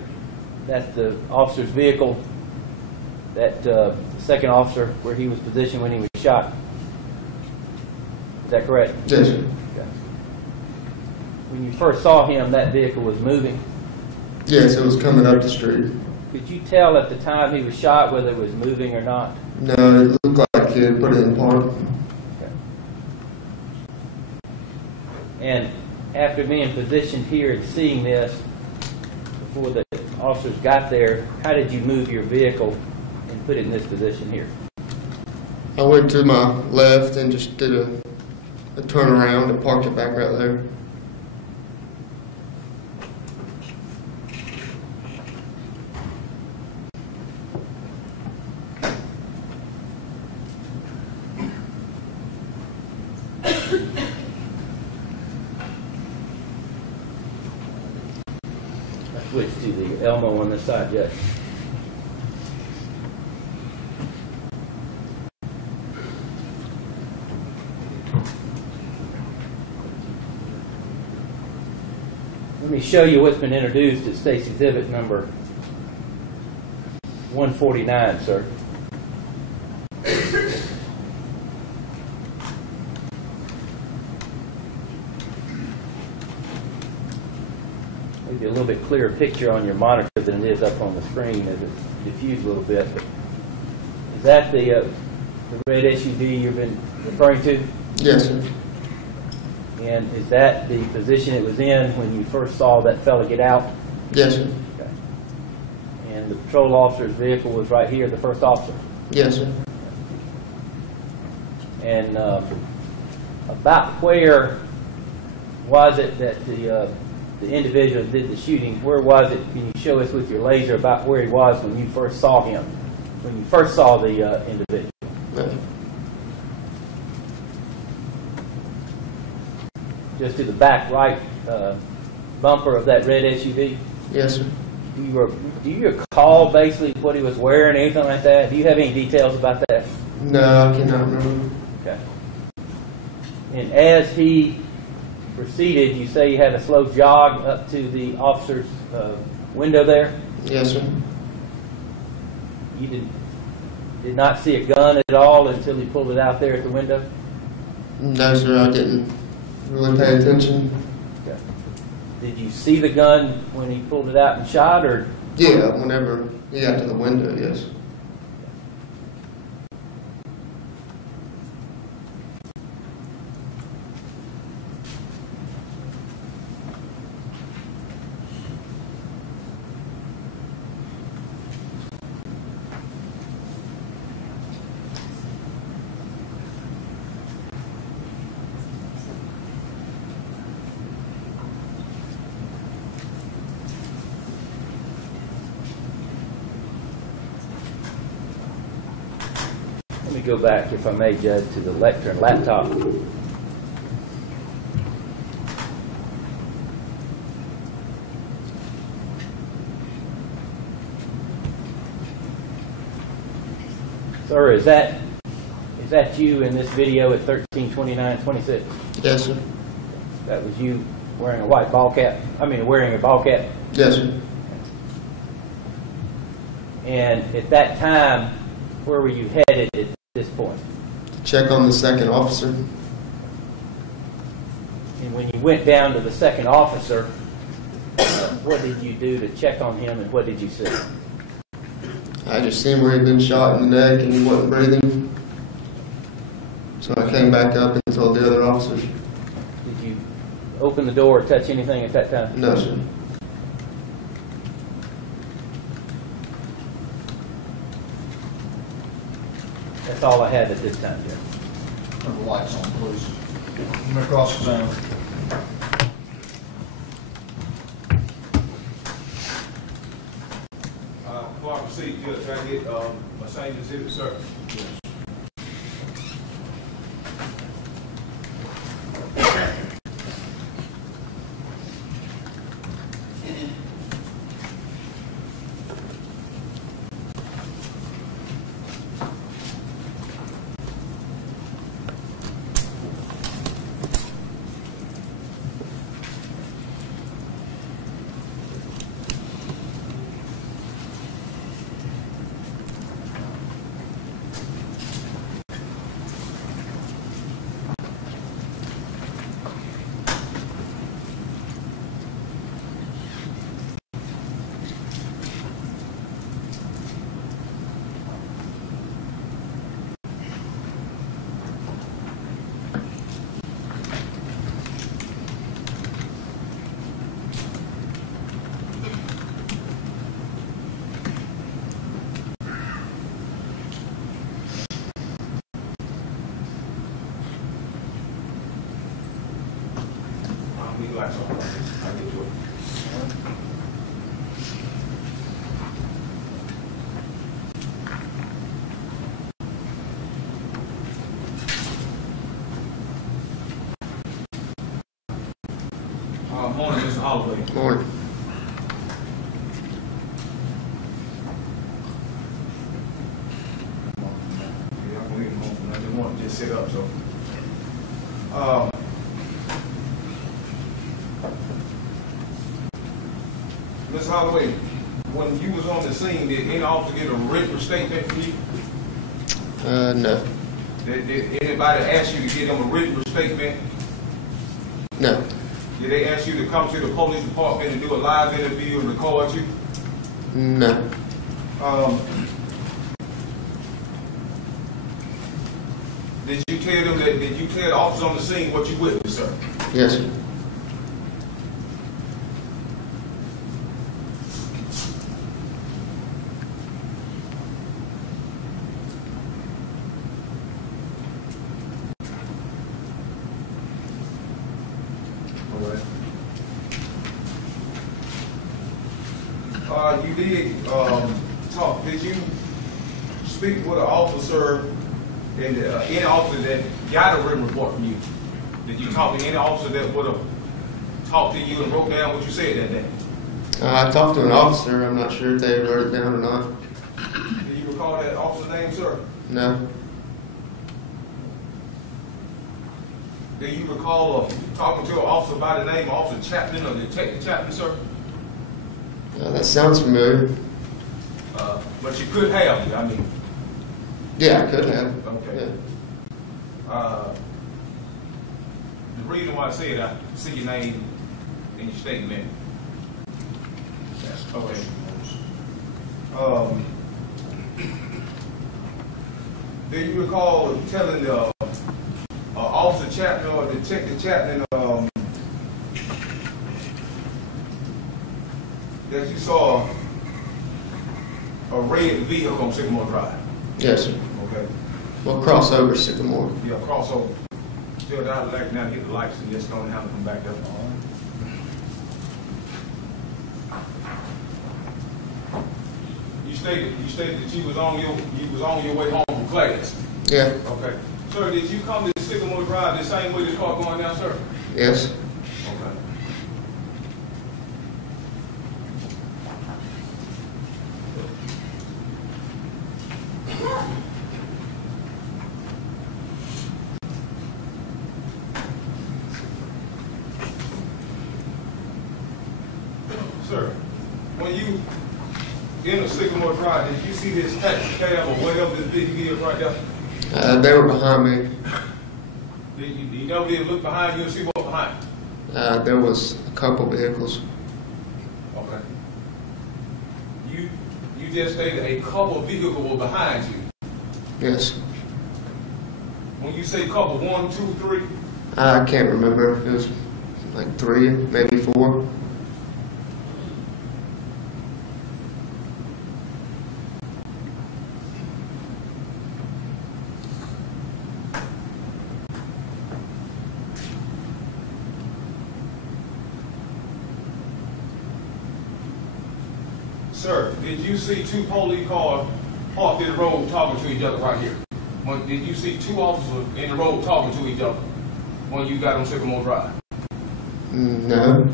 that's the officer's vehicle, that second officer where he was positioned when he was shot. Is that correct? Yes, sir. Okay. When you first saw him, that vehicle was moving. Yes, it was coming up the street. Could you tell at the time he was shot whether it was moving or not? No, it looked like he had put it in park. Okay. And after being positioned here and seeing this, before the officers got there, how did you move your vehicle and put it in this position here? I went to my left and just did a turnaround and parked it back right there. I switched to the Elmo on this side, Judge. Let me show you what's been introduced at State's Exhibit number 149, sir. Maybe a little bit clearer picture on your monitor than it is up on the screen as it's diffused a little bit. But is that the red SUV you've been referring to? Yes, sir. And is that the position it was in when you first saw that fella get out? Yes, sir. Okay. And the patrol officer's vehicle was right here, the first officer? Yes, sir. And about where was it that the individual did the shooting? Where was it? Can you show us with your laser about where he was when you first saw him? When you first saw the individual? Just to the back right bumper of that red SUV? Yes, sir. Do you recall basically what he was wearing, anything like that? Do you have any details about that? No, I cannot remember. Okay. And as he proceeded, you say he had a slow jog up to the officer's window there? Yes, sir. You did not see a gun at all until he pulled it out there at the window? No, sir, I didn't really pay attention. Okay. Did you see the gun when he pulled it out and shot, or? Yeah, whenever he got to the window, yes. Let me go back, if I may, Judge, to the lectern laptop. Sir, is that you in this video at 13:29:26? Yes, sir. That was you wearing a white ball cap? I mean, wearing a ball cap? Yes, sir. And at that time, where were you headed at this point? Check on the second officer. And when you went down to the second officer, what did you do to check on him, and what did you see? I just seen where he'd been shot in the neck and he wasn't breathing. So I came back up and told the other officers. Did you open the door or touch anything at that time? No, sir. That's all I had at this time, Judge. Turn the lights on, please. I'm going to cross-examine. Before I proceed, Judge, can I get a same exhibit, sir? That's all right. I'll get to it. Morning, Mr. Holloway. Morning. Yeah, I'm gonna leave him home. I just want to just sit up, so. Ms. Holloway, when you was on the scene, did any officer get a written statement from you? No. Did anybody ask you to give them a written statement? No. Did they ask you to come to the police department and do a live interview and record you? No. Did you tell them that? Did you tell the officer on the scene what you witnessed, sir? Yes, sir. You did talk. Did you speak with an officer and any officer that got a written report from you? Did you talk to any officer that would have talked to you and wrote down what you said that day? I talked to an officer. I'm not sure if they wrote it down or not. Do you recall that officer's name, sir? No. Do you recall talking to an officer by the name of Officer Chapman or Detective Chapman, sir? That sounds familiar. But you could have, I mean. Yeah, I could have. Okay. Yeah. The reason why I said I see your name in your statement. Okay. Do you recall telling the Officer Chapman or Detective Chapman that you saw a red vehicle on Sycamore Drive? Yes, sir. Okay. Well, crossover Sycamore. Yeah, crossover. Still down the light now, hit the lights and just don't have to come back up. You stated that you was on your way home from class. Yeah. Okay. Sir, did you come to Sycamore Drive the same way this car going down, sir? Yes. Okay. Sir, when you enter Sycamore Drive, did you see this taxi cab or whatever this vehicle is right there? They were behind me. Did you never did look behind you and see what behind you? There was a couple vehicles. Okay. You just stated a couple vehicles were behind you. Yes. When you say couple, 1, 2, 3, I can't remember. It was like 3, maybe 4. sir, did you see 2 police cars parked in the road talking to each other right here? Did you see 2 officers in the road talking to each other when you got on Sycamore Drive? No.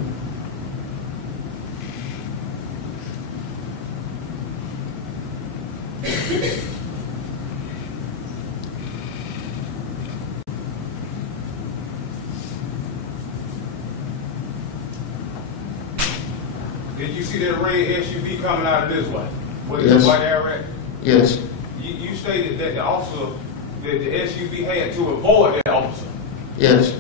Did you see that red SUV coming out of this way? With Yes. the white arrow? Yes. You stated that the officer, that the SUV had to avoid that officer. Yes.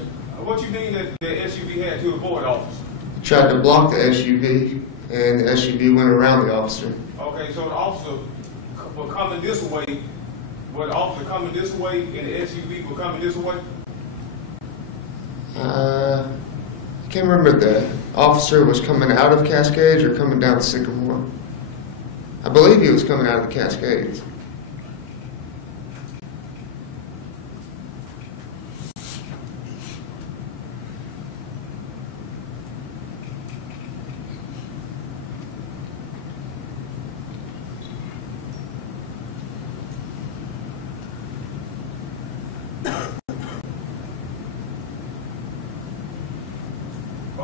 What you mean that the SUV had to avoid the officer? Tried to block the SUV, and the SUV went around the officer. Okay, so the officer was coming this way. Was the officer coming this way and the SUV was coming this way? I can't remember if the officer was coming out of Cascades or coming down Sycamore. I believe he was coming out of the Cascades.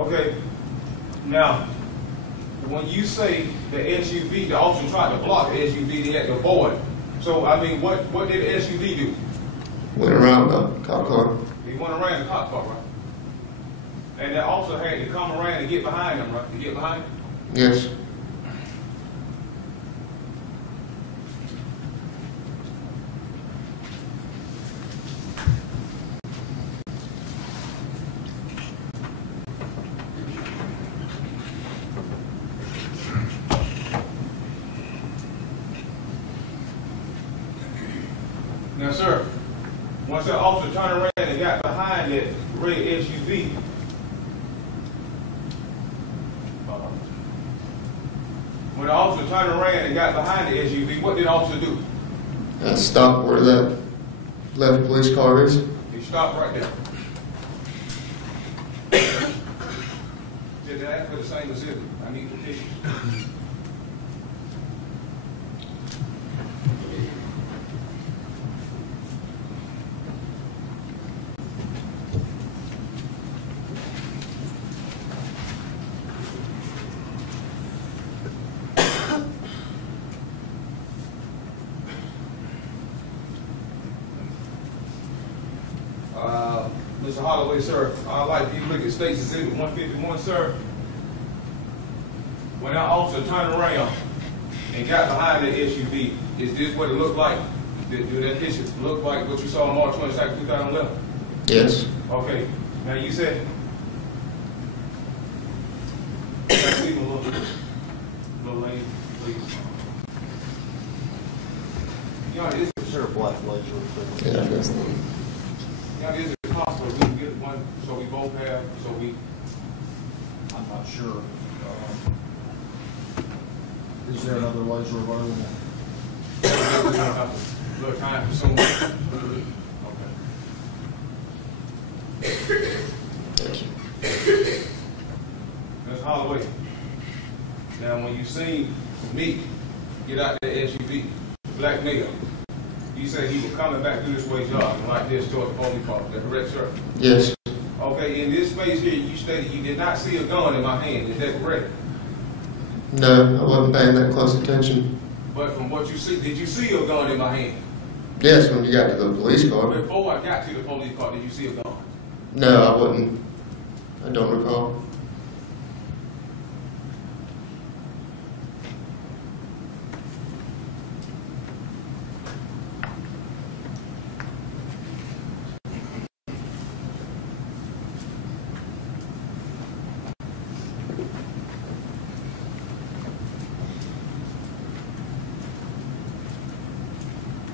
Okay. Now, when you say the SUV, the officer tried to block the SUV, they had to avoid. So, I mean, what did the SUV do? Went around the cop car. He went around the cop car, right? And that officer had to come around and get behind him, right? To get behind him? Yes. Now, sir, once that officer turned around and got behind that red SUV, when the officer turned around and got behind the SUV, what did the officer do? Stop where that left police car is. He stopped right there. Did they ask for the same exhibit? I need the pictures. Mr. Holloway, sir, I'd like you to look at State's Exhibit 151, sir. When that officer turned around and got behind the SUV, is this what it looked like? Do that picture look like what you saw on March 22nd, 2011? Yes. Okay. Now you said, let's leave him a little lane, please. You know, is Is there a black laser? Yeah, that's the it possible we can get one so we both have, I'm not sure. Is there another laser available? Look, time for someone. Okay. Thank you. Ms. Holloway, now when you seen me get out the SUV, black male, you said he was coming back through this way jogging like this toward the police car. Is that correct, sir? Yes. Okay, in this space here, you stated you did not see a gun in my hand. Is that correct? No, I wasn't paying that close attention. But from what you see, did you see a gun in my hand? Yes, when you got to the police car. Before I got to the police car, did you see a gun? No, I wouldn't. I don't recall.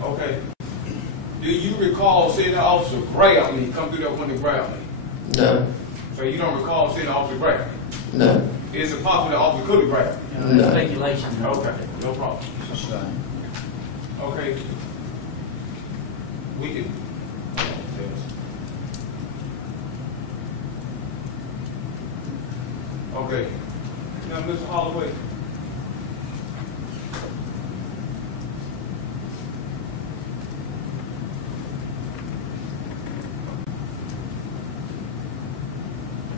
Okay. Do you recall seeing the officer grab me, come through that window and grab me? No. So you don't recall seeing the officer grab me? No. Is it possible the officer could have grabbed me? No. Speculation. Okay, no problem. Sustained. Okay. We can. Okay. Now, Mr. Holloway.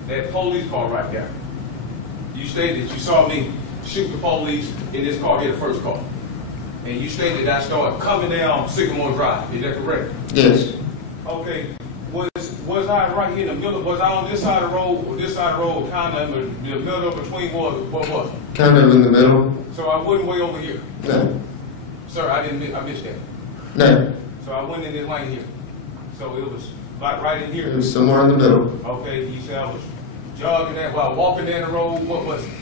That police car right there. You stated that you saw me shoot the police in this car here, the first car. And you stated that I started coming down Sycamore Drive. Is that correct? Yes. Okay. Was I right here in the middle? Was I on this side of the road or this side of the road, kind of in the middle between what was it? Kind of in the middle. So I wasn't way over here. No. Sir, I missed that. No. So I went in this lane here. So it was like right in here. It was somewhere in the middle. Okay, you said I was jogging that while walking down the road. What was it?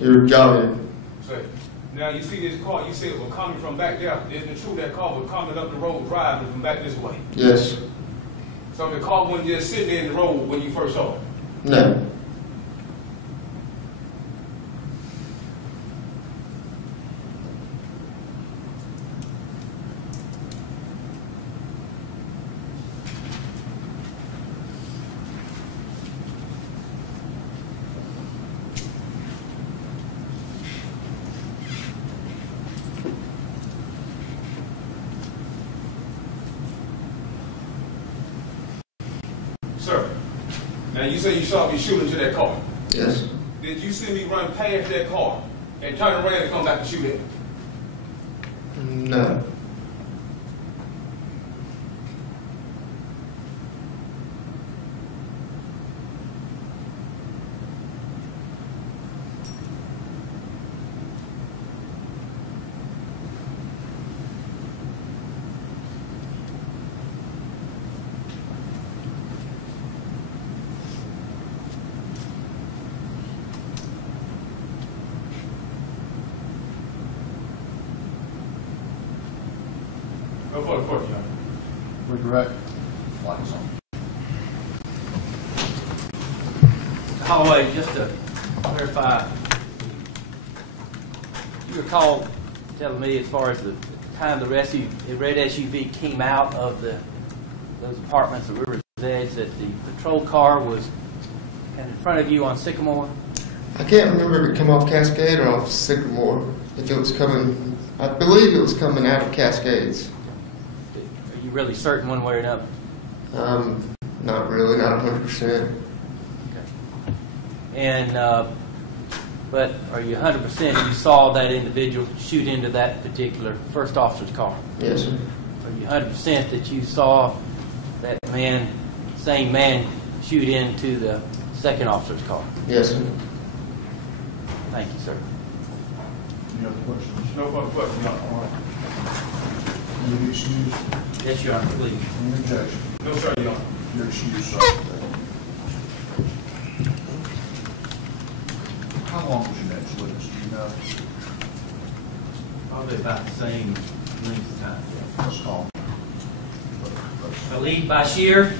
You were jogging. Say. Now you see this car, you said it was coming from back there. Isn't it true that car was coming up the road driving from back this way? Yes. So the car wasn't just sitting there in the road when you first saw it? No. Sir, now Now, you say you saw me shoot into that car. Yes. Did you see me run past that car and turn around and come back and shoot at it? No. Go for the court, Your Honor. Redirect. Lights on. Holloway, just to clarify, you recall telling me as far as the time the red SUV came out of those apartments at River's Edge, that the patrol car was kind of in front of you on Sycamore? I can't remember if it come off Cascade or off Sycamore. If it was coming, I believe it was coming out of Cascades. Are you really certain one way or another? Not really, not 100%. And, but are you 100% you saw that individual shoot into that particular first officer's car? Yes, sir. Are you 100% that you saw that same man shoot into the second officer's car? Yes, sir. Thank you, sir. Any other questions? No further questions, Your Honor. Any excuse? Yes, Your Honor, please. Any objection? No, sir, Your Honor. Your excuse, sir. How long was your next witness? Do you know? Probably about the same length of time. Let's call. Khalid Bashir.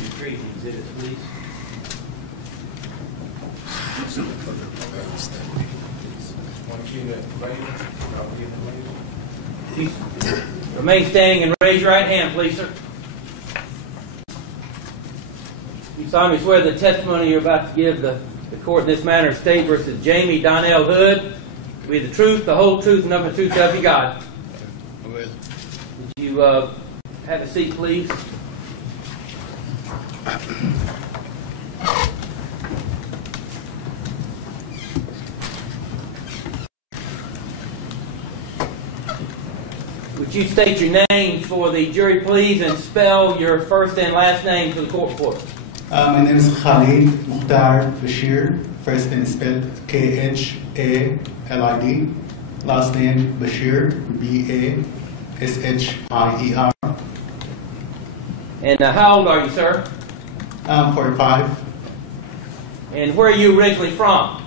Retrieve the exhibits, please. Want to give that lady? I'll give the lady. Please remain standing and raise your right hand, please, sir. You solemnly swear the testimony you're about to give the court in this matter of State versus Jamie Donnell Hood will be the truth, the whole truth, and nothing but the truth, so help you God. Would you have a seat, please? Would you state your name for the jury, please, and spell your first and last name for the court reporter? My name is Khalid Mukhtar Bashir. First name is spelled K-H-A-L-I-D. Last name Bashir, B-A-S-H-I-E-R. And how old are you, sir? I'm 45. And where are you originally from?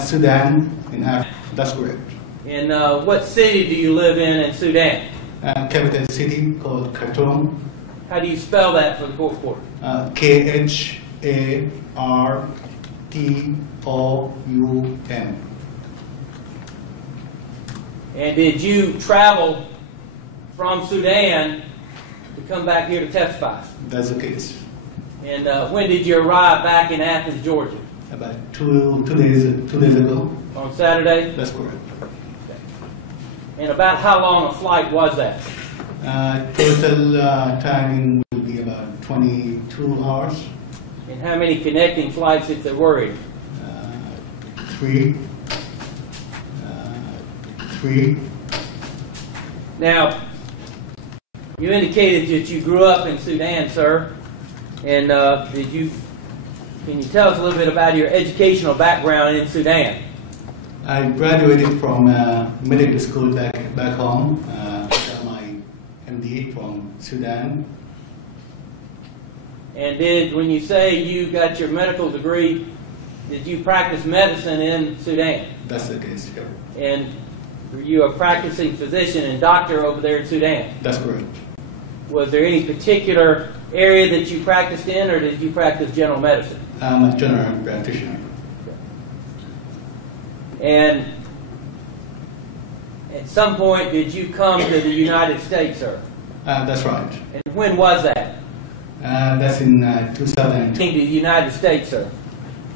Sudan in Africa. That's correct. And what city do you live in Sudan? Capital city called Khartoum. How do you spell that for the court reporter? K-H-A-R-T-O-U-M. And did you travel from Sudan to come back here to testify? That's the case. And when did you arrive back in Athens, Georgia? About two days ago. On Saturday? That's correct. And about how long a flight was that? Total timing will be about 22 hours. And how many connecting flights, if there were? Three. Now, you indicated that you grew up in Sudan, sir. And can you tell us a little bit about your educational background in Sudan? I graduated from medical school back home. Got my MD from Sudan. And when you say you got your medical degree, did you practice medicine in Sudan? That's the case, yeah. And were you a practicing physician and doctor over there in Sudan? That's correct. Was there any particular area that you practiced in, or did you practice general medicine? I'm a general practitioner. And at some point, did you come to the United States, sir? That's right. And when was that? That's in 2002. Came to the United States, sir.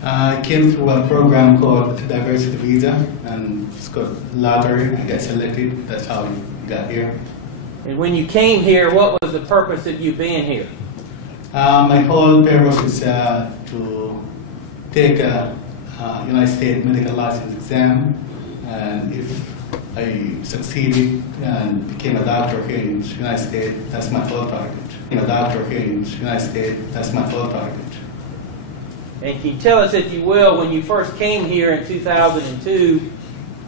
I came through a program called Diversity Visa, and it's called lottery. I got selected. That's how I got here. And when you came here, what was the purpose of you being here? My whole purpose is to take a United States medical license exam, and if I succeeded and became a doctor here in the United States, that's my full target. Being a doctor here in the United States, that's my full target. And can you tell us, if you will, when you first came here in 2002,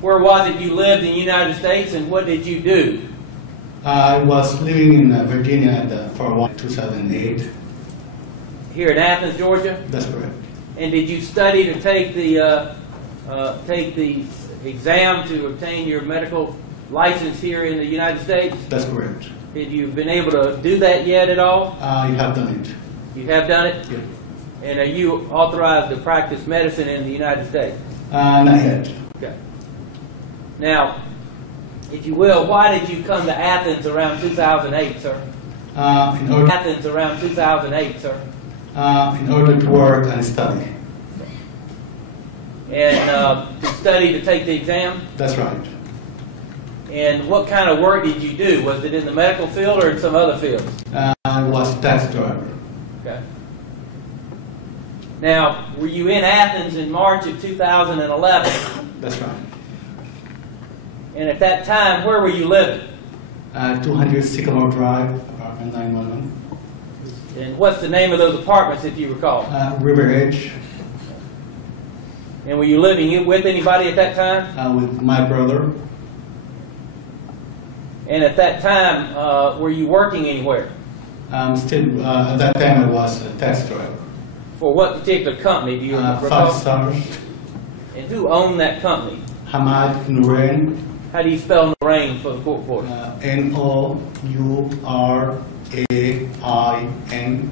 where was it you lived in the United States, and what did you do? I was living in Virginia for 2008. Here in Athens, Georgia? That's correct. And did you study to take the exam to obtain your medical license here in the United States? That's correct. Have you been able to do that yet at all? You have done it. You have done it? Yep. And are you authorized to practice medicine in the United States? Not yet. Okay. Now, if you will, why did you come to Athens around 2008, sir? Athens around 2008, sir. In order to work and study. And to study to take the exam? That's right. And what kind of work did you do? Was it in the medical field or in some other field? I was a taxi driver. Okay. Now, were you in Athens in March of 2011? That's right. And at that time, where were you living? 200 Sycamore Drive, apartment 911. And what's the name of those apartments, if you recall? River Edge. And were you living with anybody at that time? With my brother. And at that time, were you working anywhere? Still, at that time I was a taxi driver. For what particular company do you recall? 5 Stars. And who owned that company? Hamad Nurain. How do you spell Nurain for the court reporter? Nourain. And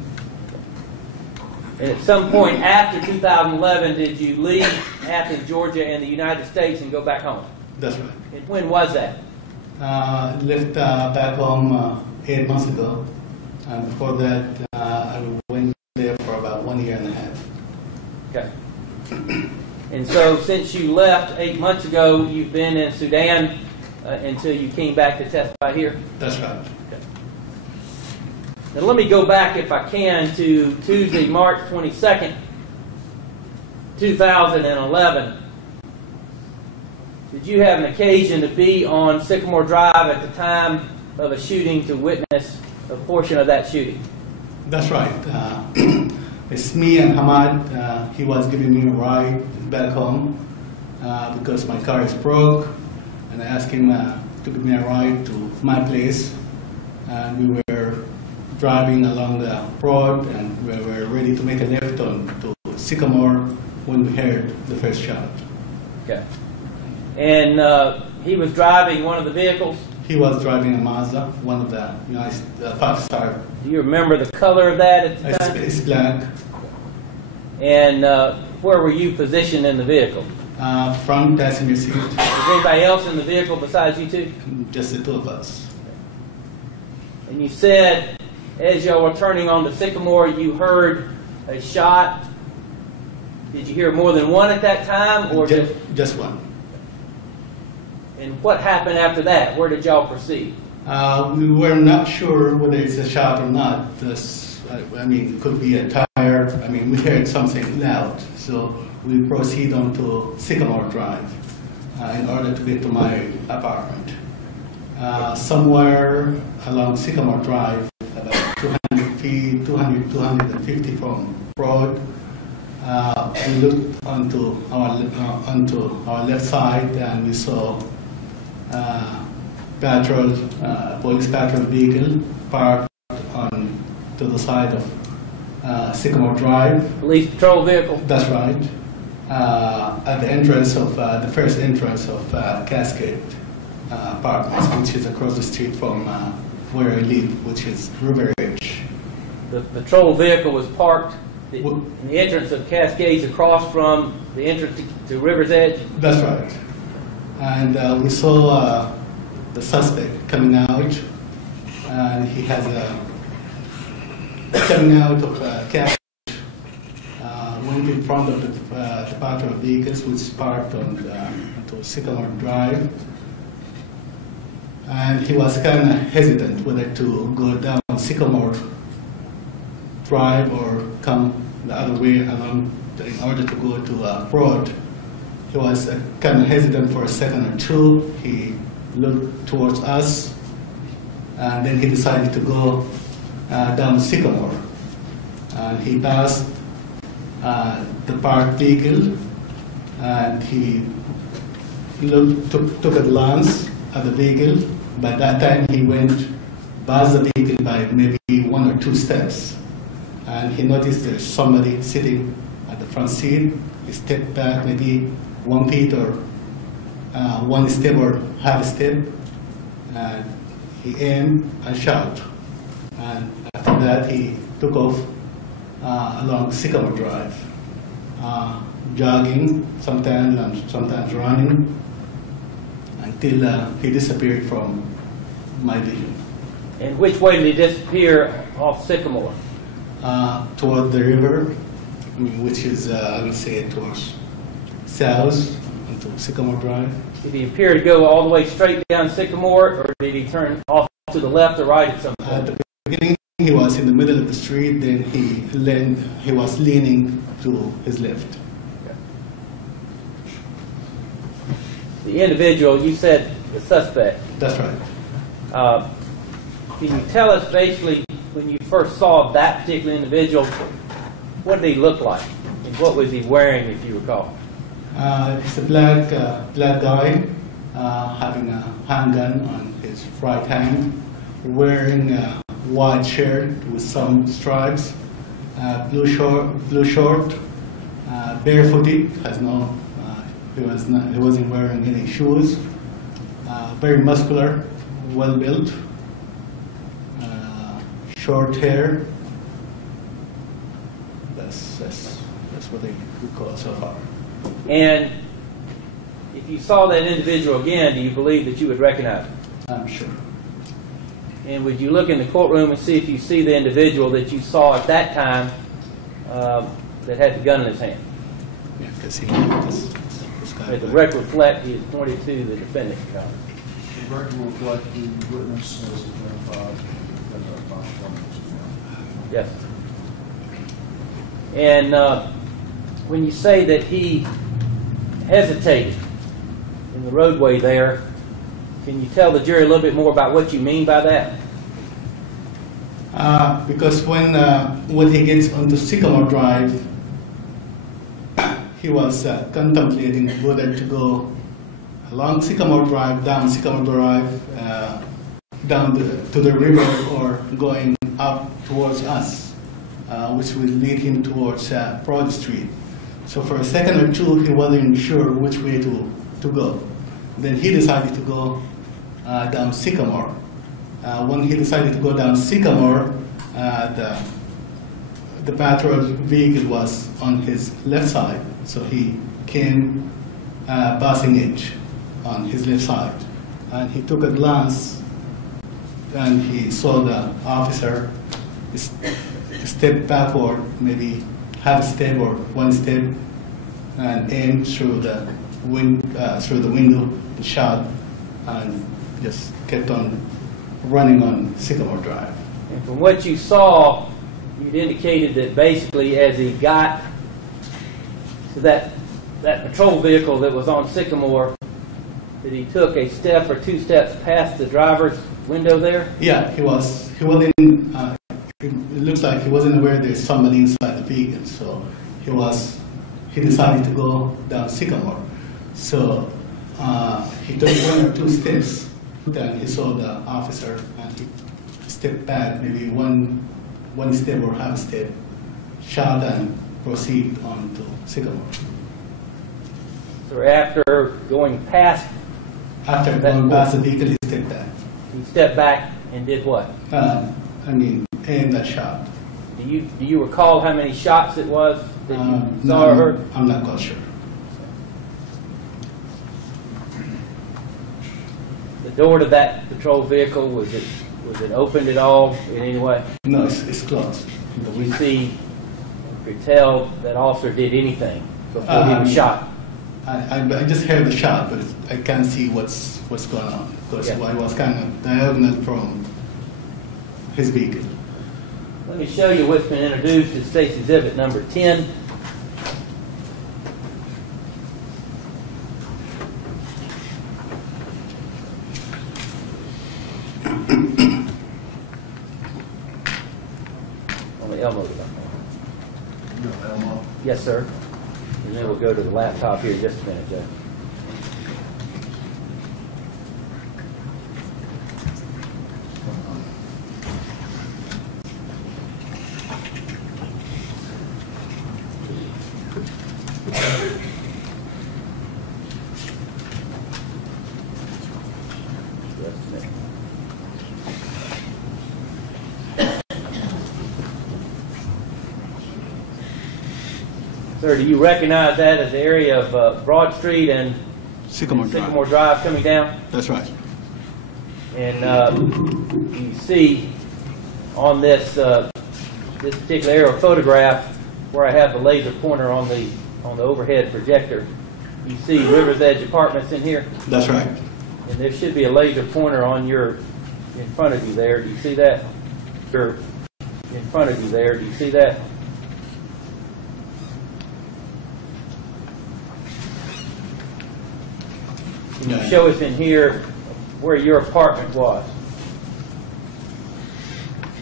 at some point after 2011, did you leave Athens, Georgia, and the United States and go back home? That's right. And when was that? Left back home 8 months ago. And before that, I went there for about 1.5 years. Okay. And so since you left 8 months ago, you've been in Sudan until you came back to testify here? That's right. Okay. Now let me go back, if I can, to Tuesday, March 22nd, 2011. Did you have an occasion to be on Sycamore Drive at the time of a shooting to witness a portion of that shooting? That's right. It's me and Hamad. He was giving me a ride back home because my car is broke, and I asked him to give me a ride to my place. And we were driving along the road, and we were ready to make a left to Sycamore when we heard the first shot. Okay. And he was driving one of the vehicles? He was driving a Mazda, one of the nice 5-star. Do you remember the color of that at the time? It's black. And where were you positioned in the vehicle? Front passenger seat. Was anybody else in the vehicle besides you two? Just the two of us. And you said, as y'all were turning onto Sycamore, you heard a shot. Did you hear more than one at that time, or just one? And what happened after that? Where did y'all proceed? We were not sure whether it's a shot or not. I mean, it could be a tire. I mean, we heard something loud, so we proceed on to Sycamore Drive in order to get to my apartment. Somewhere along Sycamore Drive, about 200 feet, 250 from road, we looked onto our left side, and we saw police patrol vehicle parked on to the side of Sycamore Drive. Police patrol vehicle? That's right. At the entrance of the first entrance of Cascade Apartments, which is across the street from where I live, which is River Edge. The patrol vehicle was parked in the entrance of Cascades across from the entrance to River's Edge? That's right. And we saw the suspect coming out and he has coming out of camp, went in front of the patrol vehicles which is parked on to Sycamore Drive, and he was kind of hesitant whether to go down Sycamore Drive or come the other way along in order to go to Broad. He was kind of hesitant for a second or two. He looked towards us, and then he decided to go down Sycamore. And he passed the parked vehicle, and he took a glance at the vehicle. By that time, he went past the vehicle by maybe 1 or 2 steps, and he noticed there's somebody sitting at the front seat. He stepped back maybe 1 feet or 1 step or half step, and he aimed and shot. And after that, he took off along Sycamore Drive, jogging sometimes and sometimes running, until he disappeared from my vision. And which way did he disappear off Sycamore? Toward the river, which is, I would say, towards south into Sycamore Drive. Did he appear to go all the way straight down Sycamore, or did he turn off to the left or right at some point? At the beginning, he was in the middle of the street, then he was leaning to his left. The individual, you said the suspect. That's right. Can you tell us basically, when you first saw that particular individual, what did he look like? And what was he wearing, if you recall? It's a black guy having a handgun on his right hand, wearing a white shirt with some stripes, blue short, barefooted, has no. He wasn't wearing any shoes. Very muscular, well built, short hair. That's what they recall so far. And if you saw that individual again, do you believe that you would recognize him? I'm sure. And would you look in the courtroom and see if you see the individual that you saw at that time that had the gun in his hand? Yeah, because he this guy. At the record reflect, he is pointed to the defendant. The record reflect the witness as identified by Yes. And when you say that he hesitated in the roadway there, can you tell the jury a little bit more about what you mean by that? Because when he gets onto Sycamore Drive, he was contemplating whether to go along Sycamore Drive, down Sycamore Drive, down to the river, or going up towards us, which would lead him towards Broad Street. So for a second or two, he wasn't sure which way to go. Then he decided to go down Sycamore. When he decided to go down Sycamore, the patrol vehicle was on his left side, so he came passing it on his left side. And he took a glance, and he saw the officer step backward, maybe half step or 1 step, and aimed through the window, and shot, and just kept on running on Sycamore Drive. And from what you saw, you'd indicated that basically as he got to that patrol vehicle that was on Sycamore, that he took a step or 2 steps past the driver's window there? Yeah, he wasn't, it looks like he wasn't aware there's somebody inside the vehicle, so he decided to go down Sycamore. So he took 1 or 2 steps, then he saw the officer, and he stepped back, maybe one step or half step, shot, and proceed on to Sycamore. So after going past, After going past the vehicle, he stepped back. he stepped back and did what? Aimed that shot. Do you recall how many shots it was that you saw or heard? I'm not quite sure. The door to that patrol vehicle, was it Was it opened at all in any way? No, it's closed. The You window. see, could tell that officer did anything before he was shot? I just heard the shot, but I can't see what's going on because Yeah. I was kind of diagonal from his vehicle. Let me show you what's been introduced as State's Exhibit number 10. On the Elmo device. Yes, sir. And then we'll go to the laptop here in just a minute, Joe. Just a minute. Sir, do you recognize that as the area of Broad Street and Sycamore Sycamore Drive coming down? That's right. And you see on this this particular aerial photograph where I have the laser pointer on the overhead projector, you see River's Edge Apartments in here, That's right. and there should be a laser pointer on your in front of you there. Do you see that? Or in front of you there. Do you see that? Can you Yeah. show us in here where your apartment was?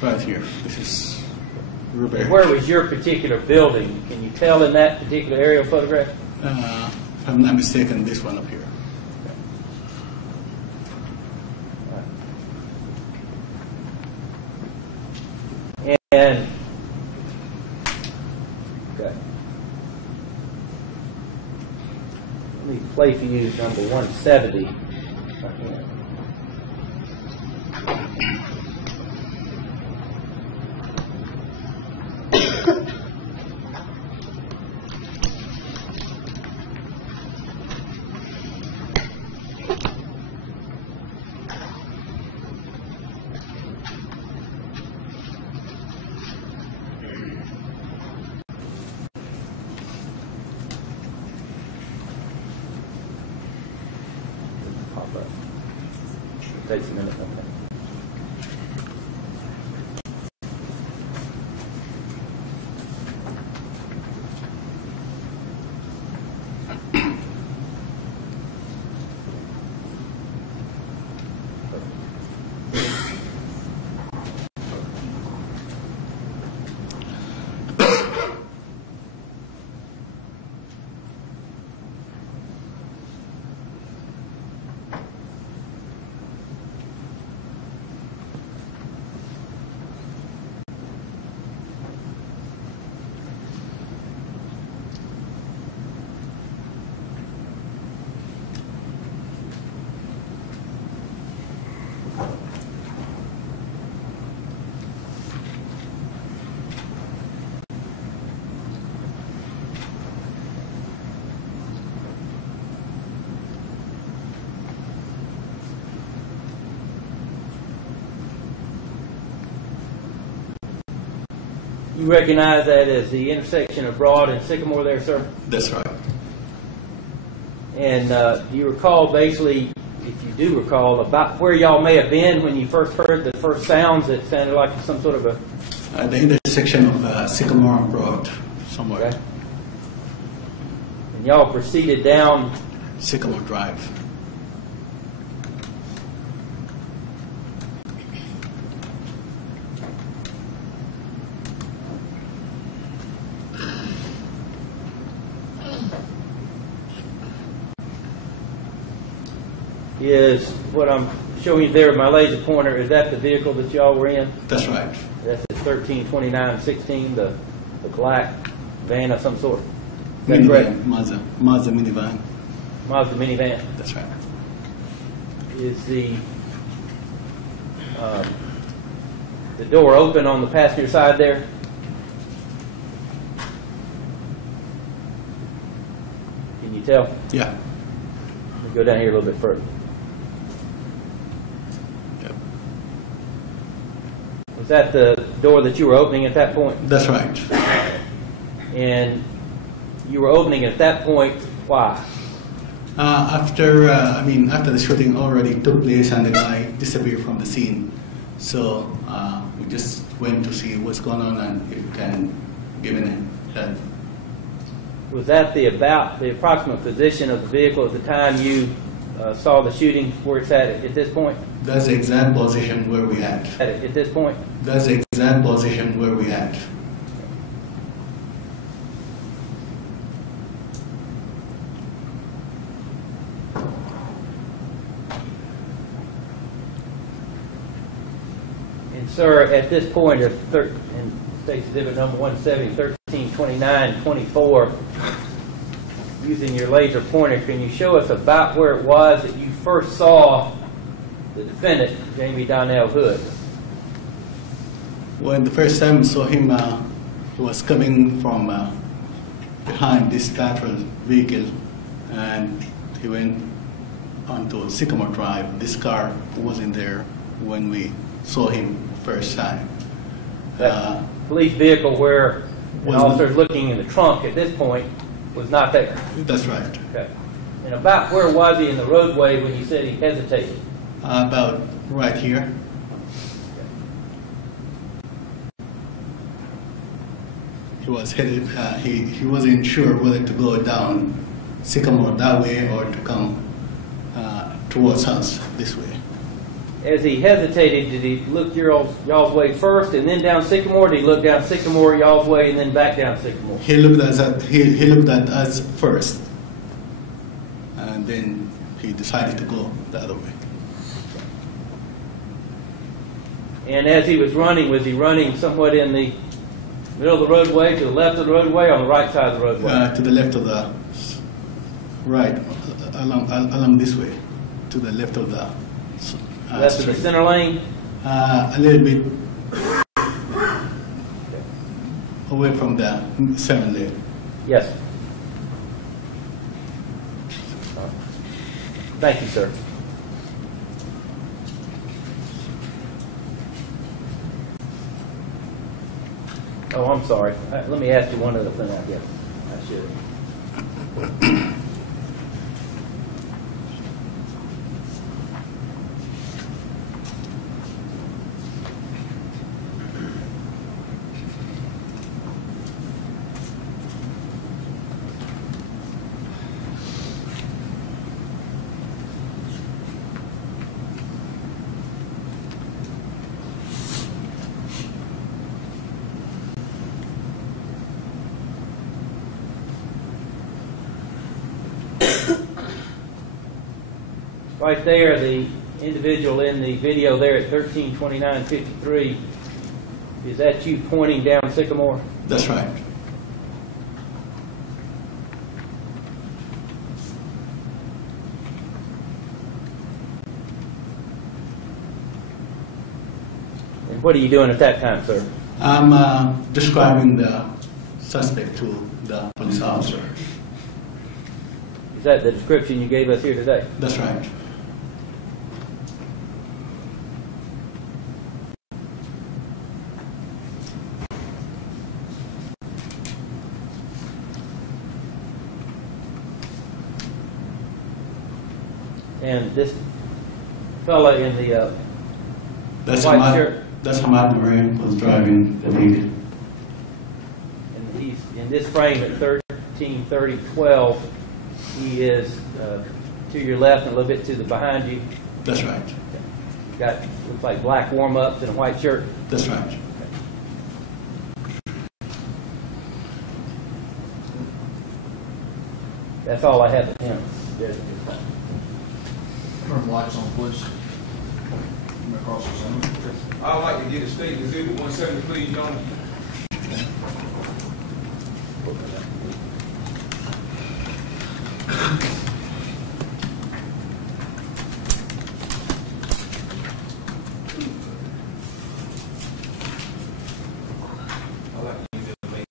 Right here. This is River. Where was your particular building? Can you tell in that particular aerial photograph? If I'm not mistaken, this one up here. And okay, let me play for you number 170. Pop up. Takes a minute. Okay. You recognize that as the intersection of Broad and Sycamore there, sir? That's right. And do you recall basically, if you do recall, about where y'all may have been when you first heard the first sounds that sounded like some sort of a... The intersection of Sycamore and Broad, somewhere. Okay. And y'all proceeded down... Sycamore Drive. Is what I'm showing you there with my laser pointer, is that the vehicle that y'all were in? That's right. That's the 132916, the black van of some sort. Is that correct? Minivan, Mazda minivan. Mazda minivan. That's right. Is the door open on the passenger side there? Can you tell? Yeah. Let me go down here a little bit further. Yep. Was that the door that you were opening at that point? That's right. And you were opening it at that point, why? After the shooting already took place and the guy disappeared from the scene, so we just went to see what's going on and if we can give him help. Was that the approximate position of the vehicle at the time you saw the shooting where it's at this point? That's the exact position where we at. At this point? That's the exact position where we at. And sir, at this point, in State's Exhibit number 170, 13, 29, 24, using your laser pointer, can you show us about where it was that you first saw the defendant, Jamie Donnell Hood? When the first time we saw him, he was coming from behind this patrol vehicle, and he went onto Sycamore Drive. This car wasn't there when we saw him first time. That police vehicle where the Was- officer's looking in the trunk at this point was not there. That's right. Okay. And about where was he in the roadway when you said he hesitated? About right here. He was headed. He wasn't sure whether to go down Sycamore that way or to come towards us this way. As he hesitated, did he look y'all's way first and then down Sycamore? Did he look down Sycamore y'all's way and then back down Sycamore? He looked at us first, and then he decided to go the other way. And as he was running somewhat in the middle of the roadway, to the left of the roadway, or on the right side of the roadway? To the left of the right, along this way, to the left of the Left of the street. center lane? A little bit away from the 7 lane. Yes. Thank you, sir. Oh, I'm sorry. Let me ask you one other thing, I guess. I should. Right there, the individual in the video there at 13:29:53, is that you pointing down Sycamore? That's right. And what are you doing at that time, sir? I'm describing the suspect to the police officer. Is that the description you gave us here today? That's right. And this fella in the That's white Hamad. shirt, That's Hamad Marine was driving the vehicle. and he's in this frame at 13:30:12. He is to your left and a little bit to the behind you. That's right. Got looks like black warm-ups and a white shirt. That's right. That's all I have of him. Turn the lights on, please. Across the center. I'd like to get a State Exhibit 170, please, John. I'd like to use it, please.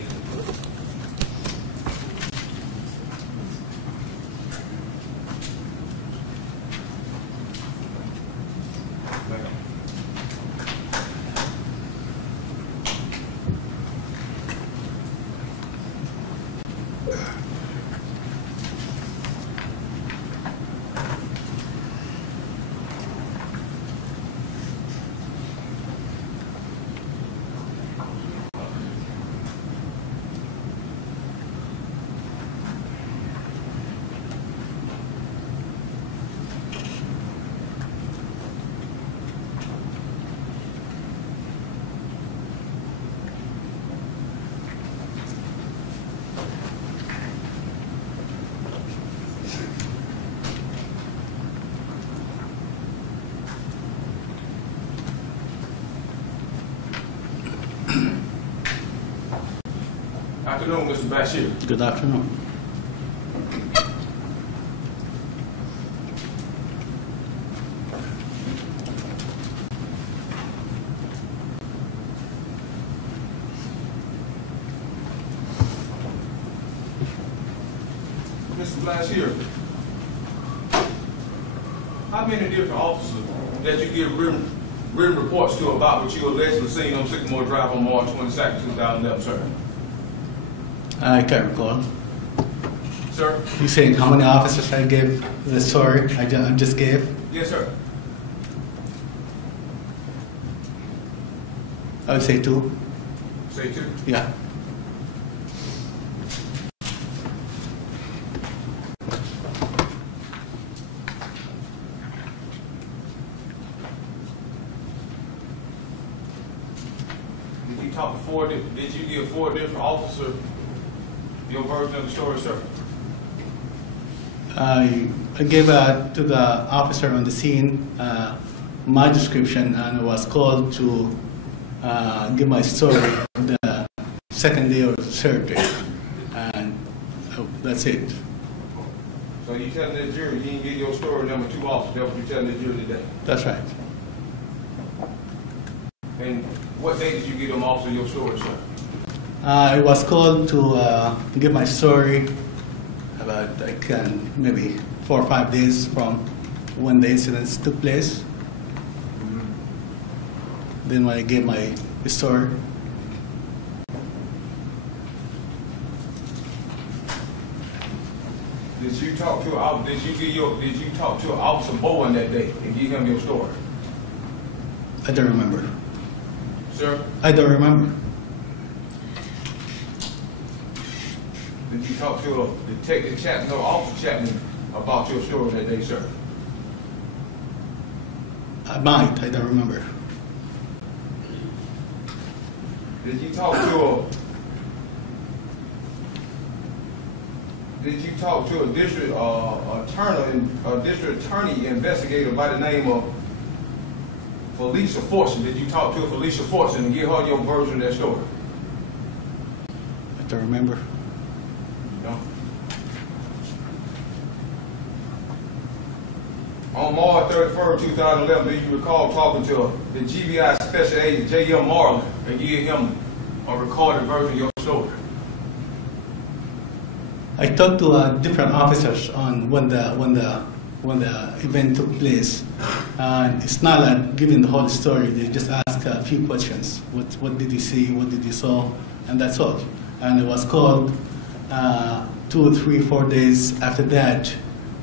Afternoon, Mr. Bashir. Good afternoon. Mr. Bashir, how many different officers that you give written reports to about what you allegedly seen on Sycamore Drive on March 22nd, 2011, sir? I can't recall. Sir? You saying how many officers I gave the story I just gave? Yes, sir. I would say 2. Say 2. Yeah. Did you talk to 4? Did you give 4 different officers your version of the story, sir? I gave to the officer on the scene my description, and I was called to give my story the second day or third day, and that's it. So you telling the jury you didn't get your story number 2 officers? That's what you telling the jury today? That's right. And what day did you give them officers your story, sir? I was called to give my story about maybe 4 or 5 days from when the incidents took place. Then when I gave my story. Did you talk to Officer Bowen that day and give him your story? I don't remember. Sir? I don't remember. Did you talk to Detective Chapman or Officer Chapman about your story that day, sir? I might. I don't remember. Did you talk to a district attorney investigator by the name of Felicia Fortune? Did you talk to Felicia Fortune and give her your version of that story? I don't remember. No. On March 31st, 2011, do you recall talking to the GBI Special Agent J.M. Marlin and give him a recorded version of your story? I talked to different officers on when the event took place, and it's not like giving the whole story. They just ask a few questions. What did you see? What did you saw? And that's all. And I was called 2, 3, 4 days after that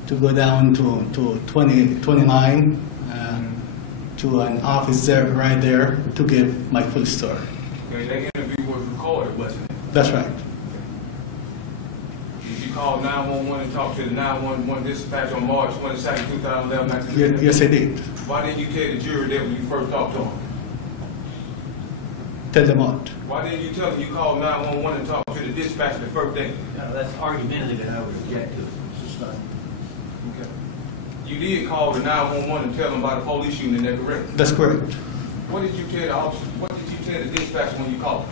to go down to 29 to an office there, right there, to give my full story. Okay, that interview was recorded, wasn't it? That's right. Did you call 911 and talk to the 911 dispatch on March 22nd, 2011? Yes, I did. Why didn't you tell the jury that when you first talked to them? Tell them what? Why didn't you tell them you called 911 and talked to the dispatcher the first day? That's argumentative, and I would object to it. Okay. You did call the 911 and tell them about the police shooting, is that correct? That's correct. What did you tell the officer? What did you tell the dispatcher when you called?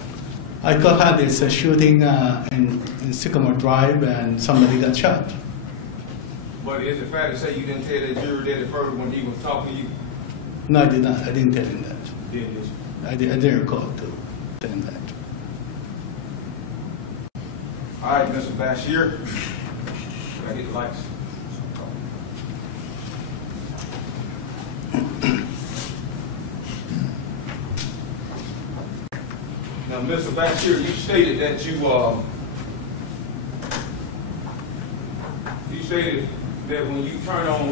I called her, there's a shooting in Sycamore Drive and somebody got shot. But is it fair to say you didn't tell the jury that at first when he was talking to you? No, I did not. I didn't tell him that. Did you? I didn't recall to tell him that. All right, Mr. Bashir. Can I get the lights? Now, Mr. Bashir, you stated that You stated that when you turn on,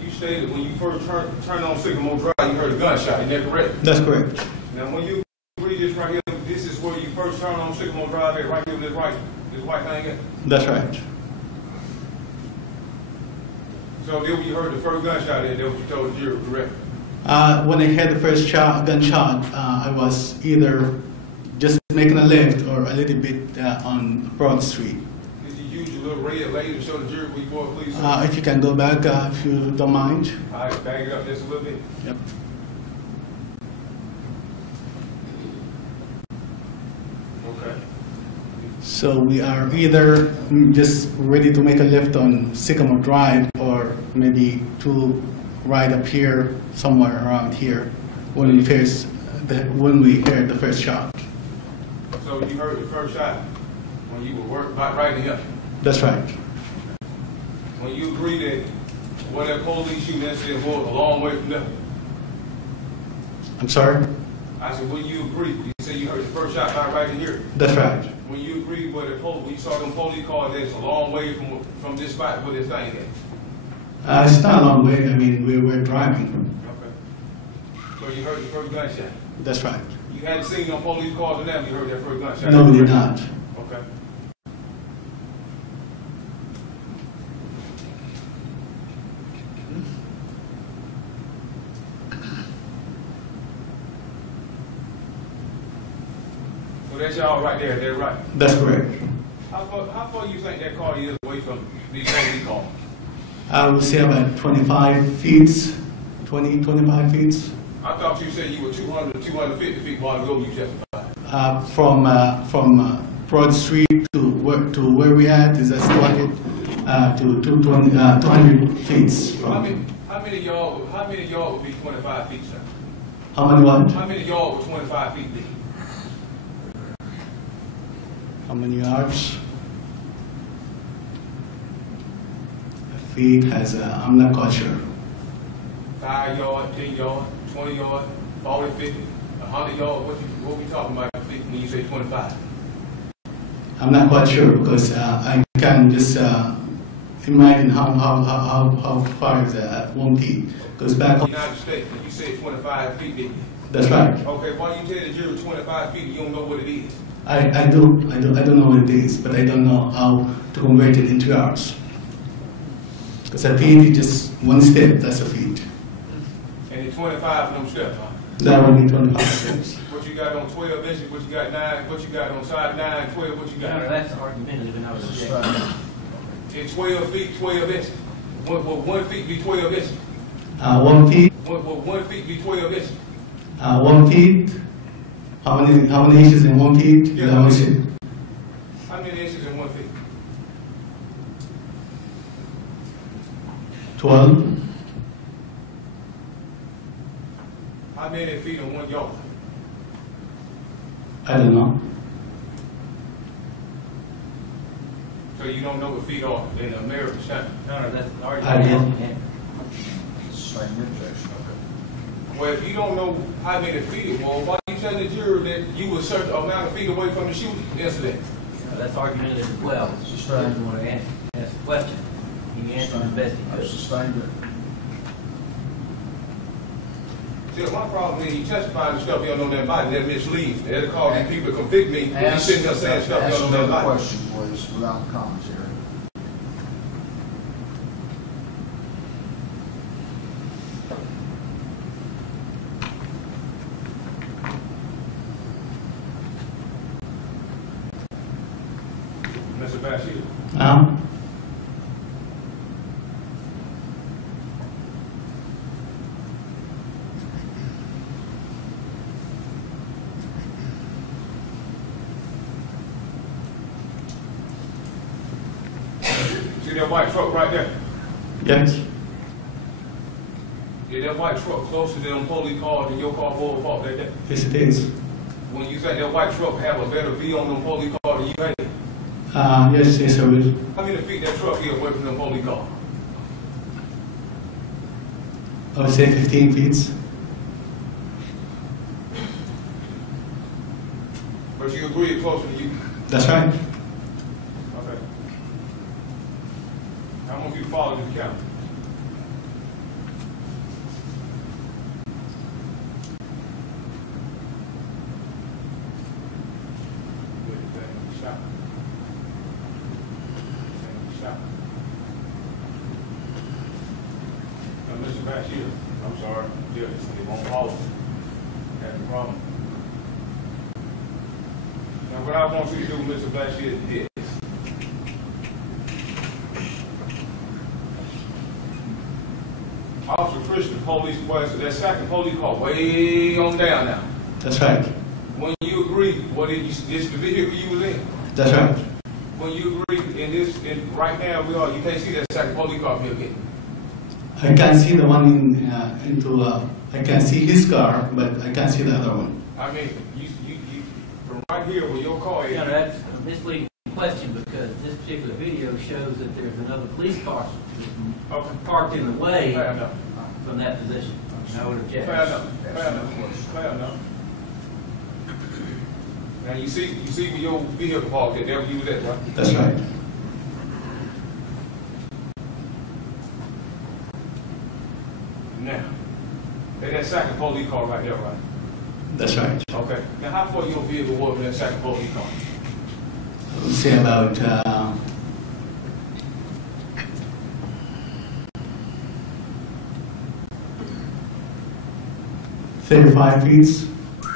you stated when you first turn on Sycamore Drive, you heard a gunshot. Is that correct? That's correct. Now, when you read this right here, this is where you first turn on Sycamore Drive, at right here, this white thing here. That's right. So then when you heard the first gunshot, that what you told the jury, correct? When I had the first gunshot, I was either just making a left or a little bit on Broad Street. Did you use your little red light to show the jury where you were, please? If you can go back, if you don't mind. All right, back it up just a little bit. Yep. Okay. So we are either just ready to make a left on Sycamore Drive or maybe to ride up here, somewhere around here, when we heard the first shot. So you heard the first shot when you were right here. That's right. When you agree that where that police shooting incident was a long way from there. I'm sorry? I said, when you agree, you said you heard the first shot right in here. That's right. When you agree with the police, when you saw them police cars, that's a long way from this spot where this thing is. It's not a long way. I mean, we were driving. Okay. So you heard the first gunshot. That's right. You hadn't seen no police cars in them. You heard that first gunshot. No, we did not. Okay. So that's y'all right there. They're right. That's correct. How far you think that car is away from these police cars? I would say about 25 feet, 25 feet. I thought you said you were 200 to 250 feet while ago. You justified. From Broad Street to where we at is estimated to 200 feet. How many of y'all would be 25 feet, sir? How many what? How many of y'all would 25 feet be? How many yards? Feet has I'm not quite sure. 5 yard, 10 yard, 20 yard, 40, 50, 100 yard. What we talking about feet when you say 25? I'm not quite sure because I can just imagine how far is that 1 feet. Because back home. United States, you said 25 feet, didn't you? That's right. Okay, why you tell the jury 25 feet and you don't know what it is? I don't know what it is, but I don't know how to convert it into yards. Because a feet is just 1 step, that's a feet. And it's 25 of them steps, huh? That would be 25 steps. What you got on 12 inches, what you got 9, what you got on side 9, 12, what you No, got? that's argumentative and I was objecting. It's 12 feet, 12 inches. Will 1 feet be 12 inches? 1 feet. Will 1 feet be 12 inches? 1 feet. How many inches in 1 feet? Yeah. How many? How many inches in 1 feet? 12. How many feet in 1 yard? I don't know. So you don't know what feet are in American standard? No, that's I argumentative. did. Same objection. Well, if you don't know how many feet it was, why you telling the jury that you were a certain amount of feet away from the shooting incident? No, that's argumentative as well. Just trying to want to ask the question. You answered the best you I could. sustained it. See, my problem is he testified to stuff he don't know that body, that misleads. That'll cause these people to convict me when he's sitting there saying stuff he Ask don't know that another body. question, please, without commentary. Mr. Bathsheba. See that white truck right there? Yes. Is that white truck closer to them police cars than your car forward parked right there? Yes, it is. When you think that white truck have a better view on them police cars than you had, Yes, I will. how many feet that truck is away from them police cars? I would say 15 feet. But you agree it's closer to you? That's right. Okay. follow the camera. Shot. Shot. Now, Mr. Bashir, I'm sorry, yes, they won't follow. That's the problem. Now, what I want you to do, Mr. Bashir, is this. Officer Christian, police question, that second police call way on down now. That's right. When you agree, what did you, this the vehicle you was in? That's right. When you agree in this, right now we are, you can't see that second police car here again. I can see the one I can see his car, but I can't see the other one. I mean, you from right here where your car is. You know, that's a misleading question because this particular video shows that there's another police car Okay. parked in the way Fair enough. from that position. I would object. Fair enough. Fair enough. Fair enough. Now you see where your vehicle parked at, there where you was at, right? That's right. Now, that second police car right there, right? That's right. Okay. Now how far your vehicle was from that second police car? I would say about 35 feet.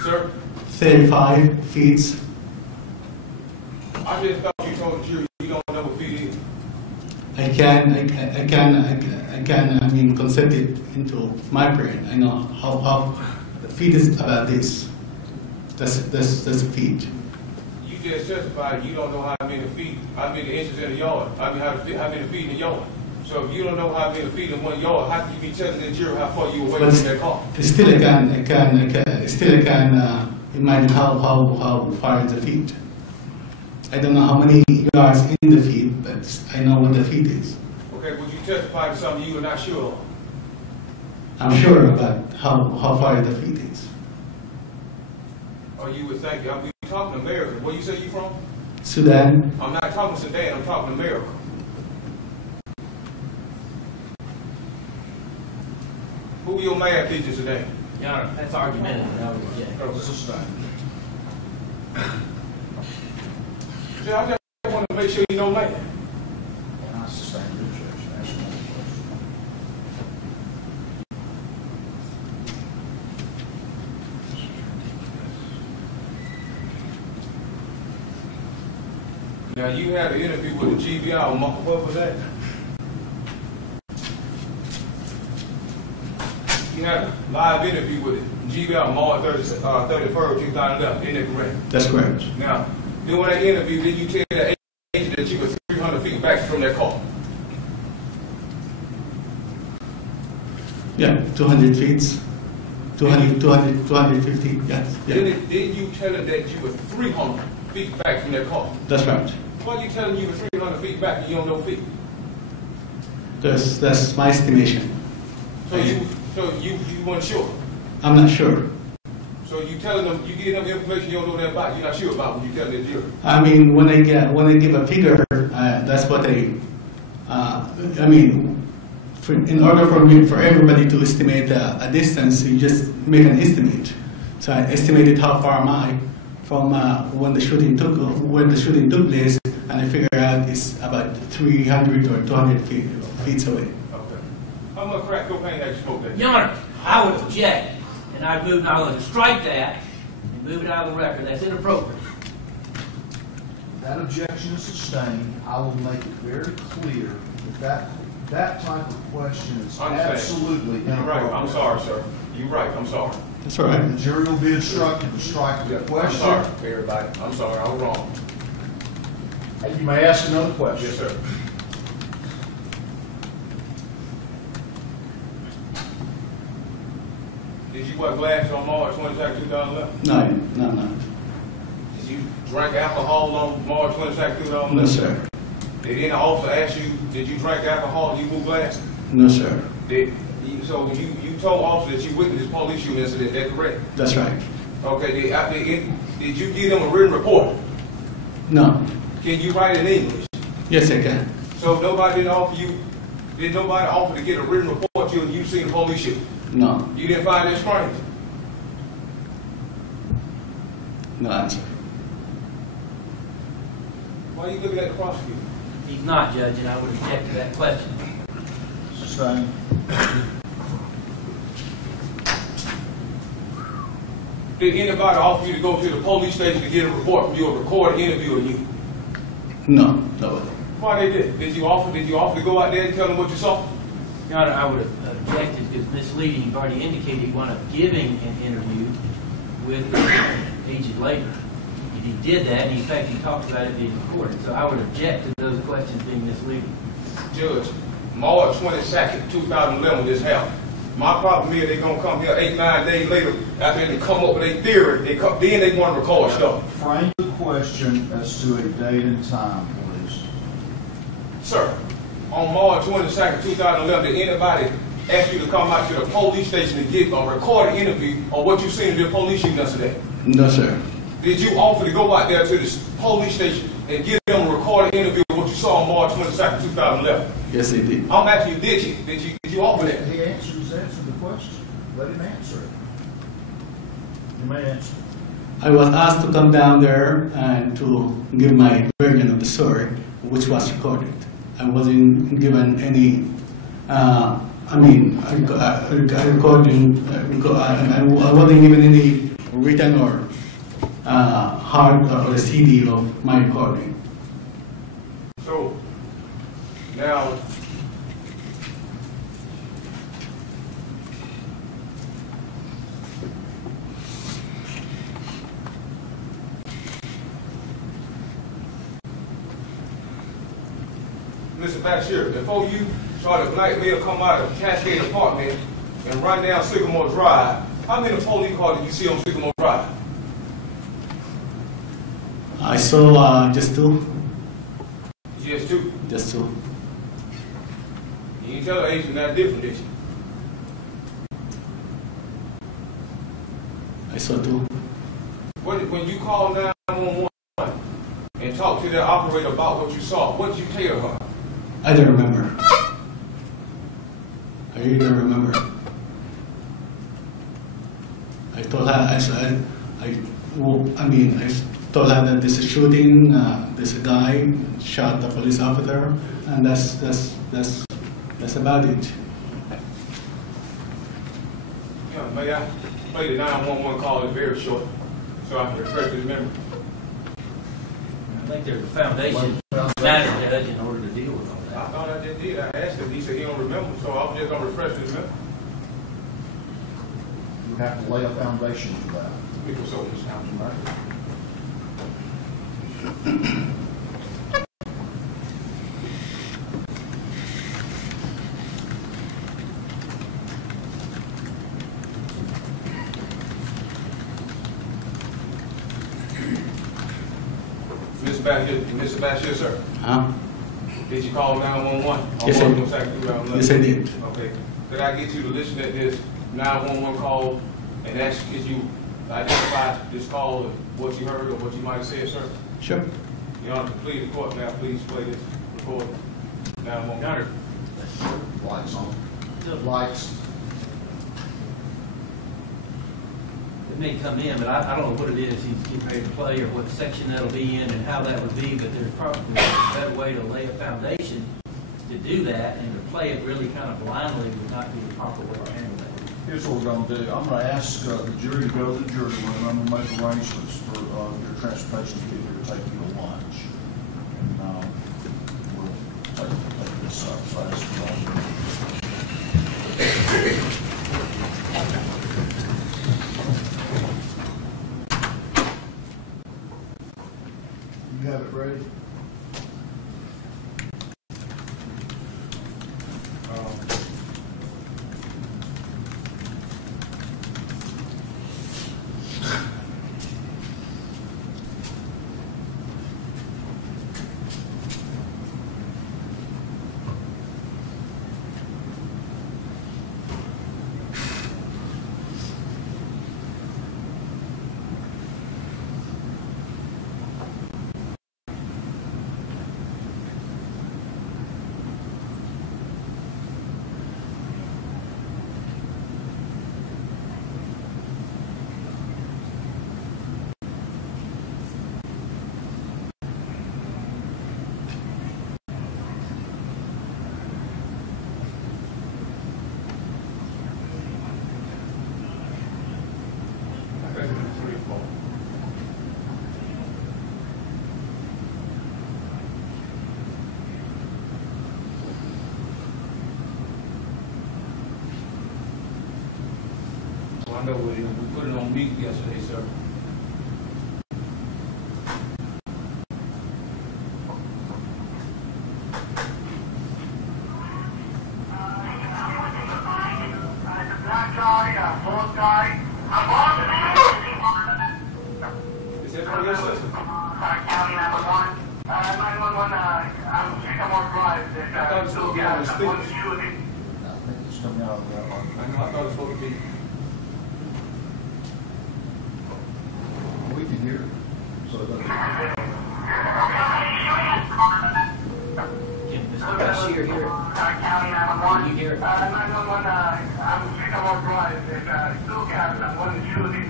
Sir? 35 feet. I just thought you told the jury you don't know what feet is. I mean, concept it into my brain. I know how feet is about this. That's feet. You just testified you don't know how many feet, how many inches in a yard. I mean, how many feet in a yard. So if you don't know how many feet in 1 yard, how can you be telling the jury how far you away But from that car? still I can imagine how far is the feet. I don't know how many yards in the feet, but I know what the feet is. Okay, would you testify to something you were not sure of? I'm sure about how far the feet is. Or you would think, I'm talking American. Where you say you from? Sudan, I'm not talking Sudan, I'm talking America. Who your math teachers today? Your Honor, that's argumentative, and I would object. See, I just want to make sure you know math. And I sustain your objection. Ask another question. Now, you had an interview with the GBI. What was that? You had a live interview with the GBI on March 31st, 2011. Isn't that correct? that's correct. Now, during that interview, did you tell the agent that you were 300 feet back from that car? Yeah, 200 feet, 250, yes. Yeah. Did you tell her that you were 300 feet back from that car? That's right. Why are you telling you were 300 feet back and you don't know feet? That's my estimation. So you weren't sure. I'm not sure. So you telling them, you give them information you don't know that about, you're not sure about when you tell the jury. I mean, when I give a figure, that's what I mean, in order for everybody to estimate a distance, you just make an estimate. So I estimated how far am I from when the shooting took place, and I figured out it's about 300 or 200 feet away. Okay. How much crack cocaine had you smoked that? Your Honor, I would object, and I'd move not only to strike that and move it out of the record. That's inappropriate. That objection is sustained. I will make it very clear that that type of question is Understand. absolutely You're right. inappropriate. I'm sorry, sir. You're right. I'm sorry. That's all right. The jury will be instructed to strike the I'm question. sorry, everybody. I'm sorry. I was wrong. And you may ask another question. Yes, sir. Did you wear glasses on March 22nd, 2011? No. Did you drink alcohol on March 22nd, 2011? No, sir. Did any officer ask you, did you drink alcohol and you wore glasses? No, sir. So you told officer that you witnessed this police shooting incident, is that correct? That's right. Okay, did you give them a written report? No. Can you write it in English? Yes, I can. So nobody didn't offer you Did nobody offer to get a written report to you and you seen the police shoot? No. You didn't find that strange? No answer. Why are you looking at the prosecutor? He's not, Judge, and I would object to that question. Sustained. Did anybody offer you to go to the police station to get a report from you or record an interview of you? No, nobody. Why they did? Did you offer to go out there and tell them what you saw? Your Honor, I would object it because misleading. You've already indicated he wound up giving an interview with the agent later. If he did that, and in fact he talked about it being recorded, so I would object to those questions being misleading. Judge, March 22nd, 2011, this happened. My problem is they're going to come here 8-9 days later after they come up with a theory. Then they want to record stuff. Frame the question as to a date and time, please. Sir, on March 22nd, 2011, did anybody ask you to come out to the police station to get a recorded interview on what you seen in the police shooting yesterday? No, sir. Did you offer to go out there to the police station and give them a recorded interview of what you saw on March 22nd, 2011? Yes, I did. I'm asking you, did you? Did you offer that? He answered the question. Let him answer it. You may answer. I was asked to come down there and to give my version of the story, which was recorded. I wasn't given any, I wasn't given any written or hard or a CD of my recording. So, now, Mr. Bashir, before you try to blackmail come out of Cascade Apartment and run down Sycamore Drive, how many police cars did you see on Sycamore Drive? I saw just two. Just two. Just two. You didn't tell the agent that different, did you? I saw two. When you called 911 and talked to the operator about what you saw, what did you tell her? I don't remember. I really don't remember. I told her, I told her that there's a shooting, there's a guy shot the police officer, and that's about it. Yeah, may I play the 911 call? It's very short, so I can refresh his memory. I think there's a foundation matter, Judge, in order to deal with all I that. thought I just did. I asked him. He said he don't remember, so I'm just gonna refresh his memory. You have to lay a foundation for that. People so much time, right? Mr. Bashir, sir, Huh? did you call 911? Yes, I did. Yes, I did. Okay. Could I get you to listen at this 911 call and ask, could you identify this call and what you heard or what you might have said, sir? Sure. Your Honor, to plead the court now, please play this recording. 911. Your Honor, Lights on. Lights. it may come in, but I don't know what it is he's getting ready to play or what section that'll be in and how that would be, but there's probably a better way to lay a foundation to do that, and to play it really kind of blindly would not be the proper way to handle that. Here's what we're going to do. I'm going to ask the jury to go to the jury room. I'm going to make arrangements for your transportation to get here to take you to lunch. And we'll take this up fast as well. You have it ready? met with him. We put it on meet yesterday, sir. Is that from your system? County 911. 911, I'm Sycamore Drive. I thought it was supposed to be on the stick. Shooting. I think it's coming out of that one. I know, I thought it was supposed to be. We can hear it. So it doesn't. Can Mr. Bashir hear it? County 911. Can you hear it? 911, I'm Sycamore Drive. There's two cats and one shooting.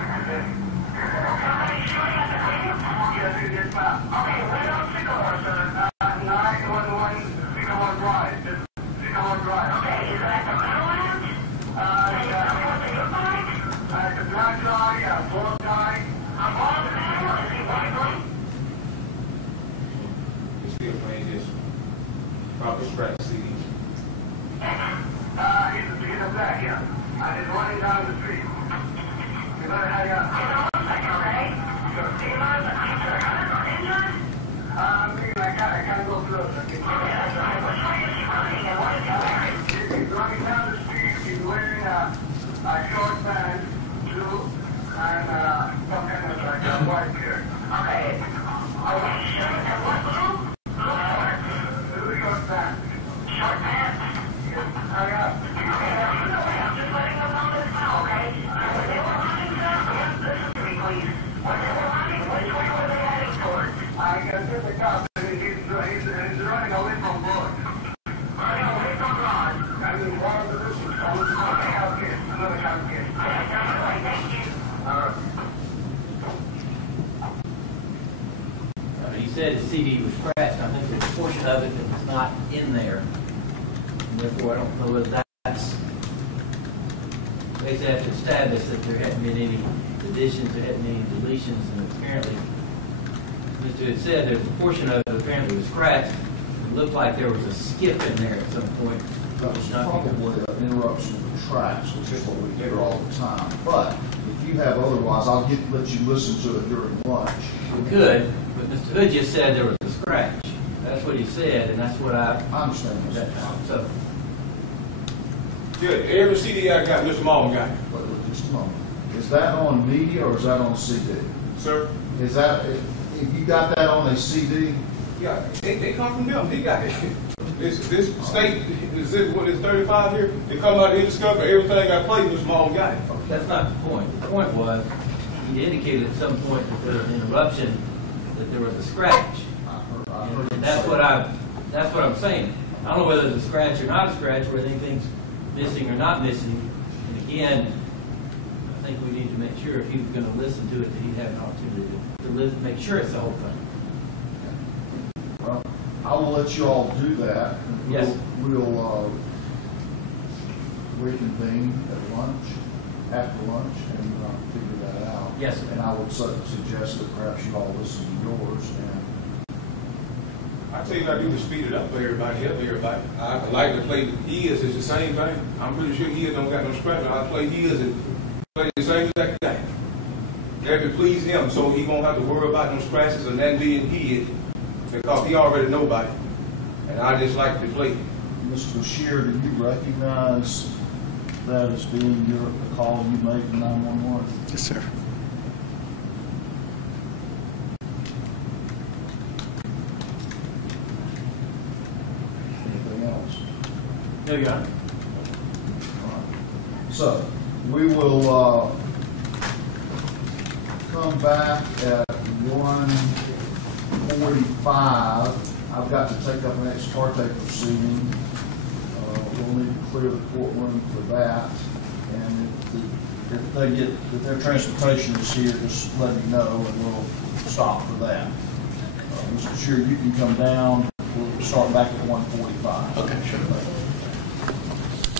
Yes, it is, ma'am. Okay, where on Sycamore, sir? 911 Sycamore Drive. Sycamore Drive. Okay, is that the Meadowlands? The black guy, fourth guy. I'm on the Sycamore. Is he white? It's still playing this. Probably scratch CD. He's a black, yeah. And he's running down the street. You better hurry up. I can't go closer. He's running down the street. He's wearing a short pants, blue, and some kind of like a white shirt. Okay. Blue short pants. Short pants? Hurry up. I'm just letting them know this now, okay? They were running down. Listen to me, please. When they were running, which way were they heading towards? I can see the cop. He's running away from Broad. Running away from Broad? I mean, one of the visitors. Another cop kid. Thank you. He said his CD was scratched. I think there's a portion of it that was not in there. And therefore, I don't know whether that's, they have to establish that there hadn't been any additions, there hadn't been any deletions, and apparently, Mr. had said there's a portion of it apparently was scratched. It looked like there was a skip in there at some point. That was probably an interruption of the tracks, which is what we hear all the time. But if you have otherwise, I'll let you listen to it during lunch. We could, but Mr. Hood just said there was a scratch. That's what he said, and that's what I understand. So, Yeah, every CD I got, Mr. Malone got. But just a moment. Is that on media or is that on CD? Sir? Is that, if you got that on a CD? Yeah, they come from them. He got it. This state, is it, what is 35 here? They come out here, discover everything I played, Mr. Malone got it. that's not the point. The point was, he indicated at some point that there was an interruption, that there was a scratch. And that's what I'm saying. I don't know whether it's a scratch or not a scratch, whether anything's missing or not missing. And again, I think we need to make sure if he was going to listen to it, that he'd have an opportunity to make sure it's the whole thing. Well, I will let you all do that. Yes. We'll reconvene at lunch, after lunch, and figure that out. Yes, sir. And I would suggest that perhaps you all listen to yours and I tell you what I do to speed it up for everybody, help everybody. I like to play his, it's the same thing. I'm pretty sure his don't got no scratch. I play his and play the same exact thing. That would please him, so he won't have to worry about no scratches and that being hid, because he already know about it. And I just like to play. Mr. Bashir, do you recognize that as being the call you made to 911? Yes, sir. Anything else? No, Your Honor. All right. So, we will come back at 1:45. I've got to take up an ex parte proceeding. We'll need to clear the courtroom for that. And if their transportation is here, just let me know and we'll stop for that. Mr. Shear, you can come down. We'll start back at 1:45. Okay, sure.